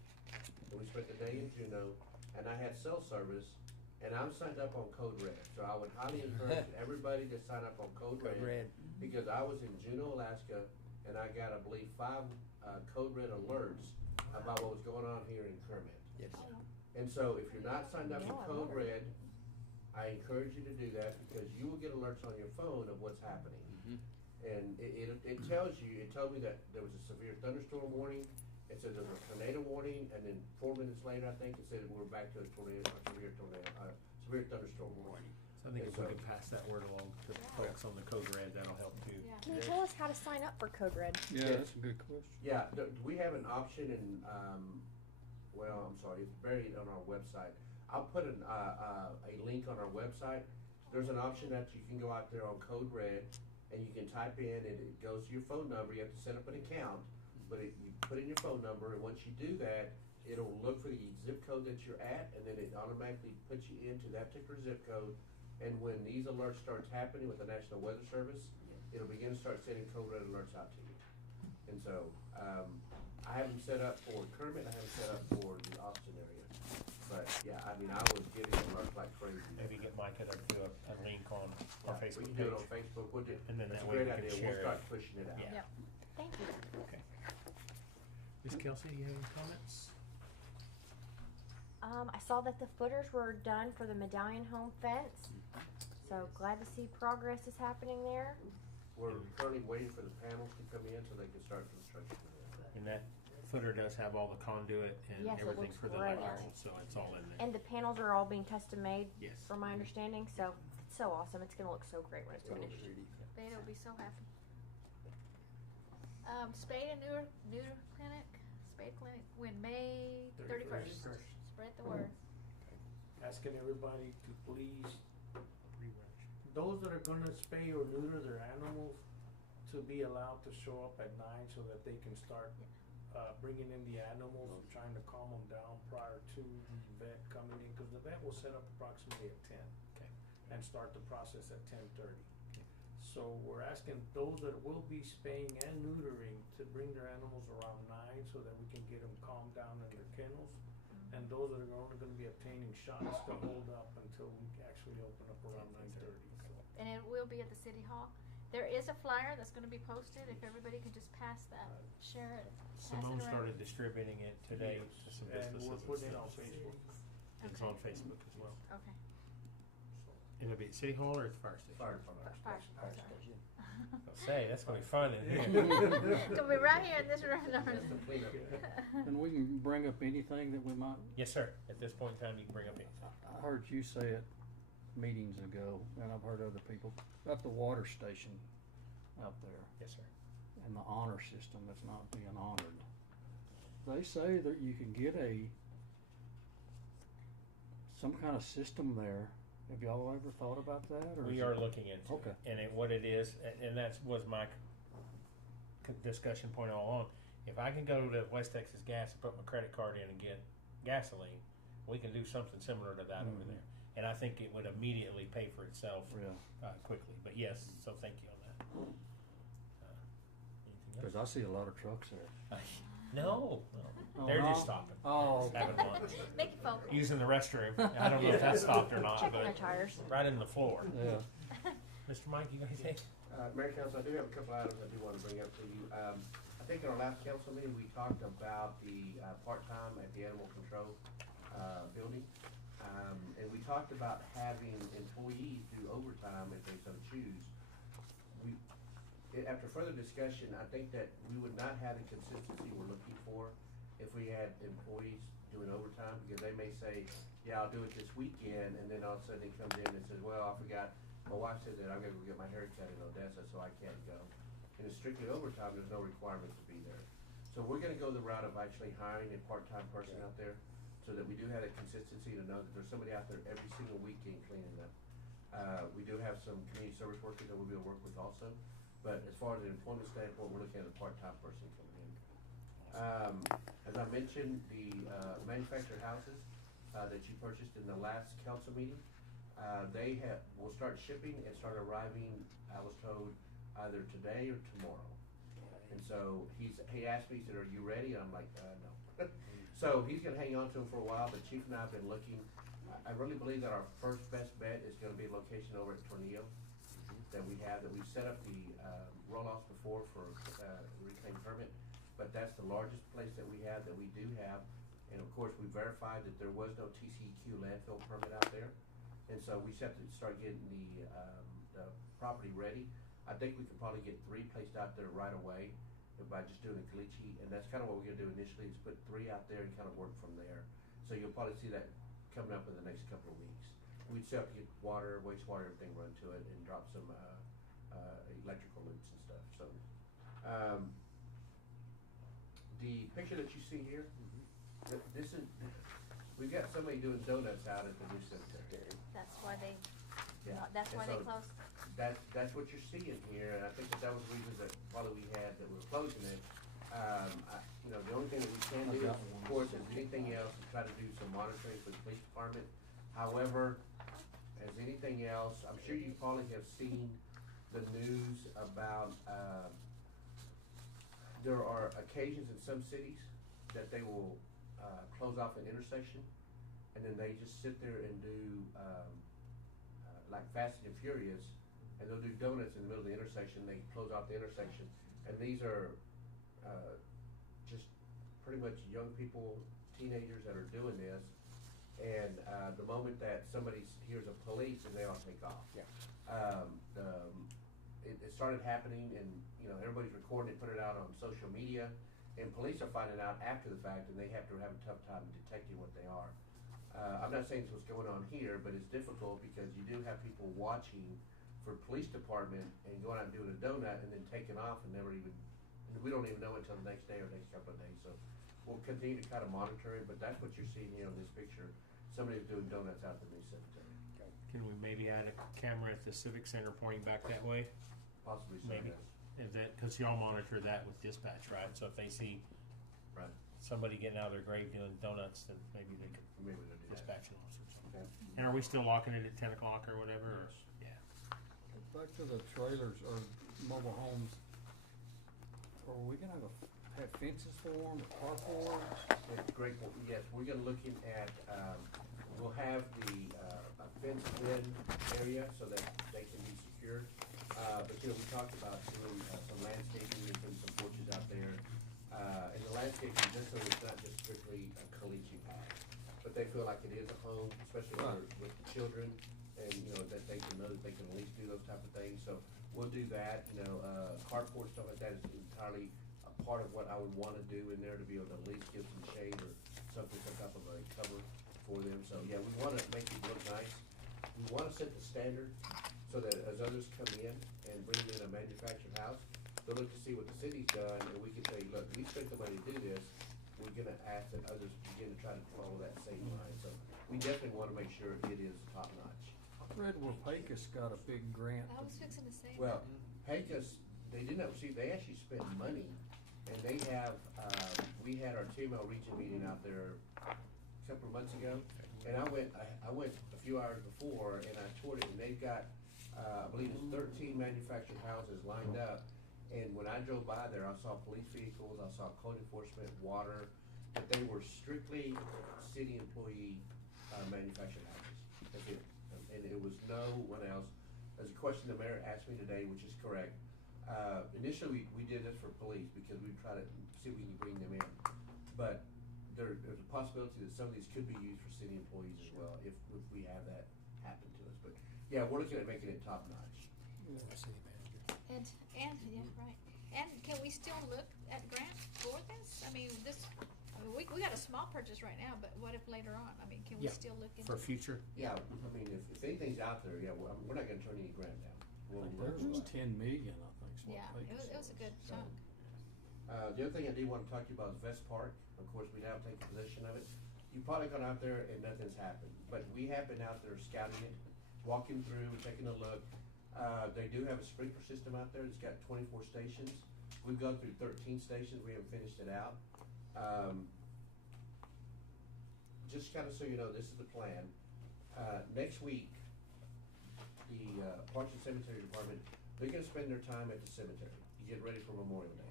And we spent the day in Juneau, and I had cell service, and I'm signed up on Code Red. So I would highly encourage everybody to sign up on Code Red. Because I was in Juneau, Alaska, and I got, I believe, 5 Code Red alerts about what was going on here in Kermit. Yes. And so if you're not signed up for Code Red, I encourage you to do that because you will get alerts on your phone of what's happening. And it tells you, it told me that there was a severe thunderstorm warning. It said there was a tornado warning, and then 4 minutes later, I think, it said we were back to a severe thunderstorm warning. So I think if we can pass that word along to folks on the Code Red, that'll help too. Can you tell us how to sign up for Code Red? Yeah, that's a good question. Yeah, we have an option in, well, I'm sorry, it's buried on our website. I'll put a link on our website. There's an option that you can go out there on Code Red, and you can type in, and it goes to your phone number. You have to set up an account, but you put in your phone number, and once you do that, it'll look for the zip code that you're at, and then it automatically puts you into that particular zip code. And when these alerts starts happening with the National Weather Service, it'll begin to start sending Code Red alerts out to you. And so, I have them set up for Kermit, I have them set up for the Austin area. But yeah, I mean, I was getting alerts like crazy. Maybe get Micah to do a link on our Facebook We can page. do it on Facebook, we'll do, And then that's that a way great we can idea, share we'll start it. pushing it out. Yeah. Thank you. Okay. Ms. Kelsey, do you have any comments? I saw that the footers were done for the Medallion Home fence. So glad to see progress is happening there. We're currently waiting for the panels to come in so they can start construction. And that footer does have all the conduit and Yes, it everything looks for the great. electrical, so it's all in there. And the panels are all being custom made, Yes. from my understanding. So it's so awesome. It's gonna look so great when it's finished. Beta will be so happy. Spade and neuter clinic, spade clinic, when May 31st. Spread the word. Asking everybody to please, those that are gonna spay or neuter their animals, to be allowed to show up at 9 so that they can start bringing in the animals and trying to calm them down prior to the vet coming in, because the vet will set up approximately at 10. Okay. And start the process at 10:30. So we're asking those that will be spaying and neutering to bring their animals around 9 so that we can get them calmed down in their kennels. And those that are only gonna be obtaining shots to hold up until we actually open up around 9:30. And it will be at the city hall. There is a flyer that's gonna be posted, if everybody could just pass that, share it, pass it Simone around. started distributing it today to some And businesses. we're putting it and on stuff. Facebook. It's on Facebook as well. Okay. And it'll be at City Hall or at the fire station? Fire department. Fire, Fire sorry. station. I'll say, that's gonna be fun in here. It'll be right here in this room. That's the cleanup. And we can bring up anything that we might, Yes, sir. At this point in time, you can bring up anything. I heard you say it meetings ago, and I've heard other people, about the water station out there Yes, sir. and the honor system that's not being honored. They say that you can get some kind of system there. Have y'all ever thought about that? Or We is are it- looking into Okay. it. And what it is, and that was my discussion point all along. If I can go to West Texas Gas and put my credit card in and get gasoline, we can do something similar to that over Mhm. there. And I think it would immediately pay for itself Yeah. quickly. But yes, so thank you on that. Anything Because else? I see a lot of trucks there. No, Oh, they're no? just stopping. Oh, okay. Having lunch. Make it focus. Using the restroom. I don't know if that's stopped or not, Checking but their tires. right in the floor. Yeah. Mr. Mike, you got anything? Mayor Council, I do have a couple items I do want to bring up to you. I think in our last council meeting, we talked about the part-time at the animal control building. And we talked about having employees do overtime if they so choose. After further discussion, I think that we would not have the consistency we're looking for if we had employees doing overtime, because they may say, yeah, I'll do it this weekend, and then all of a sudden he comes in and says, well, I forgot, my wife said that I'm gonna go get my hair cut in Odessa, so I can't go. And it's strictly overtime, there's no requirement to be there. So we're gonna go the route of actually hiring a part-time person out there, so that we do have that consistency to know that there's somebody out there every single weekend cleaning up. We do have some community service workers that we'll be able to work with also, but as far as an employment standpoint, we're looking at a part-time person coming in. As I mentioned, the manufactured houses that you purchased in the last council meeting, will start shipping and start arriving, I was told, either today or tomorrow. And so he asked me, he said, "Are you ready?" And I'm like, "No." So he's gonna hang on to him for a while, but Chief and I have been looking. I really believe that our first best bet is gonna be a location over at Tornillo that we've set up the roll-offs before for reclaim permit, but that's the largest place that we do have. And of course, we verified that there was no TCEQ landfill permit out there. And so we just have to start getting the property ready. I think we could probably get 3 placed out there right away by just doing a caliche, and that's kind of what we're gonna do initially, is put 3 out there and kind of work from there. So you'll probably see that coming up in the next couple of weeks. We'd still have to get water, wastewater, everything run to it, and drop some electrical loops and stuff. So the picture that you see here, this is, we've got somebody doing donuts out at the new cemetery. That's why they. Yeah. That's And why they so closed. That's what you're seeing here, and I think that was the reason that probably we had, that we were closing it. The only thing that we can do, of course, is anything else, is try to do some monitoring for the police department. However, as anything else, I'm sure you probably have seen the news about, there are occasions in some cities that they will, close off an intersection, and then they just sit there and do, like Fast and Furious, and they'll do donuts in the middle of the intersection. They close off the intersection, and these are just pretty much young people, teenagers that are doing this. And the moment that somebody hears of police, and they all take off. Yeah. It started happening, and everybody's recording it, put it out on social media, and police are finding out after the fact, and they have to have a tough time detecting what they are. I'm not saying it's what's going on here, but it's difficult because you do have people watching for police department and going out and doing a donut and then taking off and we don't even know until the next day or next couple of days. So we'll continue to kind of monitor it, but that's what you're seeing here on this picture. Somebody's doing donuts out at the new cemetery. Okay. Can we maybe add a camera at the Civic Center pointing back that way? Possibly so, Maybe. yes. Is that, cause y'all monitor that with dispatch, right? So if they see Right. somebody getting out of their grave doing donuts, then maybe they could Maybe they'll do that. dispatch an officer or something. Okay. And are we still locking it at 10 o'clock or whatever? or- Yes. Yeah. Back to the trailers or mobile homes, are we gonna have fences for them, or carports? It's great. Yes, we're gonna looking at, we'll have the, a fenced-in area so that they can be secured. But we talked about doing some landscaping and putting some porches out there. And the landscaping, just so it's not just strictly a caliche pad, but they feel like it is a home, especially with the children, and, that they can know that they can at least do those type of things. So we'll do that, carport, stuff like that is entirely a part of what I would wanna do in there, to be able to at least give some shade or something, some type of a cover for them. So, yeah, we wanna make it look nice. We wanna set the standard so that as others come in and bring in a manufactured house, they'll look to see what the city's done, and we can say, look, we spent the money to do this. We're gonna ask that others begin to try to follow that same line. So we definitely wanna make sure it is top notch. I read where Pecos got a big grant. I was fixing to say Well, that. Pecos, they didn't see, they actually spent money, and they have, we had our TML region meeting out there a couple of months ago, and I went a few hours before, and I toured it, and they've got, I believe it's 13 manufactured houses lined up. And when I drove by there, I saw police vehicles, I saw code enforcement, water, but they were strictly city employee, manufactured houses. That's it. And it was no one else. There's a question the mayor asked me today, which is correct. Initially, we did this for police because we try to see if we can bring them in. But there's a possibility that some of these could be used for city employees as well, if we have that happen to us. But yeah, we're looking at making it top notch. And, yeah, right. And can we still look at grants for this? I mean, we got a small purchase right now, but what if later on? I mean, can we Yeah. still look into? For future? Yeah, I mean, if anything's out there, yeah, we're not gonna turn any grant down. Theirs was 10 million, I think, is what Yeah, Pecos it was a good chunk. The other thing I did wanna talk to you about is Vest Park. Of course, we now take possession of it. You've probably gone out there and nothing's happened, but we have been out there scouting it, walking through, taking a look. They do have a sprinkler system out there. It's got 24 stations. We've gone through 13 stations. We haven't finished it out. Just kinda so you know, this is the plan. Next week, the Parks and Cemetery Department, they're gonna spend their time at the cemetery to get ready for Memorial Day.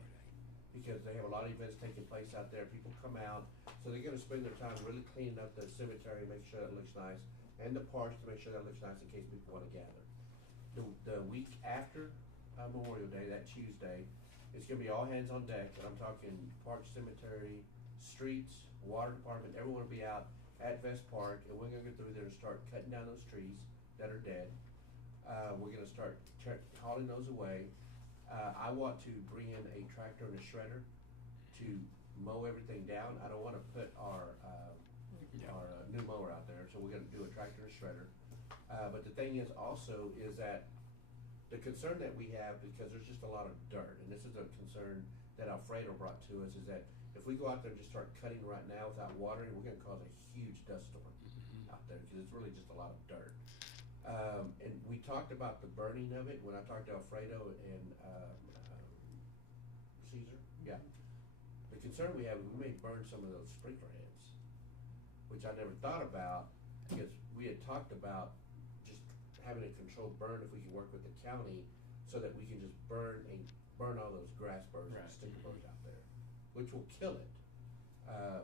because they have a lot of events taking place out there. People come out, so they're gonna spend their time really cleaning up the cemetery, make sure it looks nice, and the parks to make sure that looks nice in case people wanna gather. The week after Memorial Day, that Tuesday, it's gonna be all hands on deck, and I'm talking park, cemetery, streets, water department, everyone will be out at Vest Park, and we're gonna go through there and start cutting down those trees that are dead. We're gonna start hauling those away. I want to bring in a tractor and a shredder to mow everything down. I don't wanna put our new mower out there, so we're gonna do a tractor and a shredder. But the thing is also is that the concern that we have, because there's just a lot of dirt, and this is a concern that Alfredo brought to us, is that if we go out there and just start cutting right now without watering, we're gonna cause a huge dust storm out there, because it's really just a lot of dirt. And we talked about the burning of it when I talked to Alfredo and Caesar. Yeah. The concern we have is we may burn some of those sprinkler heads, which I never thought about, because we had talked about just having a controlled burn if we can work with the county, so that we can just burn all those grass burrs and sticker burrs out there, which will kill it.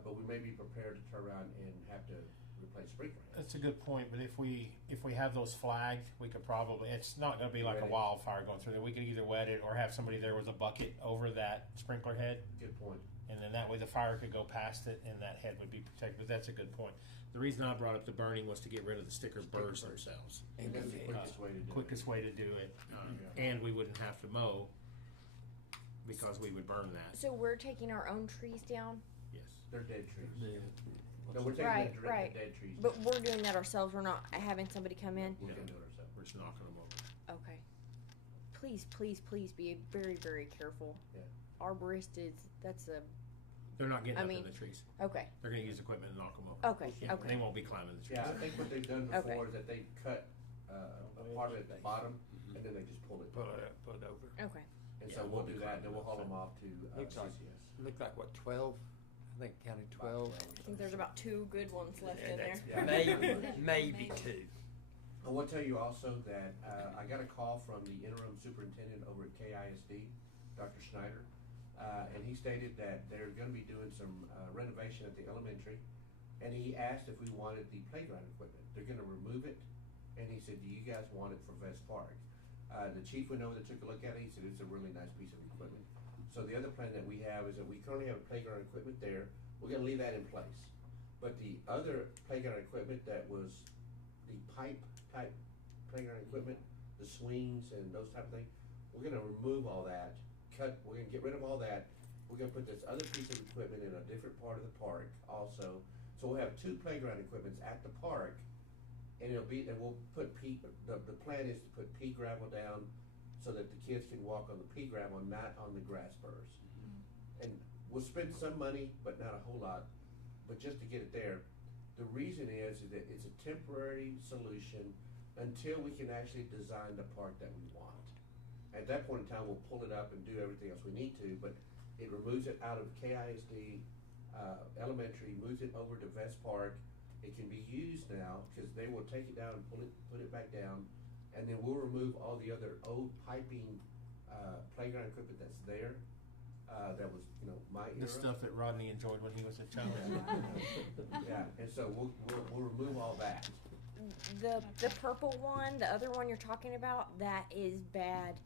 But we may be prepared to turn around and have to replace sprinkler heads. That's a good point, but if we have those flagged, we could probably, it's not gonna be like a wildfire going through there. We could either wet it or have somebody there with a bucket over that sprinkler head. Good point. And then that way the fire could go past it and that head would be protected. But that's a good point. The reason I brought up the burning was to get rid of the sticker burrs themselves. And that's the quickest way to do it. And we wouldn't have to mow because we would burn that. So we're taking our own trees down? Yes. They're dead trees. Yeah. No, we're taking the dead trees. But we're doing that ourselves. We're not having somebody come in. We can do it ourselves. We're just knocking them over. Okay. Please, please, please be very, very careful. Yeah. Arborist that's a. They're not getting up in the trees. Okay. They're gonna use equipment and knock them over. Okay. Yeah, Okay. They won't be climbing the trees. Yeah, I think what they've done before Okay. is that they cut a part of it at the bottom, and then they just pull it. Put it over. Okay. And so we'll do that, and then we'll haul them off to Looks like, CCS. looked like what, 12? I think counted 12. I think there's about 2 good ones left in there. Yeah. Maybe 2. I want to tell you also that I got a call from the interim superintendent over at KISD, Dr. Schneider, and he stated that they're going to be doing some renovation at the elementary, and he asked if we wanted the playground equipment. They're going to remove it, and he said, do you guys want it for Vest Park? The chief went over there, took a look at it, he said it's a really nice piece of equipment. So the other plan that we have is that we currently have a playground equipment there. We're gonna leave that in place. But the other playground equipment that was the pipe type playground equipment, the swings and those type of things, we're gonna remove all that, we're gonna get rid of all that. We're gonna put this other piece of equipment in a different part of the park also. So we'll have 2 playground equipments at the park, and we'll put the plan is to put pea gravel down so that the kids can walk on the pea gravel, not on the grass burrs. And we'll spend some money, but not a whole lot, but just to get it there. The reason is that it's a temporary solution until we can actually design the park that we want. At that point in time, we'll pull it up and do everything else we need to, but it removes it out of KISD elementary, moves it over to Vest Park. It can be used now, because they will take it down and put it back down, and then we'll remove all the other old piping playground equipment that's there. That was, my era. The stuff that Rodney enjoyed when he was a child. Yeah, and so we'll remove all that. The purple one, the other one you're talking about, that is bad.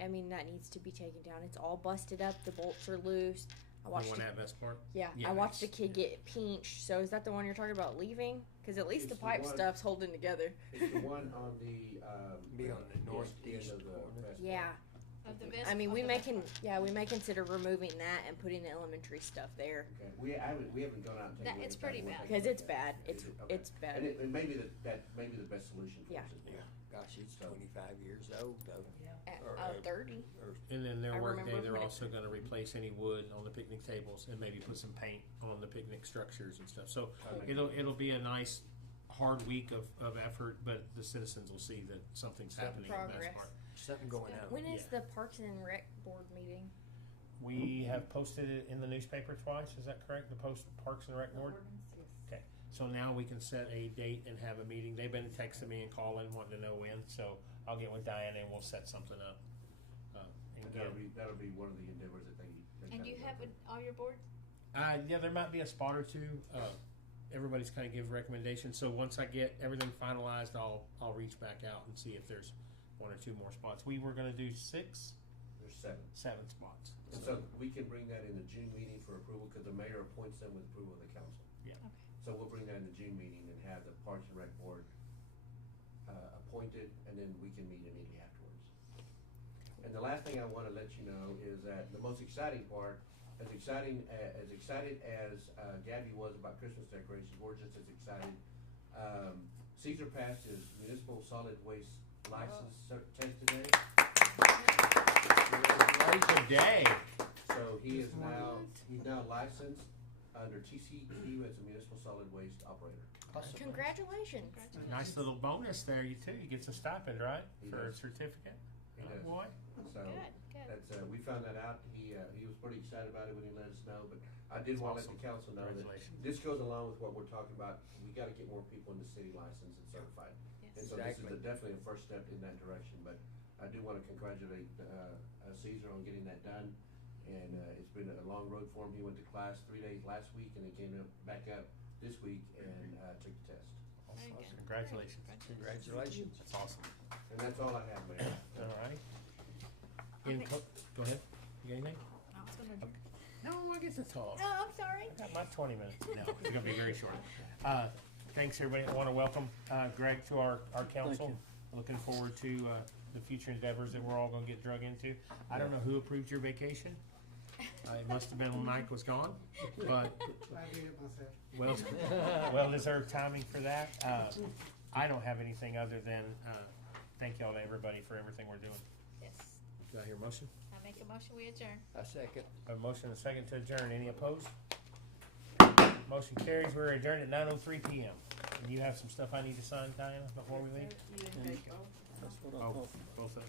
I mean, that needs to be taken down. It's all busted up. The bolts are loose. I watched The one at Vest Park? Yeah, I watched a kid get pinched. So is that the one you're talking about leaving? Because at least It's the pipe the one- stuff's holding together. It's the one on the Be on the end northeast of the corner. Vest Yeah. Of the Vest. I mean, of we the may Vest- we may consider removing that and putting the elementary stuff there Okay, we haven't gone out and taken a look It's at pretty that. bad. because it's bad. It's Okay. it's bad. And it may be that may be the best solution for Yeah. us as well. Gosh, it's 25 years old though. At 30. And then their I work day, remember they're when it- also gonna replace any wood on the picnic tables and maybe put some paint on the picnic structures and stuff. So it'll be a nice, hard week of effort, but the citizens will see that something's happening at Vest progress. Park. Something going on. When is Yeah. the Parks and Rec board meeting? We have posted it in the newspaper twice, is that correct? The Parks and Rec Board? Okay, so now we can set a date and have a meeting. They've been texting me and calling, wanting to know when, so I'll get with Diana and we'll set something up. And And that'll be one of the endeavors that they And you have it on your board? Yeah, there might be a spot or two. Everybody's kind of give recommendations. So once I get everything finalized, I'll reach back out and see if there's one or two more spots. We were going to do 6. There's 7. 7 spots. And so we can bring that in the June meeting for approval, because the mayor appoints them with approval of the council. Yeah. Okay. So we'll bring that in the June meeting and have the Parks and Rec Board appointed, and then we can meet immediately afterwards. And the last thing I want to let you know is that the most exciting part, as excited as Gabby was about Christmas decorations, we're just as excited. Caesar passed his municipal solid waste license test today. Today. So he's now licensed under TCEQ as a municipal solid waste operator. Congratulations. Nice little bonus there, you too. You get some stipend, right? He For a does. certificate. He Oh, does. boy. So Good. that's we found that out. He was pretty excited about it when he let us know. But I did want to let the council know that Congratulations. this goes along with what we're talking about. We got to get more people in the city licensed and certified. And so Exactly. this is definitely a first step in that direction. But I do want to congratulate Caesar on getting that done. And it's been a long road for him. He went to class 3 days last week, and then came back up this week and took the test. Very good. Congratulations. Congratulations. That's awesome. And that's all I have, Mayor. All right. Go ahead. You got anything? I was gonna adjourn. No, I get to talk. Oh, I'm sorry. I got my 20 minutes. No, it's going to be very short. Thanks, everybody. I want to welcome Greg to our council. Looking forward to the future endeavors that we're all going to get drug into. I don't know who approved your vacation. It must have been when Mike was gone, but I did it myself. well deserved timing for that. I don't have anything other than thank y'all to everybody for everything we're doing. Yes. Do I hear a motion? I make a motion, we adjourn. A second. A motion and a second to adjourn. Any opposed? Motion carries. We're adjourned at 9:03 p.m. And you have some stuff I need to sign, Diana, before we leave? That's what I Oh, thought. both of us.